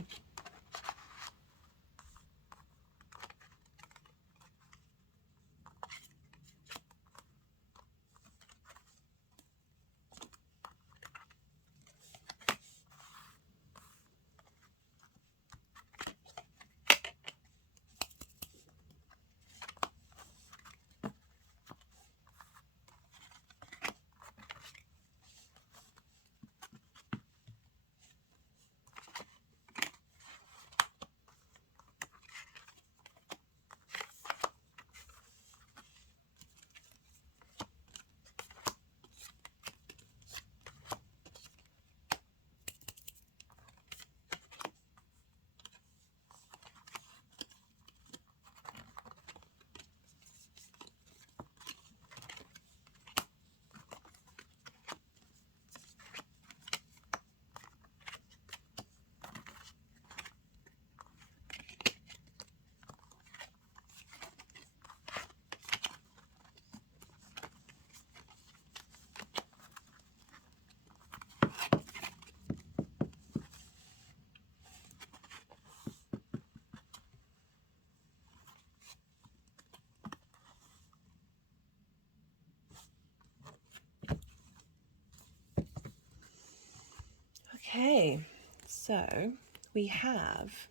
Okay, so we have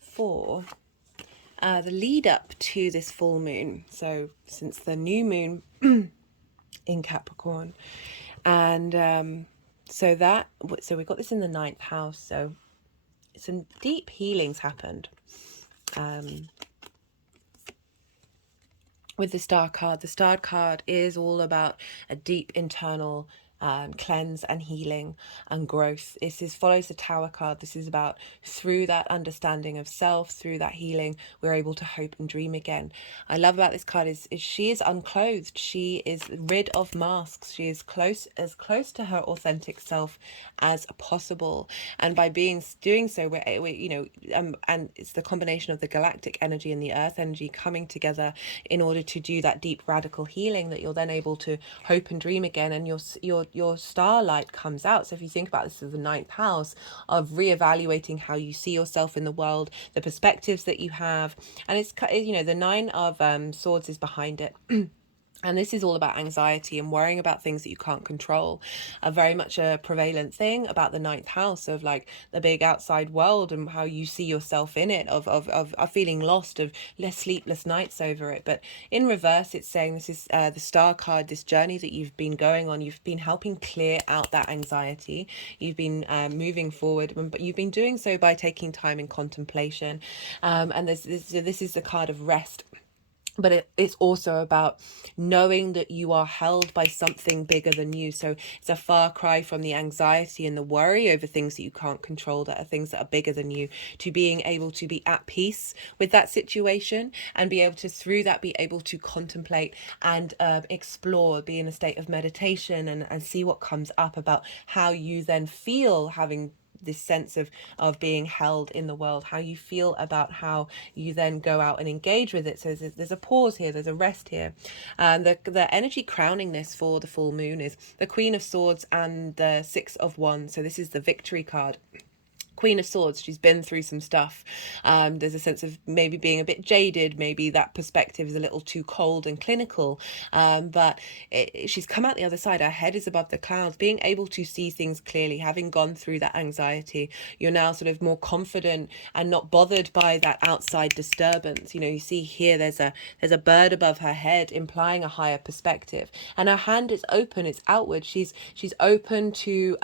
for the lead up to this full moon, so since the new moon in Capricorn, and so we got this in the 9th house, so some deep healings happened with the star card. The star card is all about a deep internal cleanse and healing and growth. Follows the Tower card. This is about, through that understanding of self, through that healing, we're able to hope and dream again. I love about this card is she is unclothed. She is rid of masks. She is as close to her authentic self as possible. And by doing so, and it's the combination of the galactic energy and the earth energy coming together in order to do that deep radical healing, that you're then able to hope and dream again, and you're your starlight comes out. So if you think about this as the ninth house of reevaluating how you see yourself in the world, the perspectives that you have, and it's, you know, the nine of swords is behind it. And this is all about anxiety and worrying about things that you can't control. A very much a prevalent thing about the ninth house of like the big outside world and how you see yourself in it, of feeling lost, of less sleepless nights over it. But in reverse, it's saying this is the star card, this journey that you've been going on. You've been helping clear out that anxiety. You've been moving forward, but you've been doing so by taking time in contemplation. And this is the card of rest. But it's also about knowing that you are held by something bigger than you. So it's a far cry from the anxiety and the worry over things that you can't control, that are things that are bigger than you, to being able to be at peace with that situation and be able to, through that, be able to contemplate and explore, be in a state of meditation and see what comes up about how you then feel having this sense of being held in the world, how you feel about how you then go out and engage with it. So there's a pause here, there's a rest here. The energy crowning this for the full moon is the Queen of Swords and the Six of Wands. So this is the victory card. Queen of Swords, she's been through some stuff. There's a sense of maybe being a bit jaded, maybe that perspective is a little too cold and clinical, but she's come out the other side. Her head is above the clouds, being able to see things clearly, having gone through that anxiety. You're now sort of more confident and not bothered by that outside disturbance. You know, you see here there's a bird above her head, implying a higher perspective, and her hand is open, it's outward. She's open to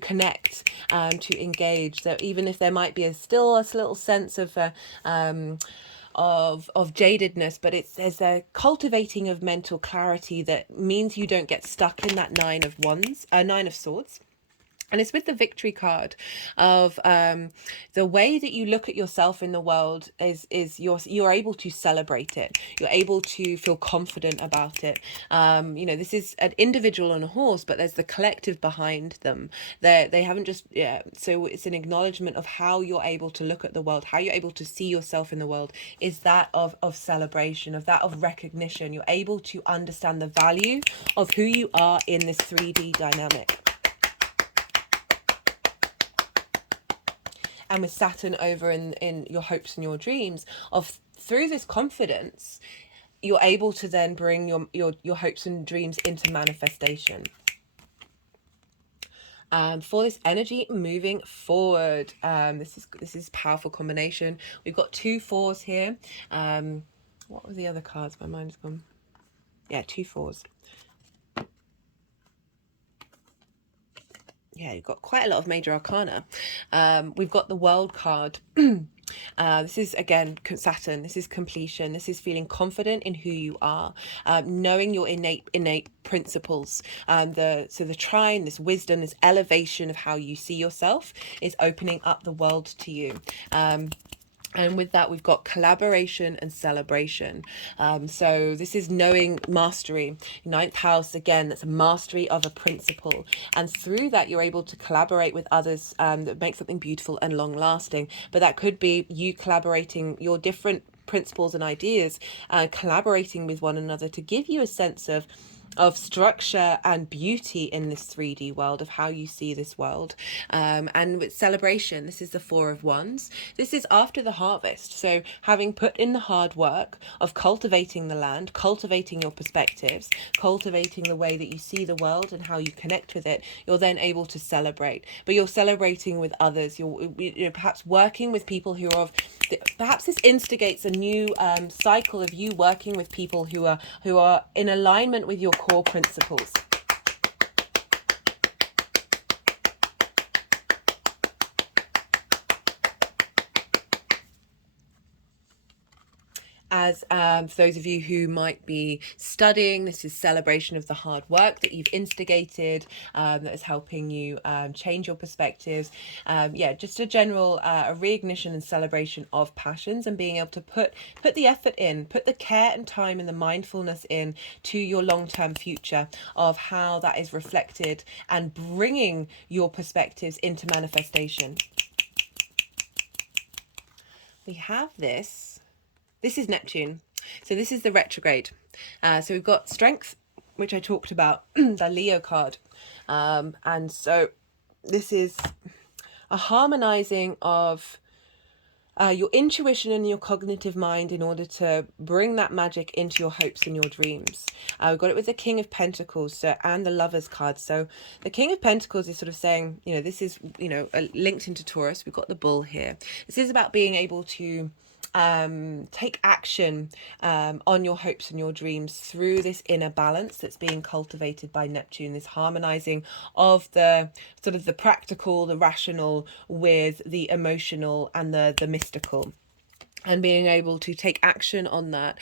connect, to engage. That even if there might be still a little sense of jadedness, but there's a cultivating of mental clarity that means you don't get stuck in that nine of swords. And it's with the victory card of the way that you look at yourself in the world is you're able to celebrate it. You're able to feel confident about it. You know, this is an individual on a horse, but there's the collective behind them. They haven't just, yeah. So it's an acknowledgement of how you're able to look at the world, how you're able to see yourself in the world is that of celebration, of that of recognition. You're able to understand the value of who you are in this 3D dynamic. And with Saturn over in your hopes and your dreams, of through this confidence, you're able to then bring your hopes and dreams into manifestation. For this energy moving forward, this is powerful combination. We've got 2 4s here. What were the other cards? My mind's gone. Yeah, 2 4s. Yeah, you've got quite a lot of major arcana. We've got the World card. This is, again, Saturn. This is completion. This is feeling confident in who you are, knowing your innate principles. The trine, this wisdom, this elevation of how you see yourself is opening up the world to you. And with that, we've got collaboration and celebration. So this is knowing mastery. Ninth house, again, that's a mastery of a principle. And through that, you're able to collaborate with others that make something beautiful and long lasting. But that could be you collaborating your different principles and ideas, collaborating with one another to give you a sense of structure and beauty in this 3D world, of how you see this world. And with celebration, this is the 4 of Wands. This is after the harvest. So having put in the hard work of cultivating the land, cultivating your perspectives, cultivating the way that you see the world and how you connect with it, you're then able to celebrate. But you're celebrating with others. You're perhaps working with people who are perhaps this instigates a new cycle of you working with people who are in alignment with your core principles. As for those of you who might be studying, this is celebration of the hard work that you've instigated, that is helping you change your perspectives. Yeah, just a general a reignition and celebration of passions, and being able to put the effort in, put the care and time and the mindfulness in to your long-term future, of how that is reflected and bringing your perspectives into manifestation. We have this. This is Neptune. So this is the retrograde. So we've got strength, which I talked about, the Leo card. And so this is a harmonizing of your intuition and your cognitive mind in order to bring that magic into your hopes and your dreams. We got it with the King of Pentacles, so, and the Lovers card. So the King of Pentacles is sort of saying, you know, this is, you know, linked into Taurus. We've got the Bull here. This is about being able to take action on your hopes and your dreams through this inner balance that's being cultivated by Neptune, this harmonizing of the sort of the practical, the rational with the emotional and the mystical, and being able to take action on that,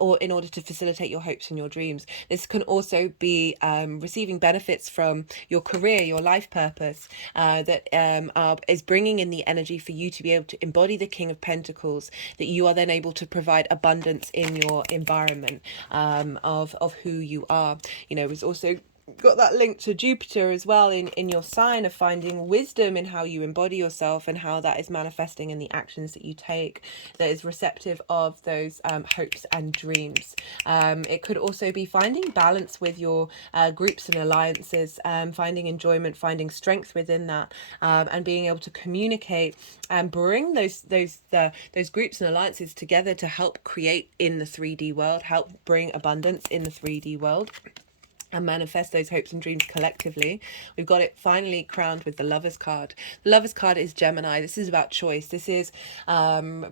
or in order to facilitate your hopes and your dreams. This can also be receiving benefits from your career, your life purpose, that is bringing in the energy for you to be able to embody the King of Pentacles, that you are then able to provide abundance in your environment, of who you are. You know, it's also got that link to Jupiter as well in your sign, of finding wisdom in how you embody yourself and how that is manifesting in the actions that you take, that is receptive of those hopes and dreams. It could also be finding balance with your groups and alliances, finding enjoyment, finding strength within that, and being able to communicate and bring those groups and alliances together to help create in the 3D world, help bring abundance in the 3D world, and manifest those hopes and dreams collectively. We've got it finally crowned with the Lovers card. The Lovers card is Gemini. This is about choice. This is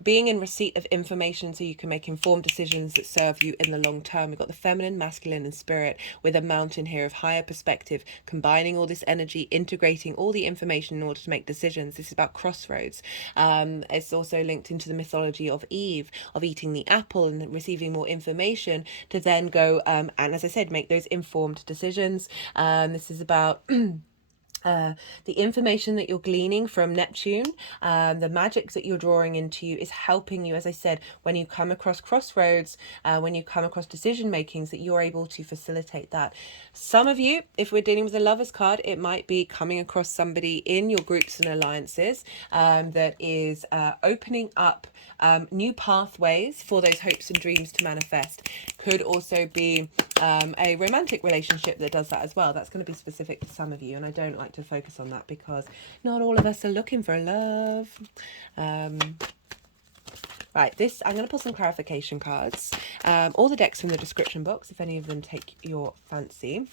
being in receipt of information so you can make informed decisions that serve you in the long term. We've got the feminine, masculine, and spirit with a mountain here of higher perspective, combining all this energy, integrating all the information in order to make decisions. This is about crossroads. It's also linked into the mythology of Eve, of eating the apple and receiving more information to then go, and as I said, make those informed decisions. This is about the information that you're gleaning from Neptune, the magic that you're drawing into you is helping you, as I said, when you come across crossroads, when you come across decision makings, that you're able to facilitate that. Some of you, if we're dealing with the Lovers card, it might be coming across somebody in your groups and alliances that is opening up new pathways for those hopes and dreams to manifest. Could also be a romantic relationship that does that as well. That's going to be specific to some of you, and I don't like to focus on that because not all of us are looking for love. Right, this, I'm going to pull some clarification cards. All the decks from the description box, if any of them take your fancy.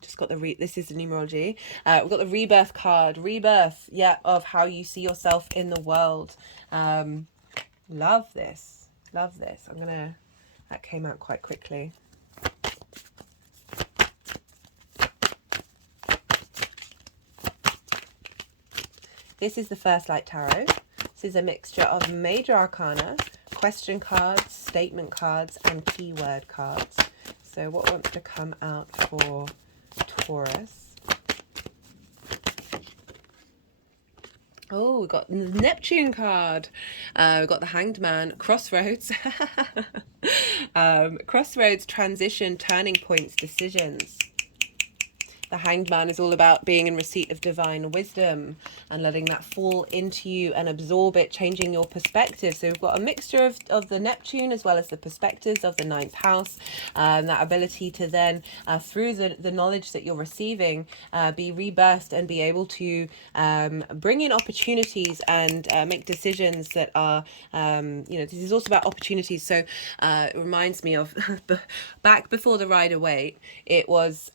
Just got the this is the numerology. We've got the Rebirth card. Rebirth, yeah, of how you see yourself in the world. Love this. Love this. That came out quite quickly. This is the First Light Tarot. This is a mixture of major arcana, question cards, statement cards, and keyword cards. So what wants to come out for Taurus? Oh, we've got the Neptune card. We've got the Hanged Man, Crossroads. Crossroads, transition, turning points, decisions. The Hanged Man is all about being in receipt of divine wisdom and letting that fall into you and absorb it, changing your perspective. So we've got a mixture of the Neptune as well as the perspectives of the ninth house, that ability to then, through the knowledge that you're receiving, be rebirthed and be able to bring in opportunities and make decisions that are, this is also about opportunities. So it reminds me of back before the Rider-Waite, it was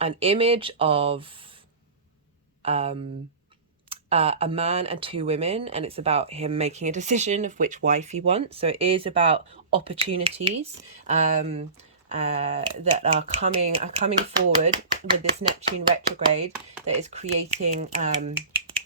an image of a man and two women, and it's about him making a decision of which wife he wants. So it is about opportunities that are coming forward with this Neptune retrograde, that is creating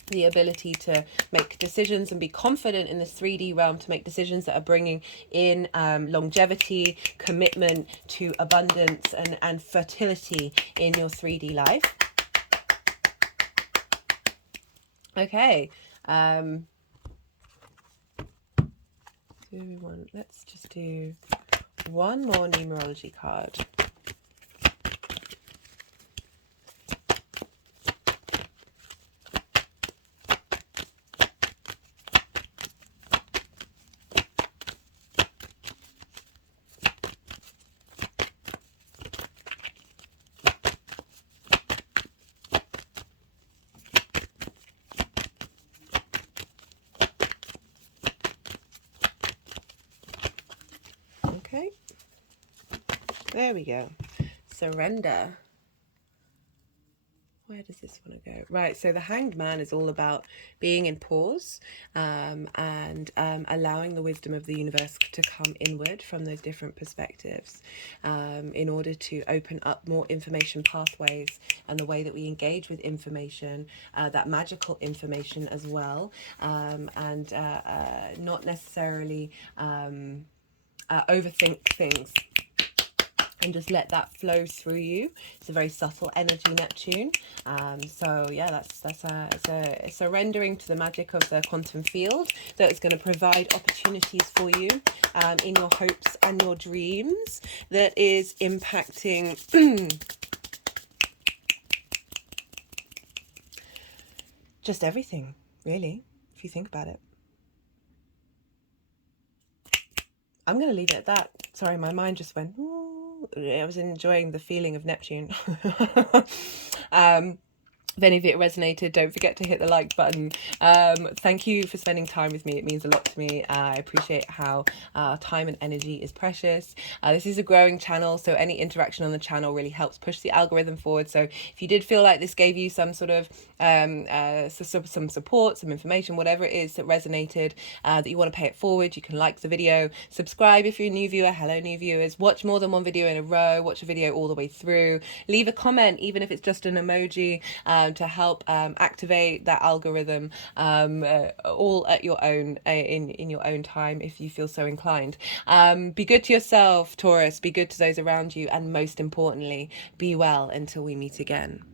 the ability to make decisions and be confident in this 3D realm, to make decisions that are bringing in longevity, commitment to abundance and fertility in your 3D life. Okay. Let's just do one more numerology card. There we go. Surrender. Where does this want to go? Right, so the Hanged Man is all about being in pause, and allowing the wisdom of the universe to come inward from those different perspectives, in order to open up more information pathways and the way that we engage with information, that magical information as well, and not necessarily overthink things, and just let that flow through you. It's a very subtle energy, Neptune. So yeah, that's a surrendering to the magic of the quantum field that is going to provide opportunities for you, in your hopes and your dreams, that is impacting just everything, really, if you think about it. I'm going to leave it at that. Sorry, my mind just went, ooh. I was enjoying the feeling of Neptune. If any of it resonated, don't forget to hit the like button. Thank you for spending time with me. It means a lot to me. I appreciate how time and energy is precious. This is a growing channel, so any interaction on the channel really helps push the algorithm forward. So if you did feel like this gave you some sort of some support, some information, whatever it is that resonated, that you want to pay it forward, you can like the video, subscribe if you're a new viewer. Hello, new viewers. Watch more than one video in a row. Watch a video all the way through. Leave a comment, even if it's just an emoji, to help activate that algorithm, all at your own, in your own time, if you feel so inclined. Be good to yourself, Taurus. Be good to those around you, and most importantly, be well until we meet again.